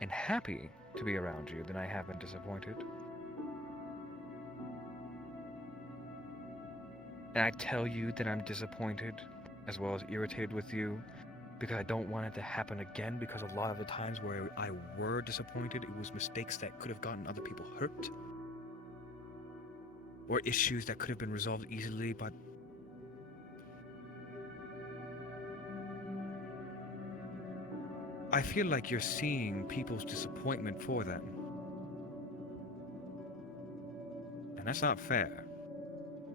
and happy to be around you than I have been disappointed. And I tell you that I'm disappointed as well as irritated with you because I don't want it to happen again, because a lot of the times where I were disappointed, it was mistakes that could have gotten other people hurt, or issues that could have been resolved easily, but I feel like you're seeing people's disappointment for them. And that's not fair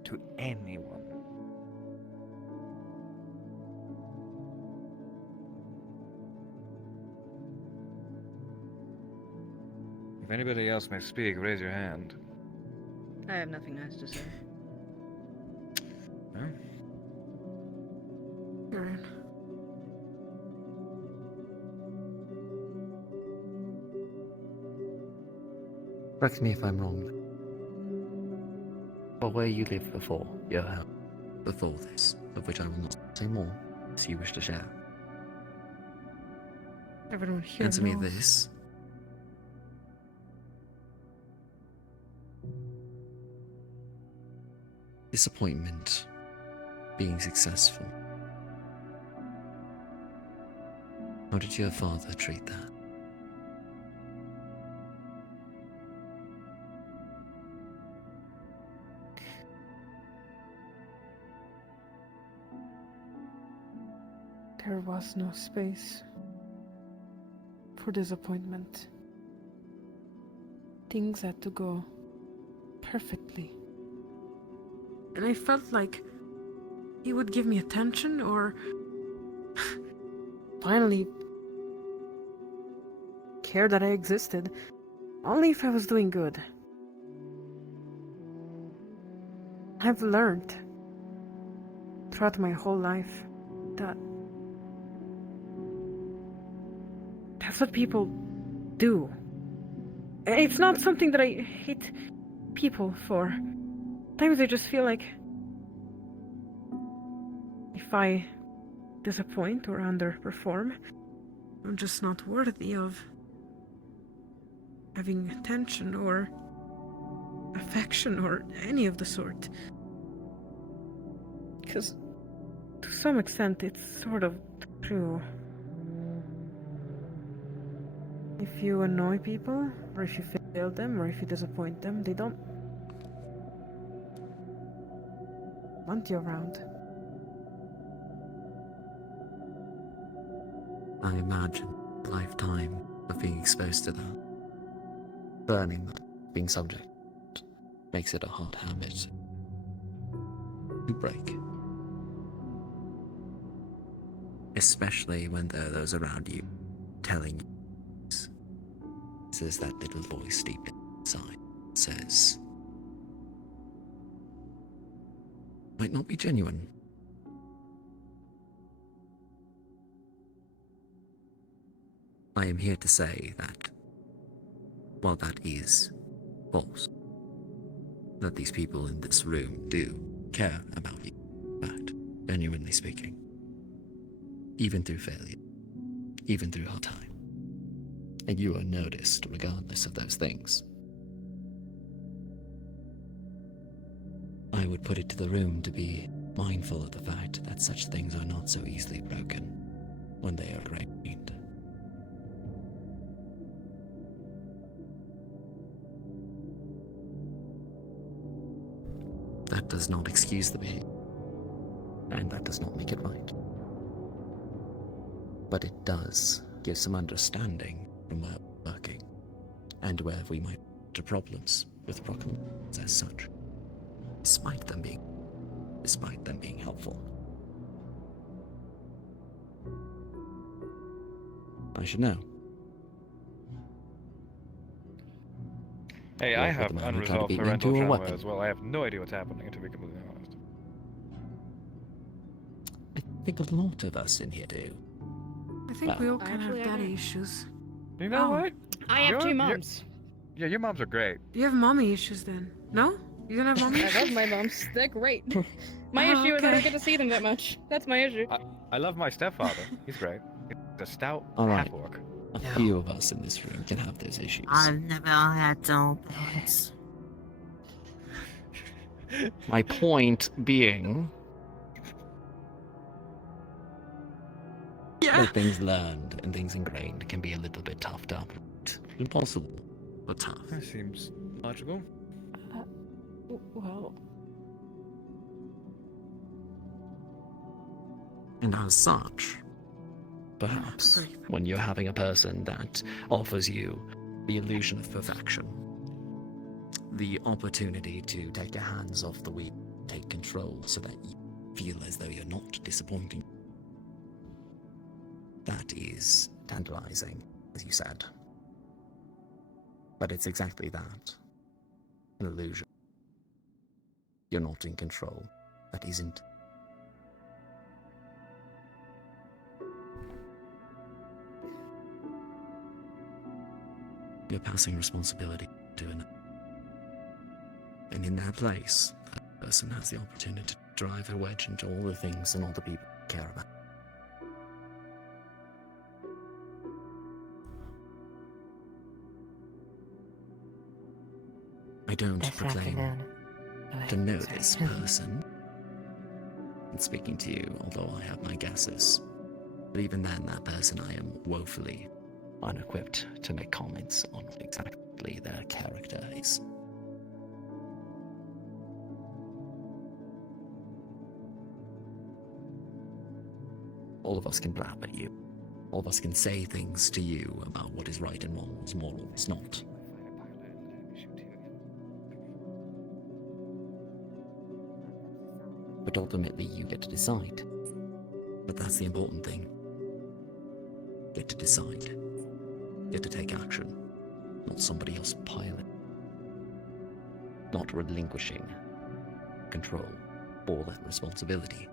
to anyone. If anybody else may speak, raise your hand. I have nothing nice to say. Huh? Alright. Correct me if I'm wrong. But where you lived before, your house, before this, of which I will not say more, as you wish to share. Everyone here Answer me knows. this. Disappointment, being successful. How did your father treat that? There was no space for disappointment. Things had to go perfectly. And I felt like he would give me attention or finally care that I existed, only if I was doing good. I've learned throughout my whole life that that's what people do. And it's not something that I hate people for. Sometimes I just feel like if I disappoint or underperform, I'm just not worthy of having attention or affection or any of the sort. Because to some extent it's sort of true. If you annoy people, or if you fail them, or if you disappoint them, they don't want you around. I imagine a lifetime of being exposed to that. Burning that, being subject, makes it a hard habit to break. Especially when there are those around you telling you. There's that little voice deep inside that says, might not be genuine. I am here to say that, while that is false, that these people in this room do care about you, in fact, genuinely speaking. Even through failure, even through hard time. And you are noticed regardless of those things. I would put it to the room to be mindful of the fact that such things are not so easily broken when they are ingrained. That does not excuse the behavior, and that does not make it right. But it does give some understanding from where we're working, and where we might have problems with proclamations as such, despite them being helpful. I should know. Hey, What I with have the man who tried to unresolved beat me parental into a trauma weapon? as well. I have no idea what's happening, to be completely honest. I think a lot of us in here do. I think we all kind of have daddy issues. You know what? I have two Your- moms. Yeah, your moms are great. You have mommy issues then? No? You don't have mommy issues? I love my moms. They're great. My Oh, issue is I okay. don't get to see them that much. That's my issue. I love my stepfather. He's great. He's a stout All right. half-orc. A few of us in this room can have those issues. I've never had dull parents. My point being, that things learned and things ingrained can be a little bit tough to uproot. Impossible, but tough. That seems logical. Well, And as such, perhaps when you're having a person that offers you the illusion of perfection, the opportunity to take your hands off the wheel, take control so that you feel as though you're not disappointing, that is tantalizing, as you said. But it's exactly that. An illusion. You're not in control. That isn't. You're passing responsibility to another. And in that place, that person has the opportunity to drive a wedge into all the things and all the people care about. I don't This proclaim afternoon. to know this person and speaking to you, although I have my guesses. But even then, that person I am woefully unequipped to make comments on what exactly their character is. All of us can blab at you. All of us can say things to you about what is right and wrong, what's moral, what's not. But ultimately, you get to decide. But that's the important thing. Get to decide. Get to take action. Not somebody else pilot. Not relinquishing control or that responsibility.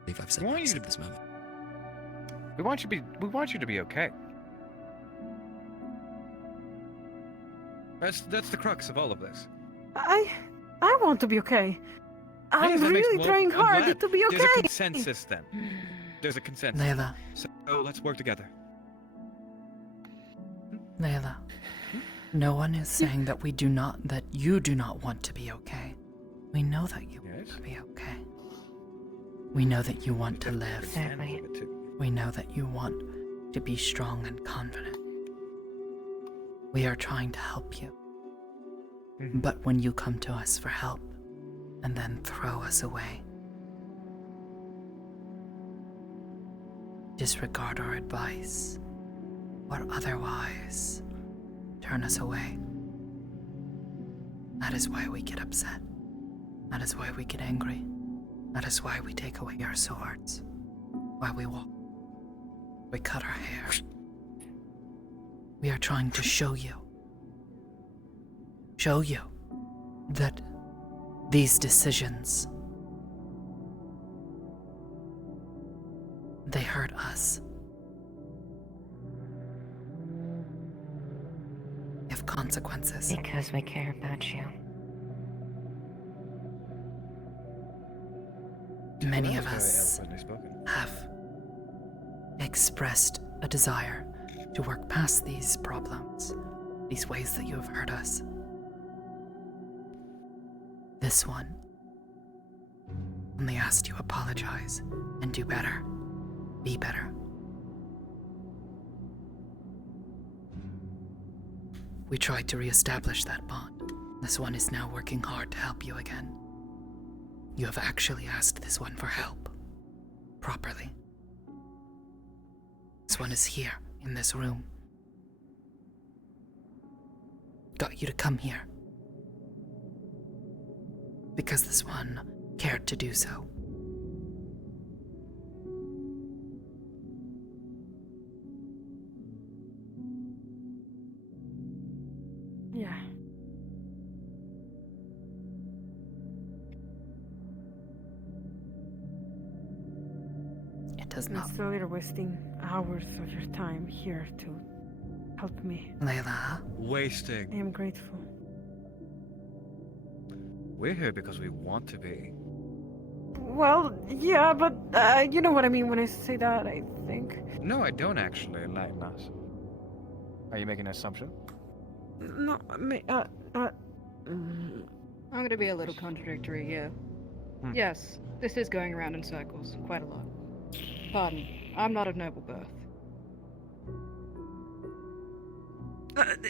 I believe I've said most at this moment. We want you to be okay. That's the crux of all of this. I want to be okay. I'm Hey, that makes- really well, trying I'm hard glad. to be okay. There's a consensus then. There's a consensus. Layla. So let's work together. Layla, no one is saying that you do not want to be okay. We know that you want to be okay. We know that you want to live. Exactly. We know that you want to be strong and confident. We are trying to help you. But when you come to us for help and then throw us away, disregard our advice, or otherwise turn us away, that is why we get upset. That is why we get angry. That is why we take away our swords. Why we walk. We cut our hair. We are trying to show you that these decisions, they hurt us. They have consequences. Because we care about you. Many That of was very us eloquently spoken. have expressed a desire to work past these problems, these ways that you have hurt us. This one only asked you apologize and do better, be better. We tried to reestablish that bond. This one is now working hard to help you again. You have actually asked this one for help. Properly. This one is here, in this room. Got you to come here. Because this one cared to do so. Yeah. is not. Still, you're wasting hours of your time here to help me. Layla. Wasting. I am grateful. We're here because we want to be. Well, yeah, but you know what I mean when I say that, I think. No, I don't actually, enlighten us. Are you making an assumption? No, I'm gonna be a little contradictory here. Yes, this is going around in circles, quite a lot. Pardon, I'm not of noble birth.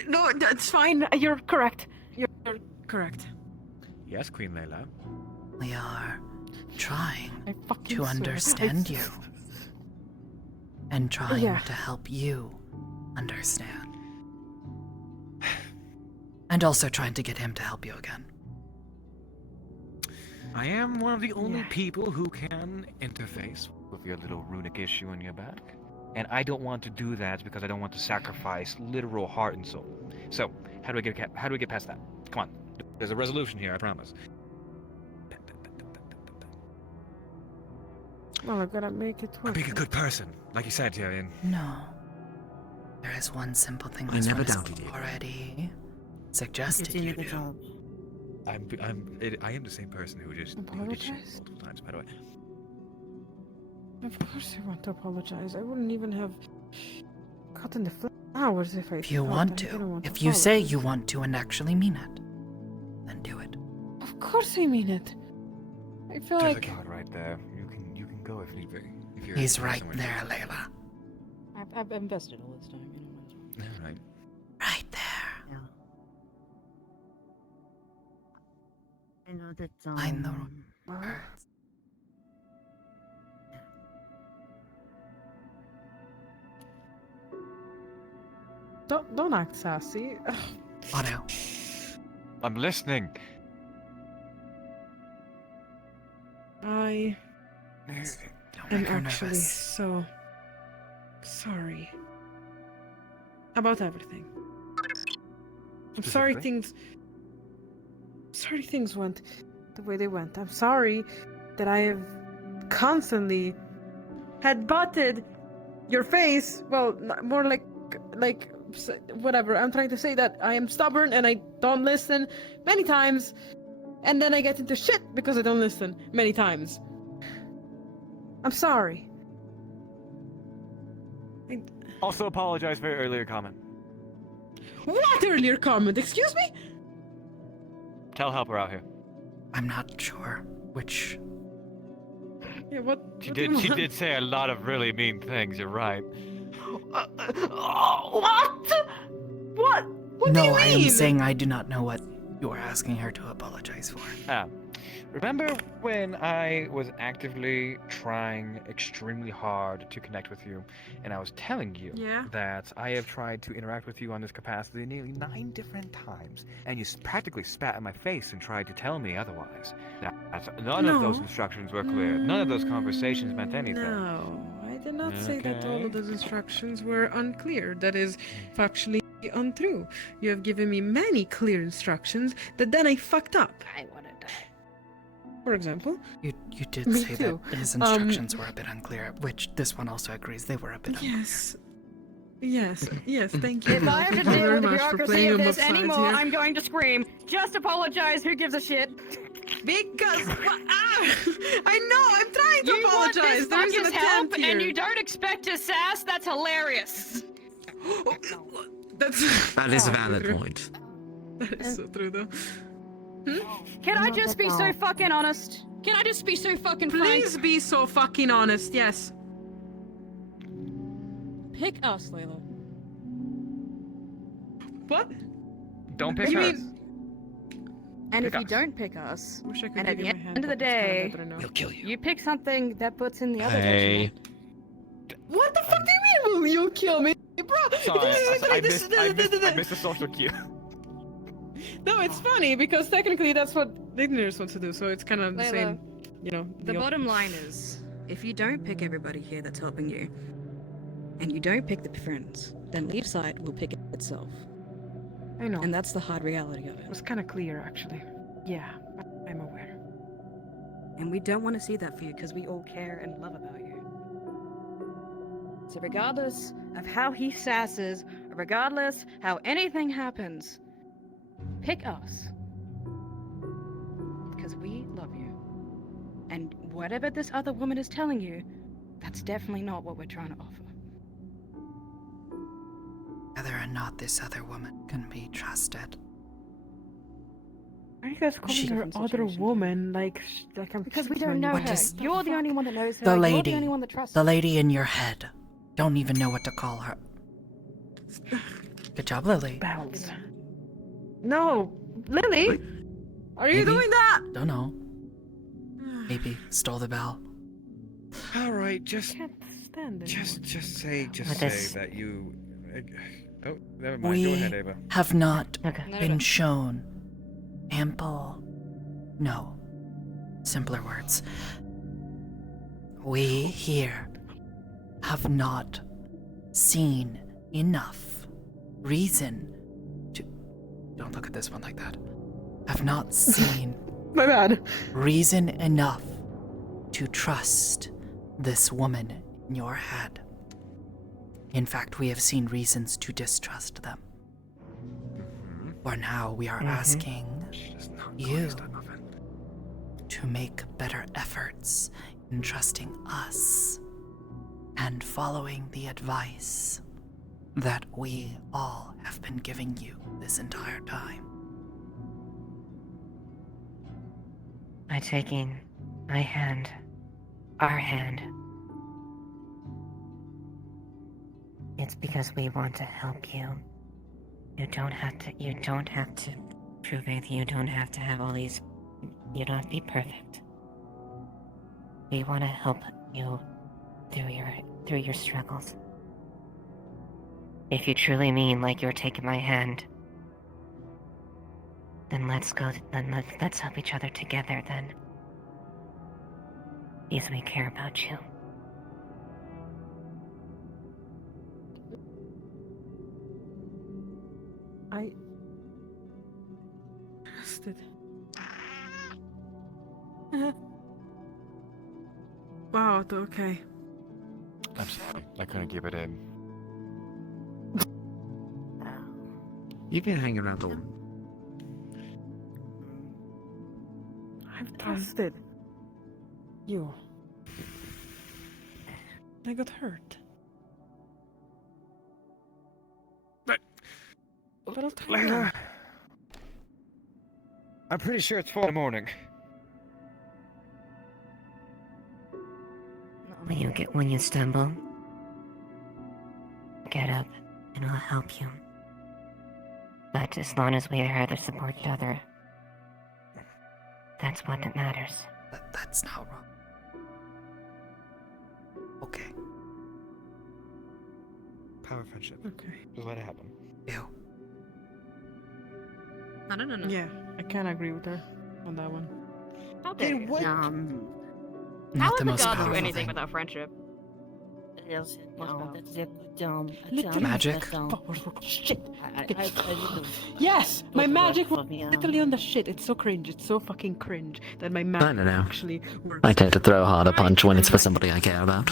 No, it's fine. You're correct. You're correct. Yes, Queen Layla. We are trying fucking to swear. understand you. And trying Yeah. to help you understand. And also trying to get him to help you again. I am one of the only people who can interface with your little runic issue in your back. And I don't want to do that because I don't want to sacrifice literal heart and soul. So, how do we get past that? Come on. There's a resolution here, I promise. Well, I gotta make it work. Be a good person, like you said, Tyrion. No. There is one simple thing I this never one has doubted you. already suggested you do. I am the same person who did shit Apologize? multiple times, by the way. Of course I want to apologize. I wouldn't even have gotten the flowers if I If you thought want I to, didn't want if you say apologize. you want to and actually mean it, then do it. Of course I mean it. I feel There's like... a guard right there. You can go if need be. If you're He's right there, Layla. I've invested all this time, you know. Right. Right there. I know that. Find the words. Don't act sassy. Otto. I'm listening. I Don't am make her actually nervous. so sorry about everything. I'm sorry things went the way they went. I'm sorry that I have constantly had butted your face. Well, more like whatever. I'm trying to say that I am stubborn and I don't listen many times, and then I get into shit because I don't listen many times. I'm sorry. Also apologize for your earlier comment. What earlier comment? Excuse me? Tell helper out here. I'm not sure which. Yeah, what? She what do you did want? say a lot of really mean things, you're right. What? What? What do No, you I mean? am saying I do not know what you are asking her to apologize for. Remember when I was actively trying extremely hard to connect with you, and I was telling you that I have tried to interact with you on this capacity nearly 9 different times, and you practically spat in my face and tried to tell me otherwise. Now, none of those instructions were clear. None of those conversations meant anything. No, I did not say that all of those instructions were unclear. That is factually untrue. You have given me many clear instructions that then I fucked up. I wanna die. For example, You did Me say too. that his instructions were a bit unclear, which this one also agrees they were a bit unclear. Yes, thank you. If I have to Thank you deal very with the much for bureaucracy playing of on this both sides anymore, here. I'm going to scream. Just apologize. Who gives a shit? Because I know I'm trying to You want apologize. this There's an fucker's help, attempt here. and you don't expect his sass? That's hilarious. That is a valid point. That is so true, though. Can I just be so fucking honest? Can I just be so fucking frank? Please be so fucking honest. Yes. Pick us, Layla. What? Don't pick You her. And Pick if you us. don't pick us, Wish I could and at give the you my end of the hand, but it's kinda day, bad that I know. He'll kill you. you pick something that puts in the other Hey. What the fuck do you mean? Will you kill me, bro? Sorry, I missed this. the social cue. No, it's funny because technically that's what the ignorant wants to do. So it's kind of the Layla, same, you know. The deal. bottom line is, if you don't pick everybody here that's helping you, and you don't pick the friends, then Leaf Side will pick itself. I know. And that's the hard reality of it. It was kind of clear, actually. Yeah, I'm aware. And we don't want to see that for you because we all care and love about you. So regardless of how he sasses, or regardless how anything happens, pick us. Because we love you. And whatever this other woman is telling you, that's definitely not what we're trying to offer. Whether or not this other woman can be trusted. Why are you guys calling her other woman? Like I'm. Because we don't know her. is- You're the only one that knows her. The You're lady. the only one that trusts The her. lady in your head. Don't even know what to call her. Good job, Lily. Bells. No, Lily. Are you Maybe. doing that? Don't know. Maybe stole the bell. All right, just Stand say What is- that you. Oh, never mind. Go We ahead, Ava. have not No, been no. shown ample. No. Simpler words. We here have not seen enough reason to. Don't look at this one like that. Have not seen My bad. reason enough to trust this woman in your head. In fact, we have seen reasons to distrust them. For now, we are asking you to make better efforts in trusting us and following the advice that we all have been giving you this entire time. By taking my hand, our hand, it's because we want to help you. You don't have to prove anything. You don't have to have all these, you don't have to be perfect. We want to help you through your struggles. If you truly mean like you're taking my hand, then let's help each other together then. Because we care about you. I trusted. Wow. Okay. I'm sorry. I couldn't keep it in. You've been hanging around all. I've trusted you. I got hurt. A little tired. Layla. I'm pretty sure it's 4 in the morning. When you stumble, get up and I'll help you. But as long as we are here to support each other, that's what that matters. That's not wrong. Okay. Power of friendship. Okay. Just let it happen. Ew. No. Yeah, I kind of agree with her on that one. How dare you? Not How the would the most gods do powerful anything thing. without friendship? Magic? Shit. I Yes, my Don't magic work was for me, literally on the shit. It's so cringe. It's so fucking cringe that my magic don't know. actually works. I tend to throw a harder punch when it's for somebody I care about.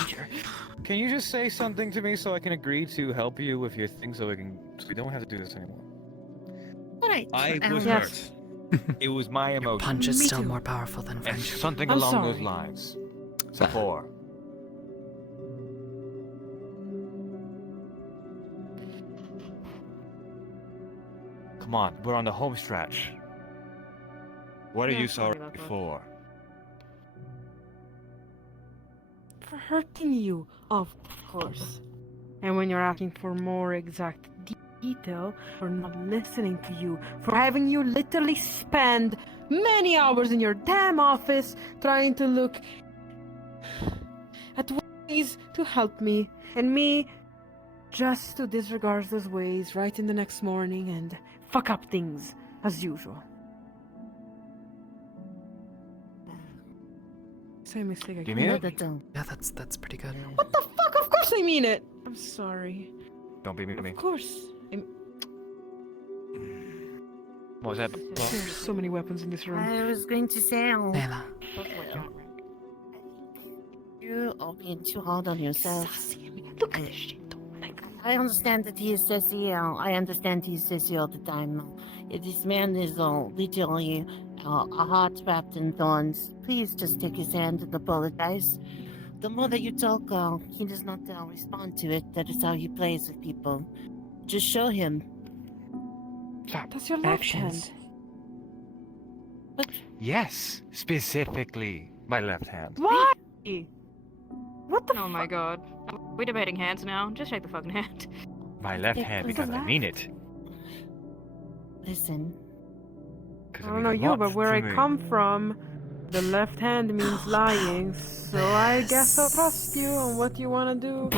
Can you just say something to me so I can agree to help you with your thing so we don't have to do this anymore? I was hurt. It was my emotion. Punch is still more powerful than And friendship. something I'm along those sorry. lines. Support. Come on, we're on the home stretch. What are Yeah, you sorry sorry about that. for? For hurting you, of course. And when you're asking for more exact detail, for not listening to you, for having you literally spend many hours in your damn office trying to look at ways to help me, and me just to disregard those ways right in the next morning and fuck up things as usual. Same mistake Do you mean it? Yeah, that's pretty good. What the fuck? Of course I mean it! I'm sorry. Don't be mean to me. Of course. What was that? There's so many weapons in this room. I was going to say, Layla. you are being too hard on yourself. Look at this shit. I understand that he is sassy. I understand he's sassy all the time. This man is literally a heart wrapped in thorns. Please just take his hand and apologize. The more that you talk, he does not respond to it. That is how he plays with people. Just show him. That's your left Actions. hand. Yes, specifically my left hand. Why? What the? Oh my god. Are we debating hands now? Just shake the fucking hand. My left Yeah, hand with because the I mean it. Listen. I don't know you, but where I come from, the left hand means lying. So I guess I'll trust you on what you want to do.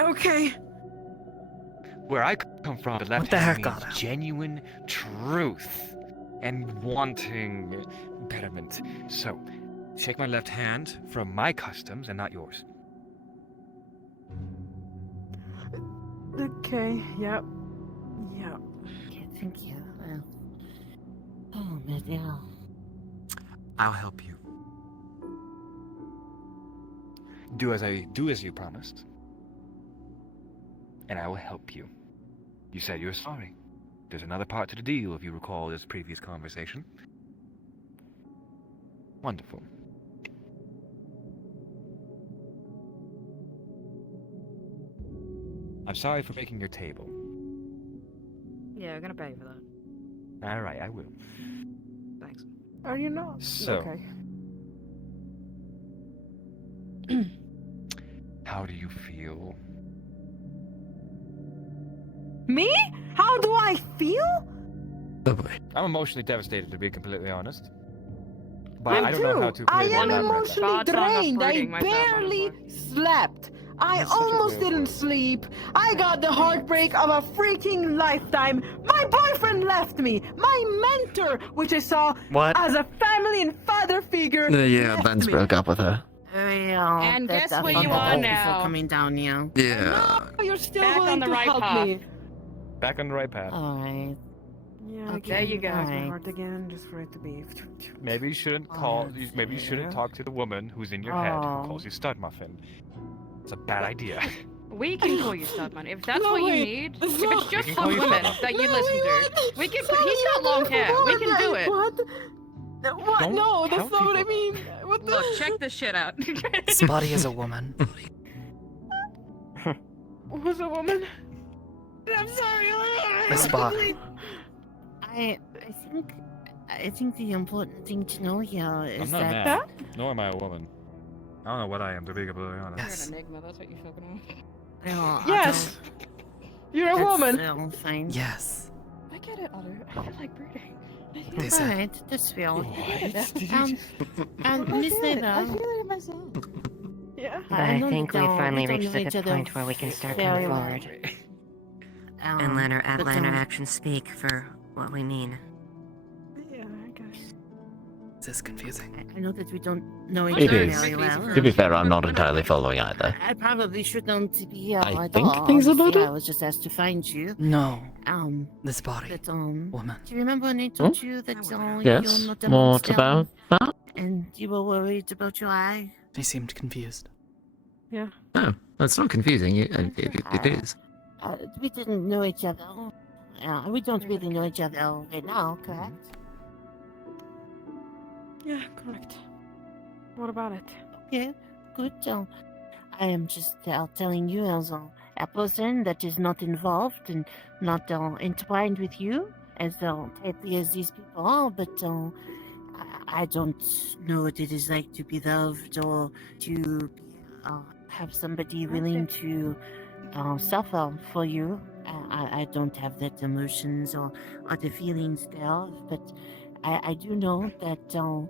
Okay. Where I come from, the left the hand heck, means Otto? genuine truth and wanting betterment. So, shake my left hand from my customs and not yours. Okay. Yep. Yep. Okay, thank you. Oh, man, yeah. I'll help you. Do as you promised, and I will help you. You said you were sorry. There's another part to the deal, if you recall this previous conversation. Wonderful. I'm sorry for making your table. Yeah, I'm gonna pay for that. Alright, I will. Thanks. Are you not? So. Okay. How do you feel? Me? How do I feel? I'm emotionally devastated, to be completely honest. But I'm I don't know how to I clearly am elaborate that. emotionally Thoughts on drained. I uprooting myself on barely slept. I That's such a almost weird didn't word. sleep. I got the heartbreak of a freaking lifetime. My boyfriend left me. My mentor, which I saw What? as a family and father figure. Yeah, left Ben's me. broke up with her. And guess where you are now? Coming down, yeah. Yeah. Oh, you're still Back willing on the to right help path. me. Back on the right path. Alright. Yeah, Okay, there you go. My alright. heart again, just for it to be. Maybe you shouldn't call. Maybe you shouldn't talk to the woman who's in your head Oh. who calls you stud muffin. It's a bad idea. We can call you Studman if that's No, what wait. you need. It's If not- it's just We can for call you women Studman. that you No, listen we to, won't. we can. Sorry, He's got long hair. We can do it. What? What? Don't No, that's count not what I people. mean. What the? Look, check this shit out. This body is a woman. Who's a woman? I'm sorry. This body. I think the important thing to know here is I'm not that mad. Nor am I a woman. I don't know what I am, to be completely honest. Yes. You're an enigma. That's what you're fucking with. Yes. You're a woman. Fine. Yes. I get it, Otter. I feel like brooding. They said. Alright, that's fair. What? And Miss I Neva, feel it myself. Yeah. But I know think that, we we finally don't reached know the each good other point where we can start very coming well. forward. And let our but, actions speak for what we mean. Yeah, I guess. This is confusing. I know that we don't know each It other is. very well. To be fair, I'm not entirely following either. I probably shouldn't be here I at think all. things are Obviously, better. I was just asked to find you. No. This body. But, Woman. do you remember when I told you that Yes. you're not What amongst them, about that? and you were worried about your eye? She seemed confused. Yeah. No, that's not confusing. It is. We didn't know each other. We don't really know each other right now, correct? Yeah, correct. What about it? Okay, good. I am just telling you as a person that is not involved and not entwined with you as tightly as these people are, but I don't know what it is like to be loved or to have somebody willing to suffer for you. I don't have that emotions or the feelings there, but I do know that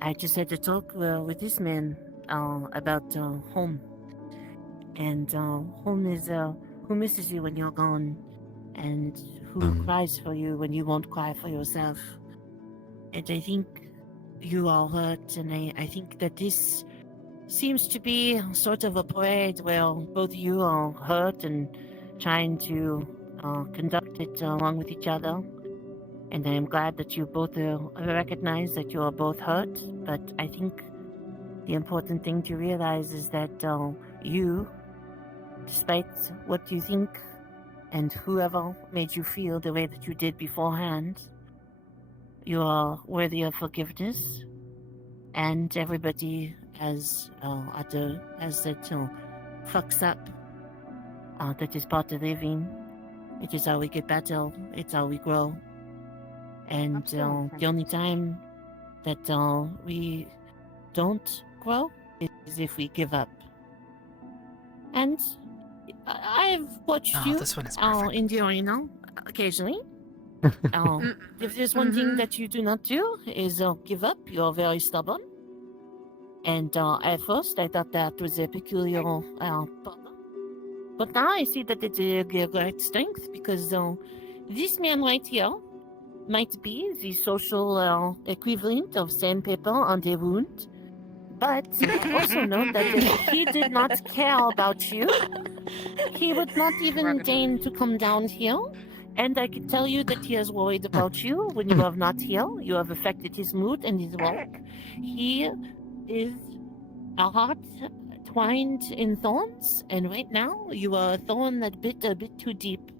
I just had to talk with this man about home. And home is who misses you when you're gone, and who cries for you when you won't cry for yourself. And I think you are hurt, and I think that this seems to be sort of a parade where both you are hurt and trying to conduct it along with each other. And I am glad that you both recognize that you are both hurt, but I think The important thing to realize is that you, despite what you think and whoever made you feel the way that you did beforehand, you are worthy of forgiveness, and everybody has that fucks up. That is part of living. It is how we get better. It's how we grow. And the only time that we don't grow is if we give up. And I've watched you this one is in the arena occasionally. If there's one thing that you do not do is give up. You're very stubborn. And at first I thought that was a peculiar problem. But now I see that it's a great strength because this man right here might be the social equivalent of sandpaper on the wound. But also know that if he did not care about you, he would not even deign to come down here. And I can tell you that he is worried about you when you are not here. You have affected his mood and his work. He is a heart twined in thorns, and right now you are a thorn that bit a bit too deep,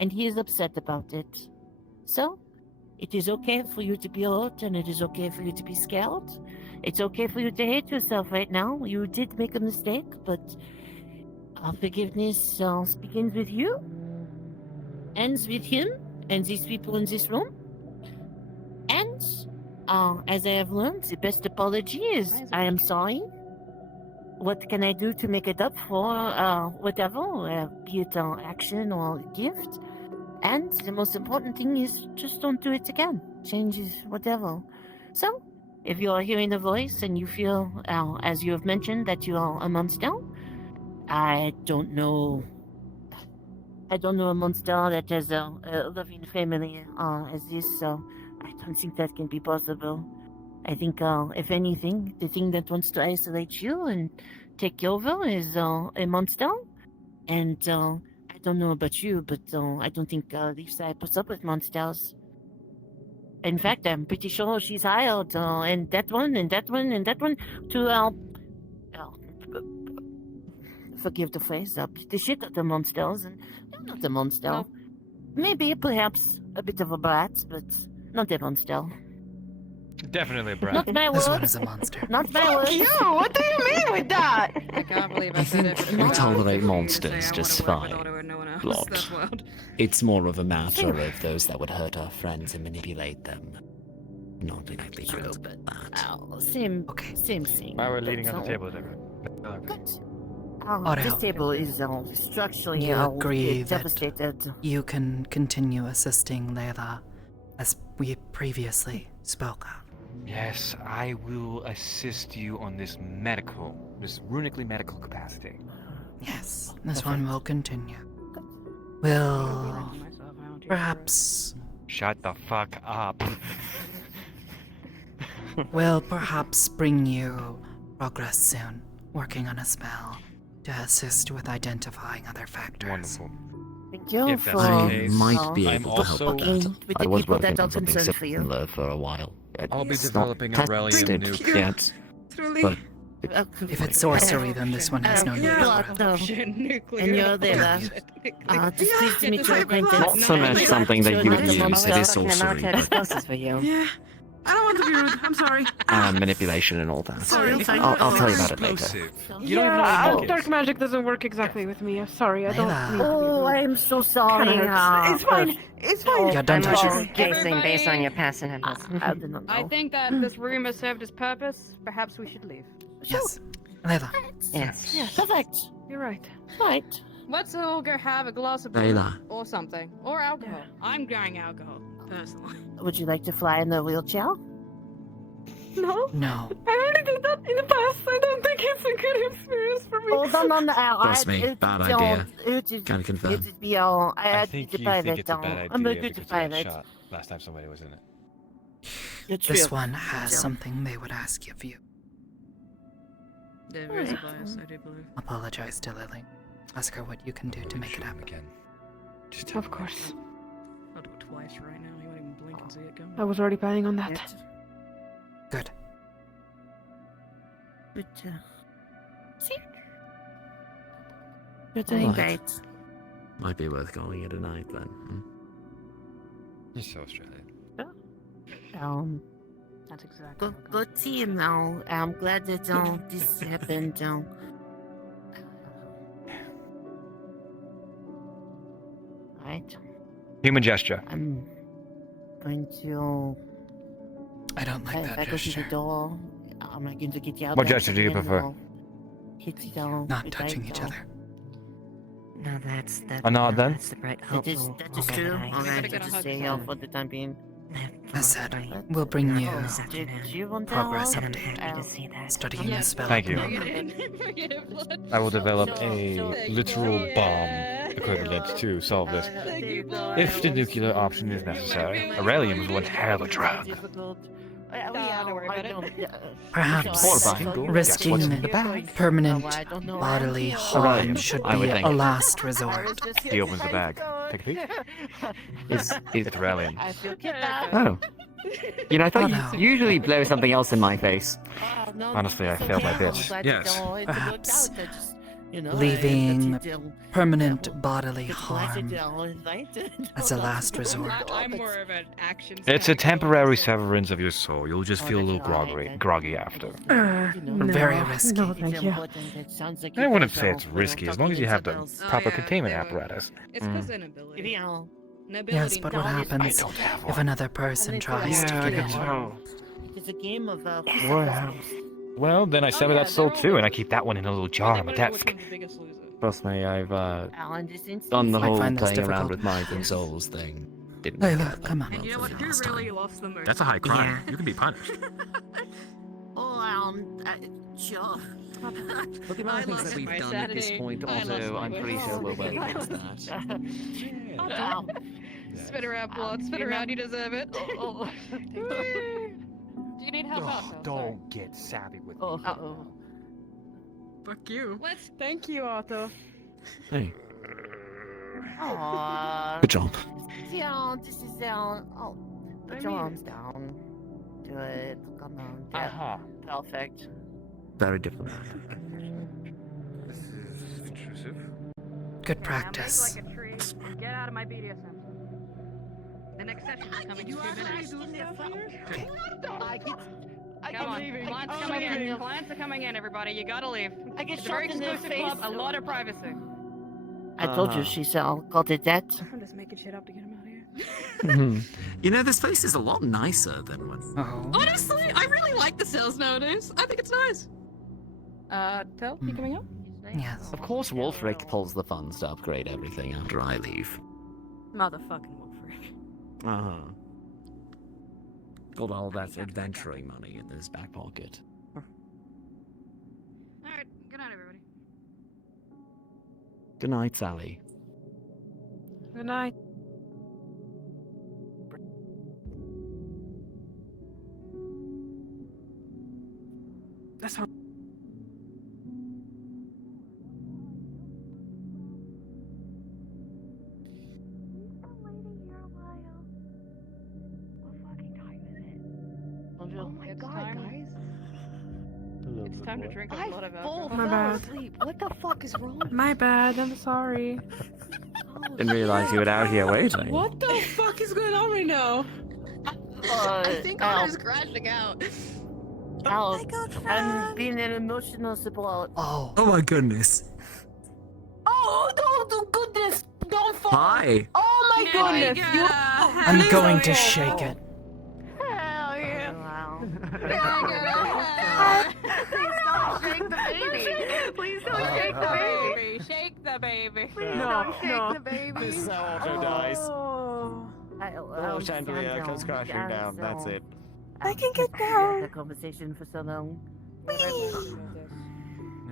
and he is upset about it. So, it is okay for you to be hurt, and it is okay for you to be scared. It's okay for you to hate yourself right now. You did make a mistake, but forgiveness begins with you, ends with him, and these people in this room. And, as I have learned, the best apology is, I am sorry. What can I do to make it up for whatever, be it action or gift? And the most important thing is just don't do it again. Change is whatever. So, if you are hearing a voice and you feel, as you have mentioned, that you are a monster, I don't know a monster that has a loving family as this, so I don't think that can be possible. I think, if anything, the thing that wants to isolate you and take you over is a monster. And I don't know about you, but I don't think Lisa puts up with monsters. In fact, I'm pretty sure she's hired and that one and that one and that one to forgive the phrase, beat the shit out of monsters. And you're not a monster. No. Maybe, perhaps, a bit of a brat, but not a monster. Definitely a brat. Not my words. This one is a monster. Not my words. You! What do you mean with that? I can't believe I I said it. think we tolerate monsters just fine. Plot. That's wild. It's more of a matter of those that would hurt our friends and manipulate them. Not exactly friends, but bad. Same thing. Why we're leading on the table, This table is structurally You agree that devastated. you can continue assisting Layla as we previously spoke of. Yes, I will assist you on this runically medical capacity. Yes, this one will continue. We'll perhaps... Shut the fuck up. We'll perhaps bring you progress soon, working on a spell to assist with identifying other factors. Wonderful. Thank you If for that's the case, might be I'm able to help also- with working that. with I the was people working that are on something concerned for you. similar for a while. I'll be It's developing not a Relium tested nuke. yet, Truly. but If it's sorcery, then this one has no need for it. And you're there. Just pleased to meet your acquaintance. not so much something that you would Not a use. It monster. is sorcery, but for you. Yeah. I don't want to be rude. I'm sorry. manipulation and all that. Sorry, I'm fine. I'll tell you about it later. Explosive. You don't even know Yeah, what dark magic doesn't work exactly with me. I'm sorry. I don't Layla. mean to be Oh, rude. I'm so sorry. It's fine. It's fine. Yeah, don't touch I'm her. guessing based on your past enemies. I do not know. I think that this room has served its purpose. Perhaps we should leave. Yes. Layla. Yes. Yeah, perfect. You're right. Right. Let's all go have a glass of beer Layla. or something. Or alcohol. I'm going alcohol, personally. Would you like to fly in a wheelchair? No. No. I already did that in the past. I don't think it's a good experience for me. Hold on the hour. Trust me, bad idea. Can confirm. It would be all. I I had think to you pilot. think it's a bad I'm a idea good because you got pilot. shot last time somebody was in it. It's This true. one has Yeah. something they would ask of you. They're very biased, I do believe. Apologize to Lily. Ask her what you can do to make it happen. Again. Just Of course. I'll do it twice right now. You won't even blink and see it coming. I was already planning on that. Good. but see, you're doing Right. great. Might be worth calling it a night then. Hmm? You're so Australian. That's exactly. Good team now. I'm glad that this happened. Right. Human gesture. I'm going to. I don't like if that I go to gesture. the door, I'm not going to get you out. What there gesture do you again, prefer? I'll hit you down. Not touching each other. No, that's A nod then? That's the right That is hopeful. true. organized. Alright, I'll just say for the time being. As said, we'll bring you Did you want progress that? update. Studying the spell. Thank you. Bring it in. I will develop a literal bomb equivalent to solve this. If the nuclear option is necessary, Aurelium is one hell of a drug. Don't worry about it. Perhaps Horrifying. risking What's in the bag? permanent bodily harm Aurelium, should I would be think. a last resort. He opens the bag. Take a peek. Is It's Aurelium. oh. You know, I thought Oh, no. you usually blow something else in my face. Honestly, I failed my pitch. Yes. Perhaps leaving permanent bodily harm as a last resort. I'm more of an action. It's a temporary severance of your soul. You'll just feel a little groggy after. Very risky. No, thank you. I wouldn't say it's risky as long as you have the proper yeah, containment they were- apparatus. It's because an ability. Yes, but what happens if another person tries to get in? It's a game of Well, then I sever that soul too, and I keep that one in a little jar on my desk. Trust me, I've Alan, this done the I whole find this playing around difficult. with my souls thing. Didn't Layla, come on. And you know what? Who really loves the most? That's a high crime. You can be punished. Sure. But the amount of things that we've done at this point, also, I'm pretty sure we're well past that. Spin around, blood. Spin around. You deserve it. Do you need help out? Don't get savvy with me. Uh-oh. Fuck you. Thank you, Otto. Hey, Aww. good job. Yeah, this is put your arms down. Do it. Come on. Yeah. Perfect. Very diplomatic. This is intrusive. Good practice. Like a tree. Get out of my BDSM. The next session is coming in 2 minutes. Come on, clients coming in. Clients are coming in, everybody. You gotta leave. I get It's a very shot in the exclusive club. face. A lot of privacy. I told you she's called it that. I'm just making shit up to get him out of here. You know, this place is a lot nicer than when. Oh. Honestly, I really like the sales nowadays. I think it's nice. Tel, you coming up? Yes. Of course, Wolfric pulls the funds to upgrade everything after I leave. Motherfucking Wolfric. Uh-huh. Got all that adventuring money in his back pocket. Alright, good night, everybody. Good night, Sally. Good night. That's how. Oh my god, guys. It's time to drink a lot of alcohol. My bad. What the fuck is wrong? My bad. I'm sorry. Didn't realize you were out here waiting. What the fuck is going on right now? I think Otto's crashing out. Al, I'm being an emotional support. Oh. Oh my goodness. Oh, no, goodness. Don't fall. Hi. Oh my goodness. I'm going to shake it. Hell yeah. Wow. Please don't shake the baby. Please don't shake the baby. Shake the baby. Please don't shake the baby. This is how Otto dies. Oh. Oh, Chandelier comes crashing down. That's it. I can get down. The conversation for so long.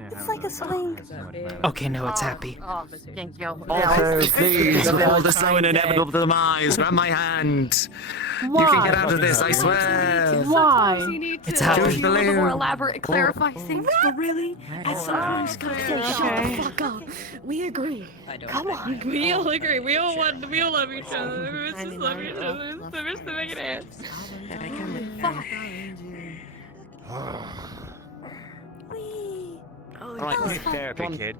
It's like a swing. Okay, no, it's happy. Oh, thank you. Otto, please, of all the slow and inevitable demise, grab my hand. You can get out of this, I swear. Why? It's happy. A little more elaborate, clarify things. For really? It's sometimes Shut the fuck up. We agree. Come on. We all agree. We all want. We all love each other. We just love each other. We're just making it. Alright, get therapy, kid.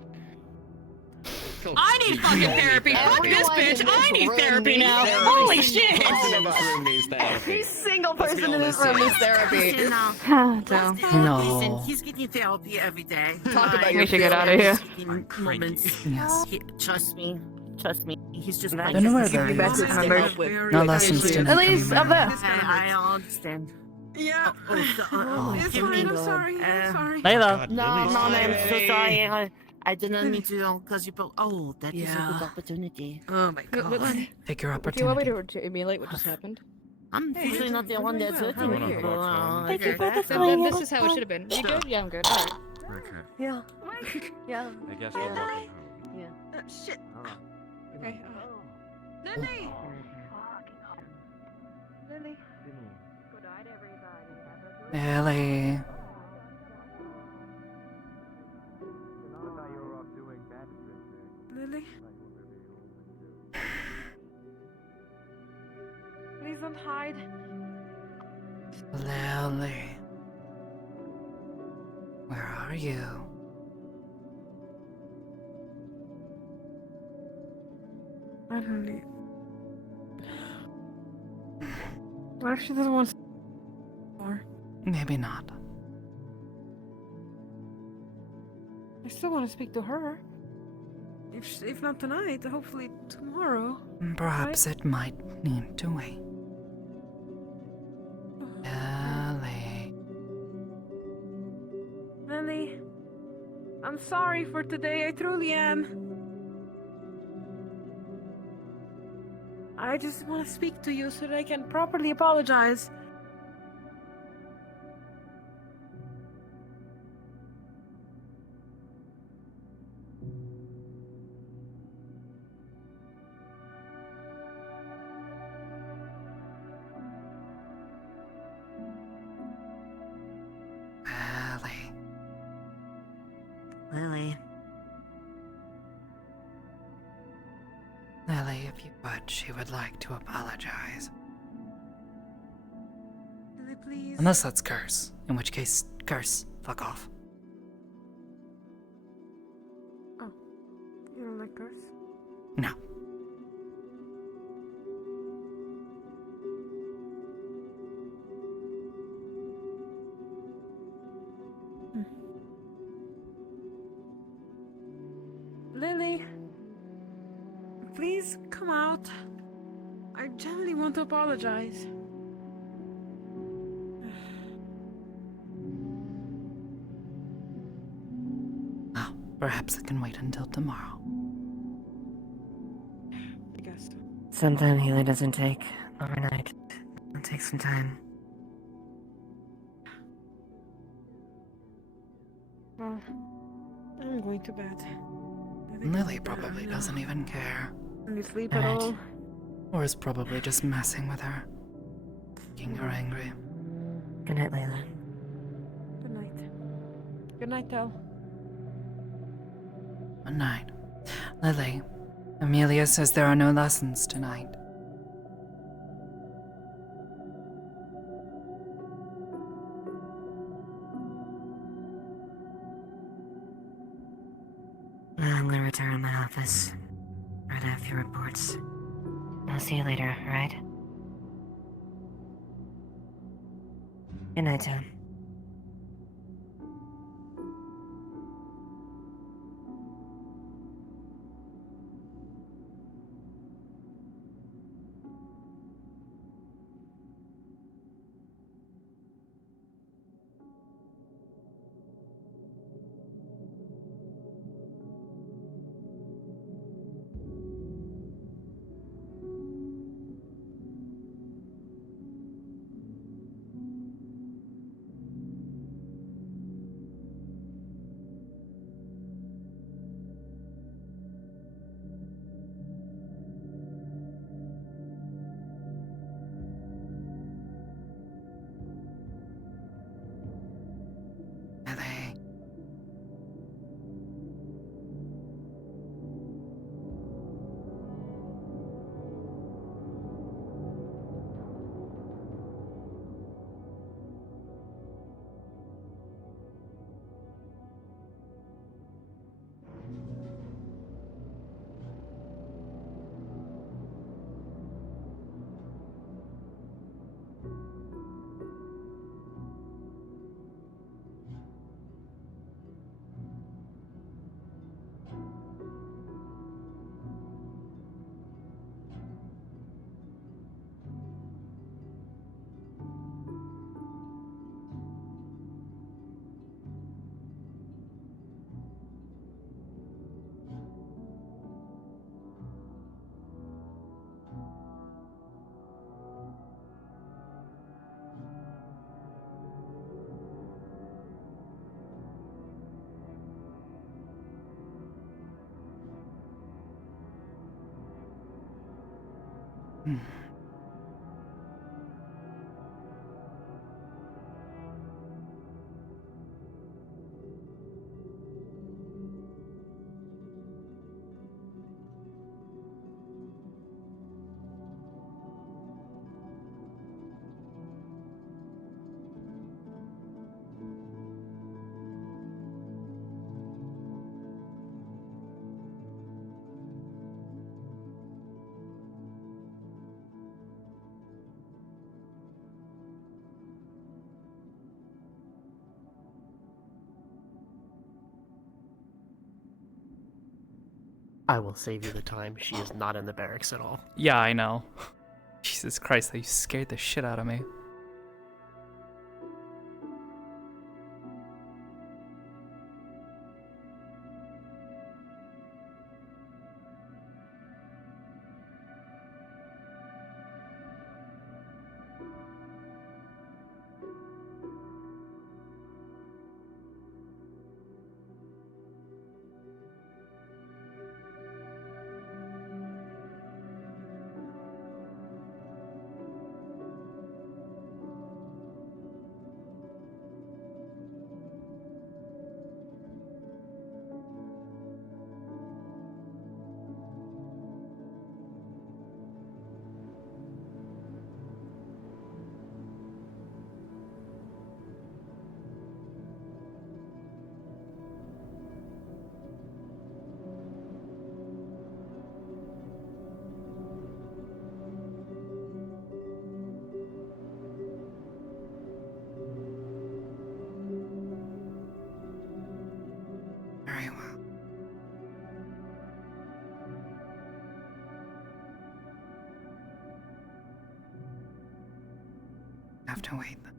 I need fucking therapy. Fuck this bitch. I need therapy now. Holy shit. Person in this room needs therapy. Every single Let's be person in this honest room here. needs therapy. No. Listen, he's getting therapy every day. Talk about Like, your should get out of here. in moments. Yes. Trust me. Trust me. He's just Don't know where that is. No lessons didn't At least come up there. I understand. Yeah. It's give me fine. I'm the- sorry. I'm sorry. Layla. No, Mom, I'm so sorry. I didn't mean to, because you both. Oh, that is a Yeah. good opportunity. Oh my god. Take your Do you want me opportunity. to emulate what just happened? I'm usually not the one that's hurting How are you? people. Thank you for This is how it should have been. You good? Yeah, I'm good. Alright. Okay. Yeah. Yeah. I guess we're walking home. Yeah. Shit. Okay. Lily. Lily. Good night, everybody. Have a good Ellie. Lily. Please don't hide. Lily. Where are you? I don't need. What if she doesn't want to more? Maybe not. I still want to speak to her. If not tonight, hopefully tomorrow. Perhaps it might need to wait. Ellie. Lily, I'm sorry for today. I truly am. I just want to speak to you so that I can properly apologize. Ellie. Lily. Lily, if you would, she would like to apologize. Lily, please. Unless that's curse. In which case, curse. Fuck off. Oh, you don't like curse? No. Lily, please come out. I genuinely want to apologize. Oh, perhaps it can wait until tomorrow. I guess so. Sometimes healing doesn't take overnight. It'll take some time. Well, I'm going to bed. Lily probably doesn't even care. Can you sleep at Right. all? Or is probably just messing with her. Making her angry. Good night, Layla. Good night. Good night, Tel. Good night. Lily, Amelia says there are no lessons tonight. I'm gonna return to my office. Write out a few reports. I'll see you later, alright? Good night, Tom. I will save you the time. She is not in the barracks at all. Yeah, I know. Jesus Christ, you scared the shit out of me. Very well. Have to wait then.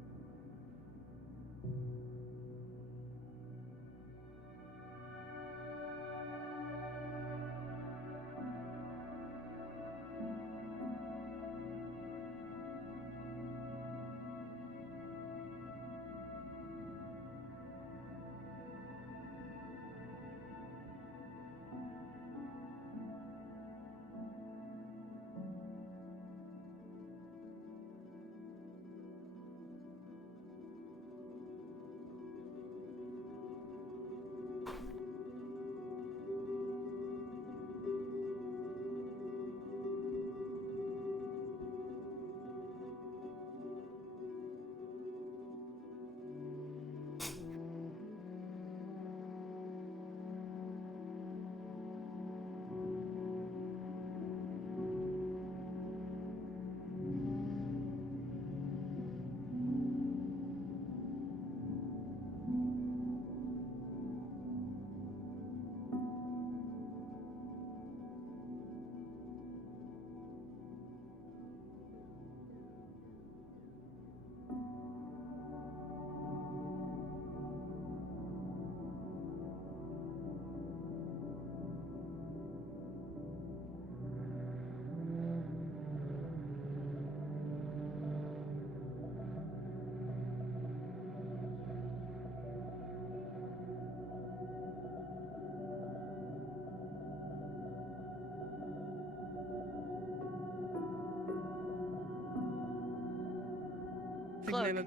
Cloak.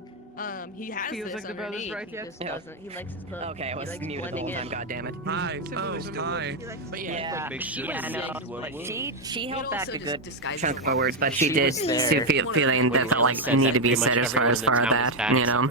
He has Feels this like the brother's underneath. right He yet? just doesn't. He likes his cloak. Okay, I He was likes muted the blending whole time. in. God damn it. Hi. Oh, hi. But yeah, she held back a good chunk for of words, but she did feeling that felt like it needed to be said as far as that, you know.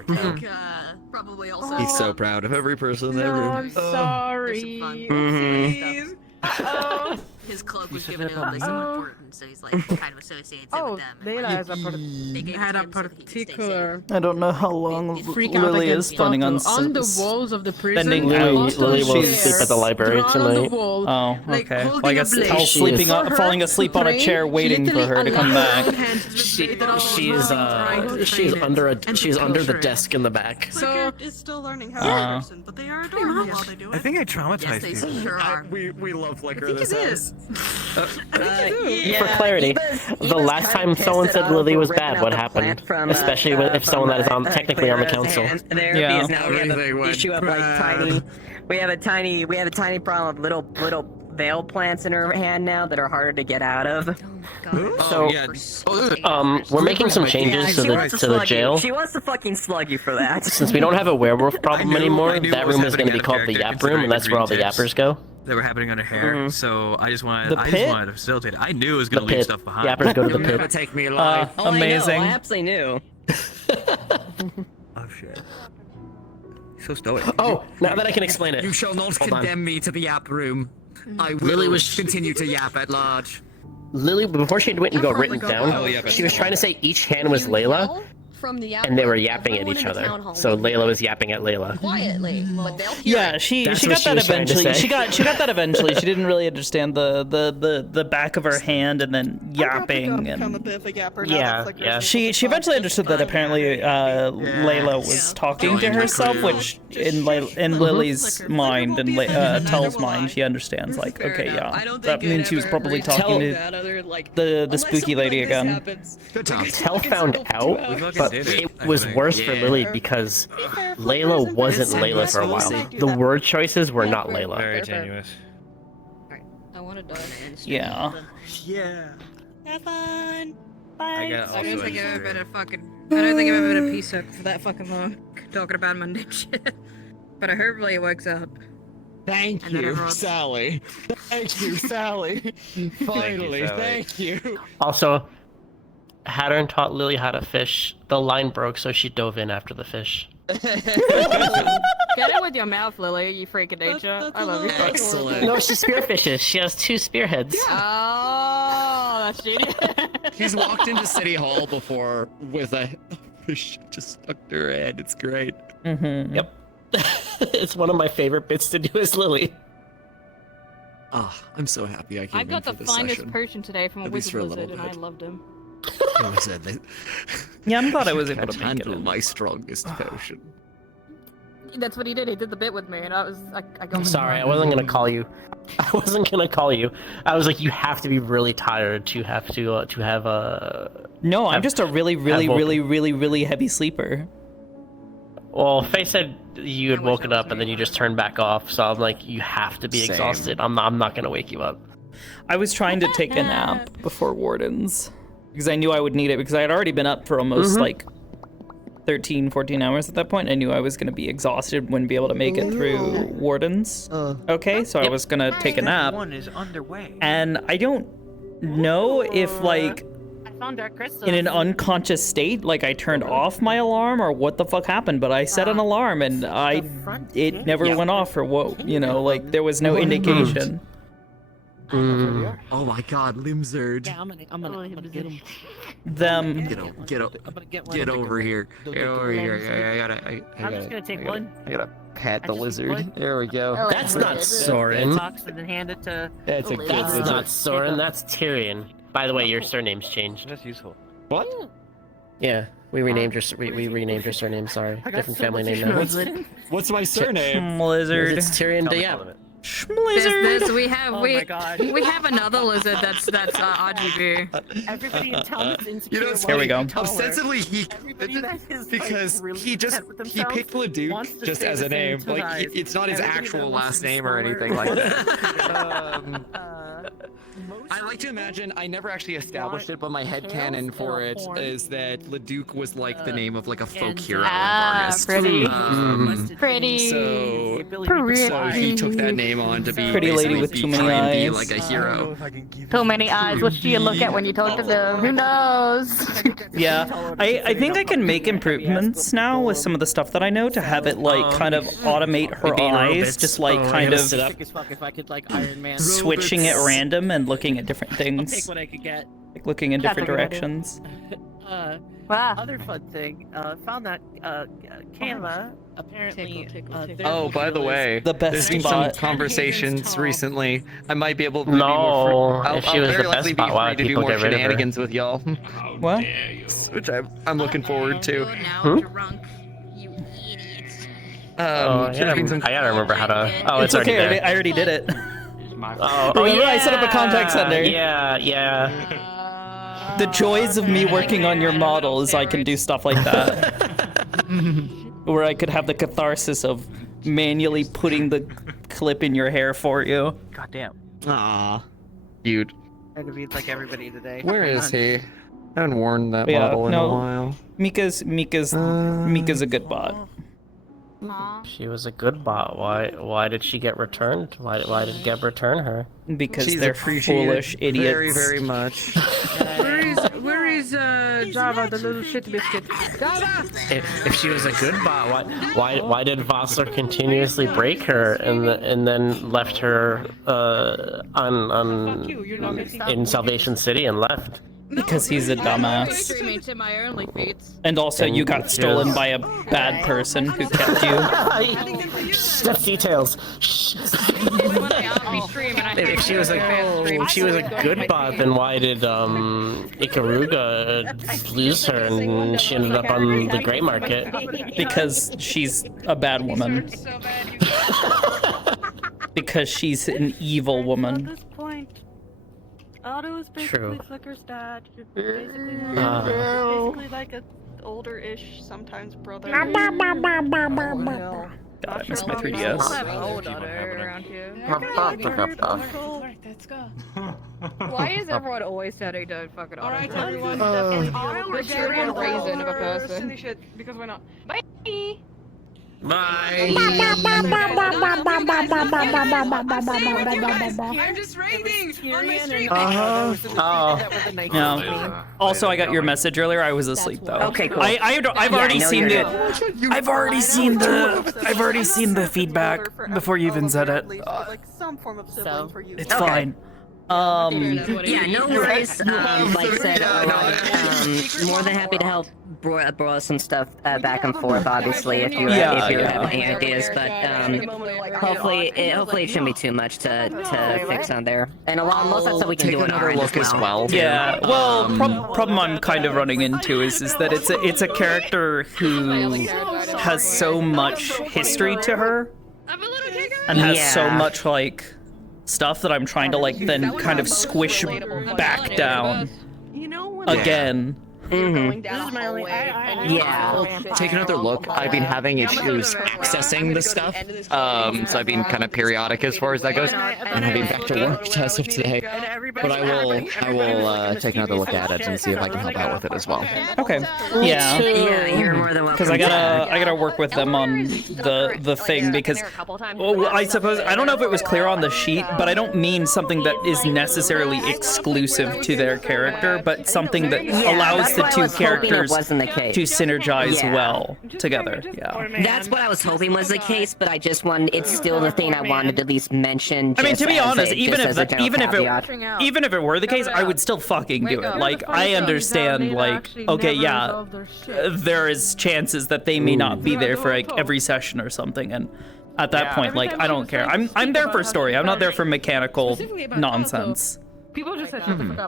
Probably also. He's so proud of every person in that No, room. I'm sorry. Mhm. Oh. His cloak was You given said him that like about some me? importance, so he's like kind of associates it Oh, with them. Layla Like, has a they gave it had to a him so that he could stay safe. particular I don't know how long freak out Lily is against planning on Tato. On the walls of the prison. spending lost on Lily a will chair, sleep at the library drawn on the tonight. wall, Oh, like, okay. Well, holding I a guess blade. Tal's sleeping For up, her falling to asleep on a train, chair, she waiting for her to come allowed her back. own hand to the blade that was She's under the her. desk in the back. So is still learning how to be a person, but they are adorable while they do it. I think I traumatized Yes, they you. sure are. We love liquor I in think this it house. For clarity, the last time someone said Lily was bad, what happened? Especially if someone that is technically on the council. Therapy is now we have Everything an went issue of like bad. we have a tiny problem of little veil plants in her hand now that are harder to get out of. So, we're making some changes to the jail. She wants to fucking slug you for that. Since we don't have a werewolf problem anymore, I knew that what was room is going to be happening called the out of Yap character, Room, and that's where all the considering yappers go. That were happening under hair, so I just wanted to facilitate it. I knew it was gonna The leave pit. stuff behind. Yappers go to the You'll never pit. take me alive. Amazing. I absolutely knew. Oh shit. So stoic. Oh, now that I can explain it. You shall not Hold on. condemn me to the yap room. I will Lily was- continue to yap at large. Lily, before she went and got written down, she was trying to say each hand was Layla, From the and they were yapping at each other. So Layla was yapping at Layla. quietly, but they'll hear Yeah, she That's got what she that was trying to eventually. say. She got that eventually. She didn't really understand the back of her hand and then yapping Become a and bit of a yapper now. yeah, That's like yeah. She eventually understood that apparently Layla was talking to herself, which in Lily's mind and Tell's mind, she understands like, okay, yeah, that means she was probably talking to the spooky lady again. Tell found out, but it was worse for Lily because Layla wasn't Layla for a while. The word choices were not Layla. Very tenuous. I want to die. Yeah. Yeah. Have fun. I got I don't also think I've ever a been a fucking. I don't think I've ever been a piece of for that fucking long talking about mundane shit. But I hopefully it works out. Thank And then you, everyone's- Sally. Thank you, Sally. Finally, Sally. thank you. Also, Hattern taught Lily how to fish. The line broke, so she dove in after the fish. Get it with your mouth, Lily. You freak of nature. I love you. Excellent. No, she spearfishes. She has 2 spearheads. Oh, that's genius. She's walked into City Hall before with a fish just stuck to her head. It's great. Mm-hmm. Yep. It's one of my favorite bits to do as Lily. Ah, I'm so happy I came I in got for the this finest session. Potion today from a At least for wizard a little lizard, and I bit. loved him. It was a- Yeah, I'm glad I was able Can't to make it. handle my strongest potion. That's what he did. He did the bit with me, and I got. I'm sorry, I wasn't gonna call you. I wasn't gonna call you. I was like, you have to be really tired to have No, I'm just a really, really, woken- really, really, really heavy sleeper. Well, Faye said you had woken up and then you just turned back off. So I'm like, you have to be Same. exhausted. I'm not gonna wake you up. I was trying to take a nap before Wardens because I knew I would need it because I had already been up for almost like 13, 14 hours at that point. I knew I was going to be exhausted, wouldn't be able to make it through Wardens. Okay, so I was going to take a nap. One is underway. And I don't know if like I found dark crystals. in an unconscious state, like I turned off my alarm or what the fuck happened, but I set an alarm and it never went off or what, you know, like there was no indication. Oh my god, Limzard. Yeah, I'm gonna get him. Them. Get over here. Get over here. I'm just gonna take one. I gotta pat the I'll just lizard. one. There we go. Oh, That's like, not put it in the Soren. box and then hand it to. That's a the good lady. That's lizard. not Soren. That's Tyrion. By the way, your surname's changed. That's useful. What? Yeah, we renamed we renamed your surname. Sorry, I got different so family much name now. information. What's my surname? Lizard. It's Tyrion Diab. Lizard. We have Oh we my God. we have another lizard that's RGB. Everybody in town is insecure. You know, it's Here we funny. go. Ostensibly, Everybody that is Because like, really he just content with he themselves picked Leduc wants to just stay as the a same name. Like size. it's not his Everybody actual that wants last to be name or smaller. anything like that. Most I like to imagine I never actually established it, but my headcanon for it is that Leduc was like the name of like a folk hero in Vargas. pretty. Pretty. So Pretty. he took that name on to be Pretty lady basically with too many try and be eyes. like a hero. Too many eyes. What do you look at when you talk to them? Who knows? Yeah, I think I can make improvements now with some of the stuff that I know to have it like kind of automate her being eyes, robots. just like Oh, kind I of gotta sit up. Sick as fuck if I could like Iron Man. switching at random and looking at different I'll take things, what I could get. like looking in That's a different good idea. directions. Wow. Other fun thing. Found that Kayla apparently. Oh, by the way, The best there's been spot. some conversations recently. I might be able to No, I'll if she was very the best likely be spot, why free would to do people more get rid of her? shenanigans with y'all. What? Which I'm looking forward to. Now drunk. You idiots. Oh, I gotta remember how to. Oh, it's okay. already there. I already did it. Oh, Remember, I set up a contact center. Yeah. The joys of me working on your model is I can do stuff like that. Where I could have the catharsis of manually putting the clip in your hair for you. God damn. Aw. Cute. Trying to be like everybody today. Where is he? I haven't worn that Yeah, model in no. a while. Mika's a good bot. She was a good bot. Why did she get returned? Why did Geb return her? Because She's they're appreciated foolish idiots. very, very much. Where is Java, the little shit biscuit? Java! If she was a good bot, why did Vossler continuously break her and then left her in Salvation City and left? Because he's a dumbass. Streaming to my only feeds. And also, you got stolen by a bad person who kept you. That's details. If she was a good bot, then why did Ikaruga lose her and she ended up on the gray market? Because she's a bad woman. Because she's an evil woman. At this point, Otto is basically True. Flicker's dad. You're basically like a older-ish, sometimes brother. God, I miss my 3DS. Old Otto around here. Let's go. Why is everyone always saying don't fucking Otto? Alright, everyone. The Tyrion raisin of a person. Silly shit, because why not? Bye! Bye. I'm just raiding on my stream. Oh. Yeah. Also, I got your message earlier. I was asleep though. Okay, cool. I've already seen it. I've already seen the feedback before you even said it. Like some form of sibling for you. It's fine. Yeah, no worries. Like I said, more than happy to help broil some stuff back and forth. Obviously, if you have any ideas, but hopefully it shouldn't be too much to fix on there. And most of that stuff we can do in another look as well. Yeah. Well, problem I'm kind of running into is that it's a character who has so much history to her, and has so much like stuff that I'm trying to like then kind of squish back down again. Going down a hallway. Yeah. Take another look. I've been having issues accessing the stuff, so I've been kind of periodic as far as that goes, and I've been back to work as of today. But I will take another look at it and see if I can help out with it as well. Okay. Yeah, you're more than welcome. Because I gotta work with them on the thing because I suppose I don't know if it was clear on the sheet, but I don't mean something that is necessarily exclusive to their character, but something that allows the two characters to synergize well together. Yeah. That's what I was hoping was the case, but I just wanted. It's still the thing I wanted to at least mention. I mean, to be honest, even if it were the case, I would still fucking do it. Like, I understand, like, okay, yeah, there is chances that they may not be there for like every session or something, and at that point, like, I don't care. I'm there for story. I'm not there for mechanical nonsense. People just said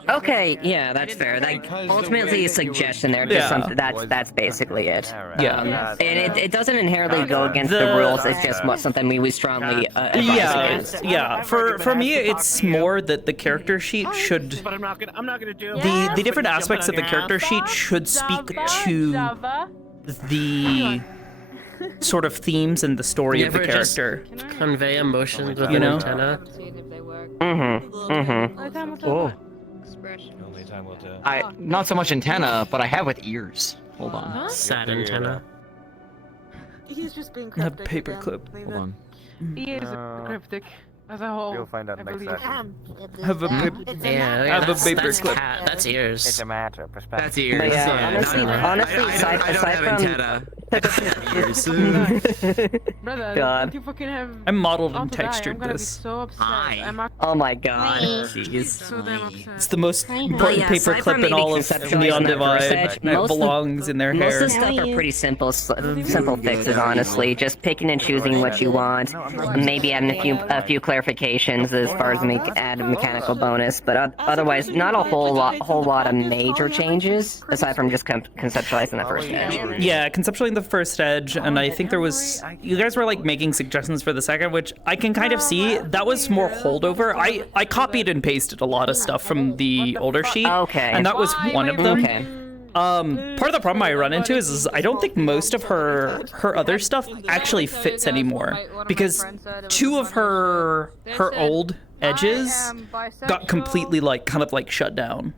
okay, yeah, that's fair. Like, ultimately, a suggestion there. Just something, that's basically it. Yeah. And it doesn't inherently go against the rules. It's just something we strongly advise against. Yeah. For me, it's more that the character sheet should. But I'm not gonna do The different aspects of the character sheet should speak to the sort of themes and the story of the character. Convey emotions with an antenna. Oh. Not so much antenna, but I have with ears. Hold on. Sad antenna. He's just being A cryptic. paperclip. Hold on. He is cryptic as a whole. You'll find out next session. Have a paperclip. That's ears. It's a matter of perspective. That's ears. Honestly, aside from Brother, God. you fucking have. I'm modeled I'm and gonna textured be this. so upset. Oh my God. Jeez. So damn upset. It's the most important yeah, aside from paperclip in all of maybe Neon conceptualizing that first Divide. edge, And it belongs in their Most hair. of the stuff are pretty simple fixes, honestly. Just picking and choosing what you want. Maybe adding a few clarifications as far as add a mechanical bonus, but otherwise, not a whole lot of major changes aside from just conceptualizing the first edge. Yeah, conceptualizing the first edge, and I think there was. You guys were like making suggestions for the second, which I can kind of see. That was more holdover. I copied and pasted a lot of stuff from the older sheet. Okay. And that was one of them. Okay. Part of the problem I run into is I don't think most of her other stuff actually fits anymore, because two of her old edges got completely like kind of like shut down.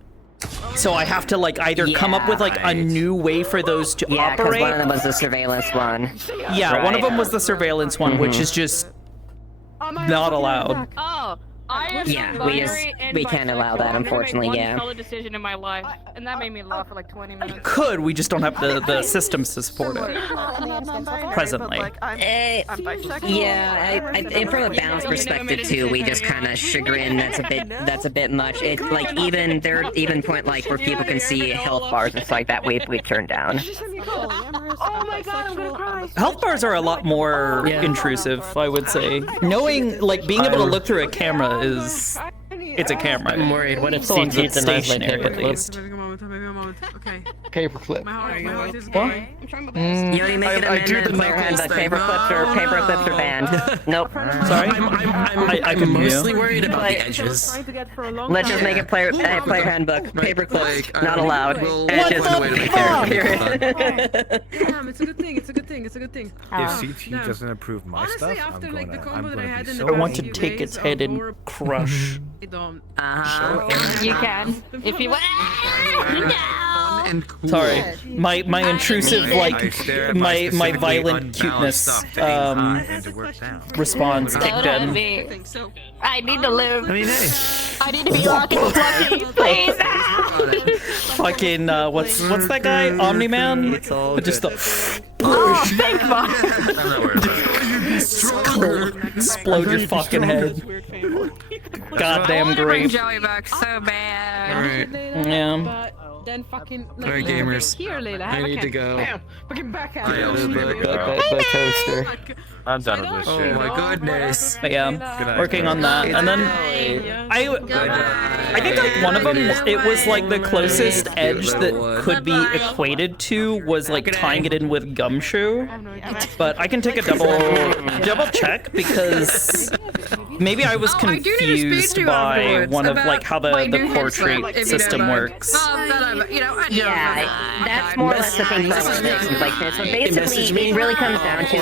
So I have to like either come up with like a new way for those to Yeah, because operate. one of them was the surveillance one. Yeah, one of Right. them was the surveillance one, which is just not allowed. Oh, I am Yeah, we can't allow that, unfortunately. one Yeah. solid decision in my life, and that made me laugh for like 20 minutes. Could, we just don't have the systems to support it presently. And from a balance perspective too, we just kind of chagrin. That's a bit much. It's like even point like where people can see health bars and stuff like that. We turn down. Oh my god, I'm gonna cry. Health bars are a lot more intrusive, I would say. Knowing, like, being able to look through a camera is... It's a camera. I'm worried. What if So long as CT it's denies my stationary, at paperclip? least. Okay. Paperclip. You only make an amendment in player handbook. Paperclips are banned. Nope. Sorry? I can mostly hear you. worried about the edges. Let's just make it player handbook. Paperclips not allowed. What Edges. the fuck? Damn, it's a good thing. It's a good thing. It's a good thing. If CT doesn't approve my Honestly, stuff, after I'm like the gonna combo that I had be in so the I want to past take few its days head of and horror- crush. You can, if you want. Sorry, my intrusive like my violent cuteness response kicked in. I need to live. I mean, hey. I need to be rocking fluffy, please. Fucking what's that guy? Omni Man? It's all Just good. Thank explode your fucking head. Goddamn great. Joey back so bad. Yeah. Then fucking. Alright, gamers. Here, Layla. I Have a need to can. go. Bam. Fucking backhand. I also need to The toaster. I'm done with this Oh shit. my goodness. But yeah, working on that, and then I think like one of them, it was like the closest edge that could be equated to was like tying it in with gumshoe, but I can take a double check because maybe I was confused by one of like how the core trait system works. Yeah, that's more or less the thing for organizations like this. But basically, it really comes down to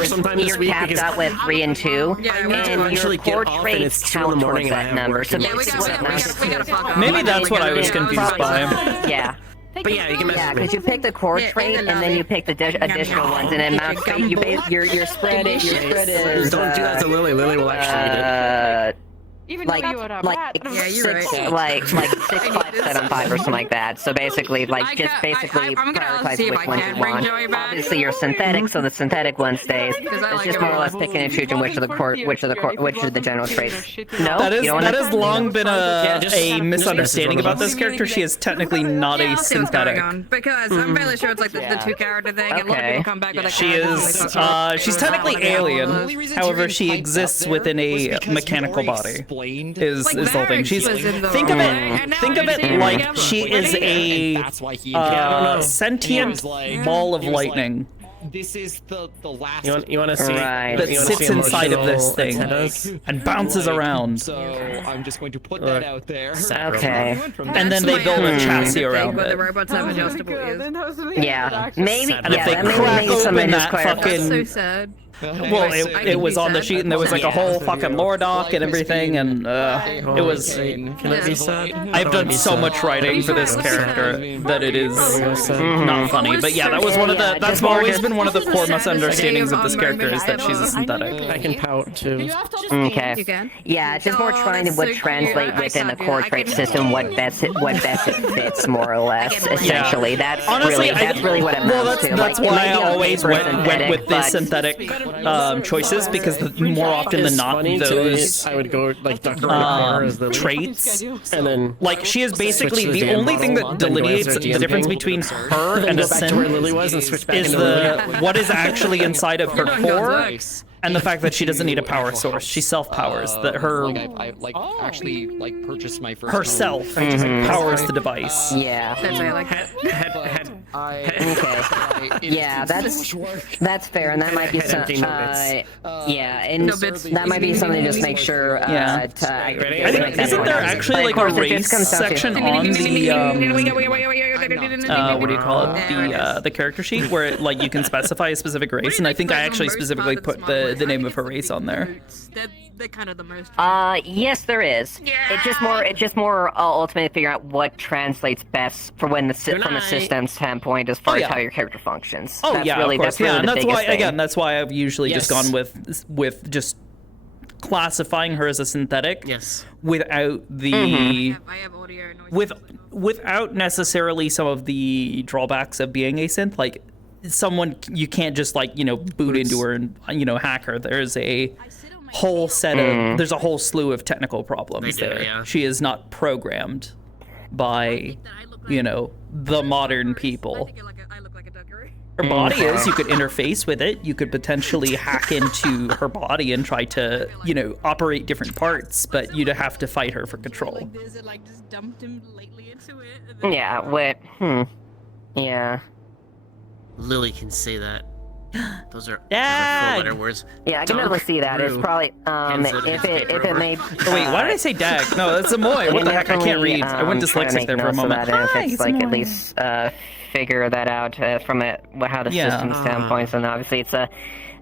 you're capped out with 3 and 2, and your core traits count towards that number. So basically, what it amounts to. Maybe that's what I was confused by. Yeah. But yeah, you can message me. because you pick the core trait and then you pick the additional ones, and it amounts to your spread is. Don't do that to Lily. Lily will actually eat it. Even like though you would have yeah, you're right. like 6, 5, 7, 5 or something like that. So basically, like just basically prioritize which ones you want. Obviously, you're synthetic, so the synthetic one stays. It's just more or less picking and choosing which of the general traits. No, that has long been a misunderstanding about this character. She is technically not a synthetic. Because I'm fairly sure it's like the two character thing. And a lot of people come back with like. She is. She's technically alien. However, she exists within a mechanical body. Is the whole thing. She's think of it like she is a sentient ball of lightning. This is the last. You want to see that sits inside of this thing and bounces around. So I'm just going to put that out there. Okay. And then they build a chassis around But the it. robots have adjustable ears. Yeah, maybe. And if they crack open that fucking. So sad. Well, it was on the sheet, and there was like a whole fucking lore doc and everything, and it was. Can it be sad? I've done so much writing for this character that it is not funny. But yeah, that was one of the. That's always been one of the core misunderstandings of this character is that she's a synthetic. I can pout too. Okay. You can. Yeah, it's just more trying to translate within the core trait system what best it fits more or less. Essentially, that's Honestly, really what it amounts to. That's Like, why I it might be always super went with the synthetic, synthetic choices because more often than not those I would go like duck around the corner as the traits, and then like she is basically switch to the only thing that model, then go delineates answer the DM difference ping. between her Then and a go back to where Lily synth was and switch back is into the Lily. what is actually inside of her core. And the fact that she doesn't need a power source, she self-powers. That her I actually purchased my first herself home. powers the device. Yeah. That's why I like it. Okay. Yeah, that's fair, and that might be some. Yeah, and that might be something to just make sure. Yeah. Isn't there actually like a race section on the what do you call it? The character sheet where it, like you can specify a specific race, and I think I actually specifically put the name of her race on there. They're kind of the most. Yes, there is. It's just more ultimately figuring out what translates best for when from a system standpoint as far as how your character functions. Oh that's yeah, really, of course. that's really And the that's biggest why thing. that's why I've usually just gone with just classifying her as a synthetic. Yes. Without the without necessarily some of the drawbacks of being a synth, like someone you can't just like boot into her and hack her. There's a whole set of there's a whole slew of technical problems there. Yeah. She is not programmed by the modern people. Her body is. You could interface with it. You could potentially hack into her body and try to, operate different parts, but you'd have to fight her for control. Yeah, yeah. Lily can say that. Those are Dag! 4-letter words. Yeah, I can definitely see that. It's probably if it made. Oh, wait, why did I say Dag? No, that's Amoy. What the heck? I can't read. I went dyslexic there for a moment. If it's like at least figure that out from how the system standpoint, and obviously it's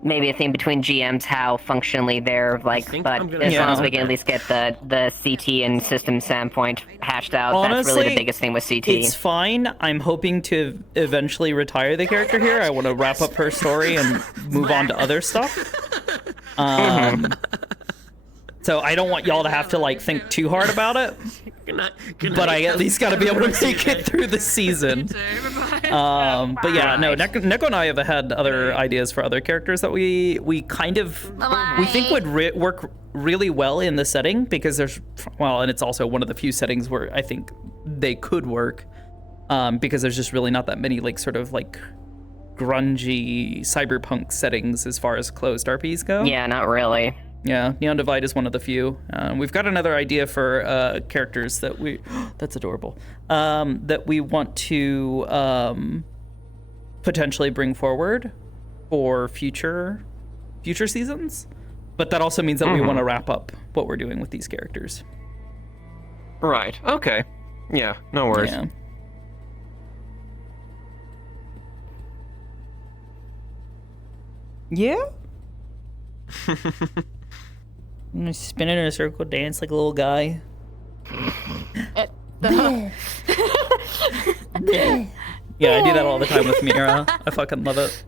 maybe a thing between GMs how functionally they're like, but as long as we can at least get the CT and system standpoint hashed out, Honestly, that's really the biggest thing with CT. It's fine. I'm hoping to eventually retire the character here. I want to wrap up her story and move on to other stuff. So I don't want y'all to have to like think too hard about it. But I at least got to be able to make it through the season. But yeah, no, Neko and I have had other ideas for other characters that we kind of we think would work really well in the setting, because there's and it's also one of the few settings where I think they could work, because there's just really not that many like sort of like grungy cyberpunk settings as far as closed RPs go. Yeah, not really. Yeah, Neon Divide is one of the few. We've got another idea for characters that that's adorable, that we want to potentially bring forward for future seasons. But that also means that we want to wrap up what we're doing with these characters. Right, okay. Yeah, no worries. Yeah. Yeah? I'm gonna spin in a circle, dance like a little guy. Yeah, I do that all the time with Mira. I fucking love it.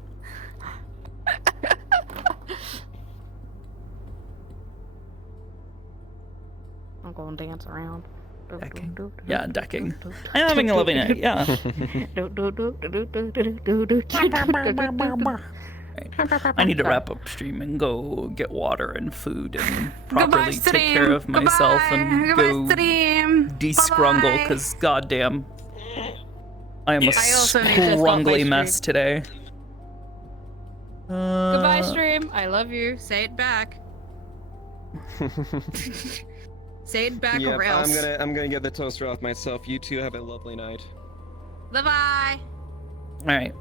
I'm going to dance around. Decking. Yeah, decking. I'm having a lovely night, yeah. I need to wrap up stream and go get water and food and properly take care of myself and go de-scrungle, because goddamn, I am a scrungly mess today. Goodbye, stream. I love you. Say it back. Say it back or else. I'm gonna get the toaster off myself. You two have a lovely night. Bye-bye. All right.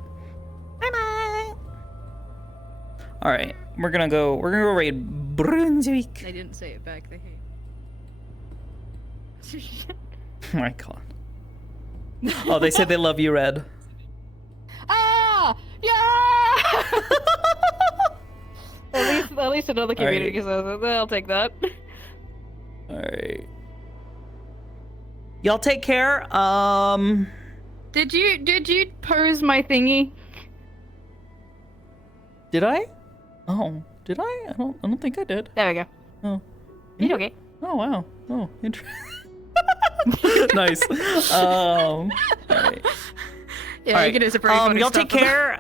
Bye-bye. All right, we're gonna go raid Brunswick. They didn't say it back. They hate. Oh my god. Oh, they said they love you, Red. Ah! Yeah! at least another community says it. I'll take that. All right. Y'all take care. Did you pose my thingy? Did I? Oh, did I? I don't think I did. There we go. Oh. You okay? Oh wow. Oh, interesting. Nice. All right. Yeah, All you can do some pretty funny y'all stuff take care.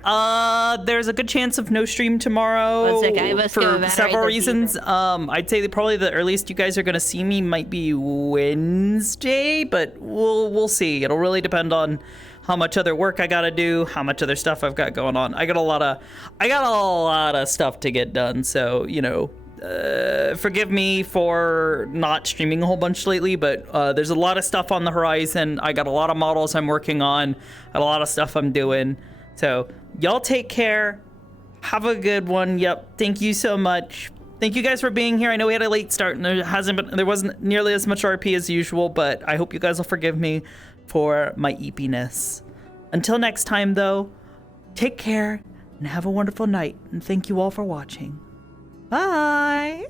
There's a good chance of no stream tomorrow One sec, I must go for evaluate several the reasons. I'd say that probably the earliest you guys are gonna see me might be Wednesday, but we'll see. It'll really depend on how much other work I gotta do, how much other stuff I've got going on. I got a lot of stuff to get done, so forgive me for not streaming a whole bunch lately, but there's a lot of stuff on the horizon. I got a lot of models I'm working on, a lot of stuff I'm doing. So y'all take care. Have a good one. Yep. Thank you so much. Thank you guys for being here. I know we had a late start and there wasn't nearly as much RP as usual, but I hope you guys will forgive me for my eepiness. Until next time, though, take care and have a wonderful night. And thank you all for watching. Bye!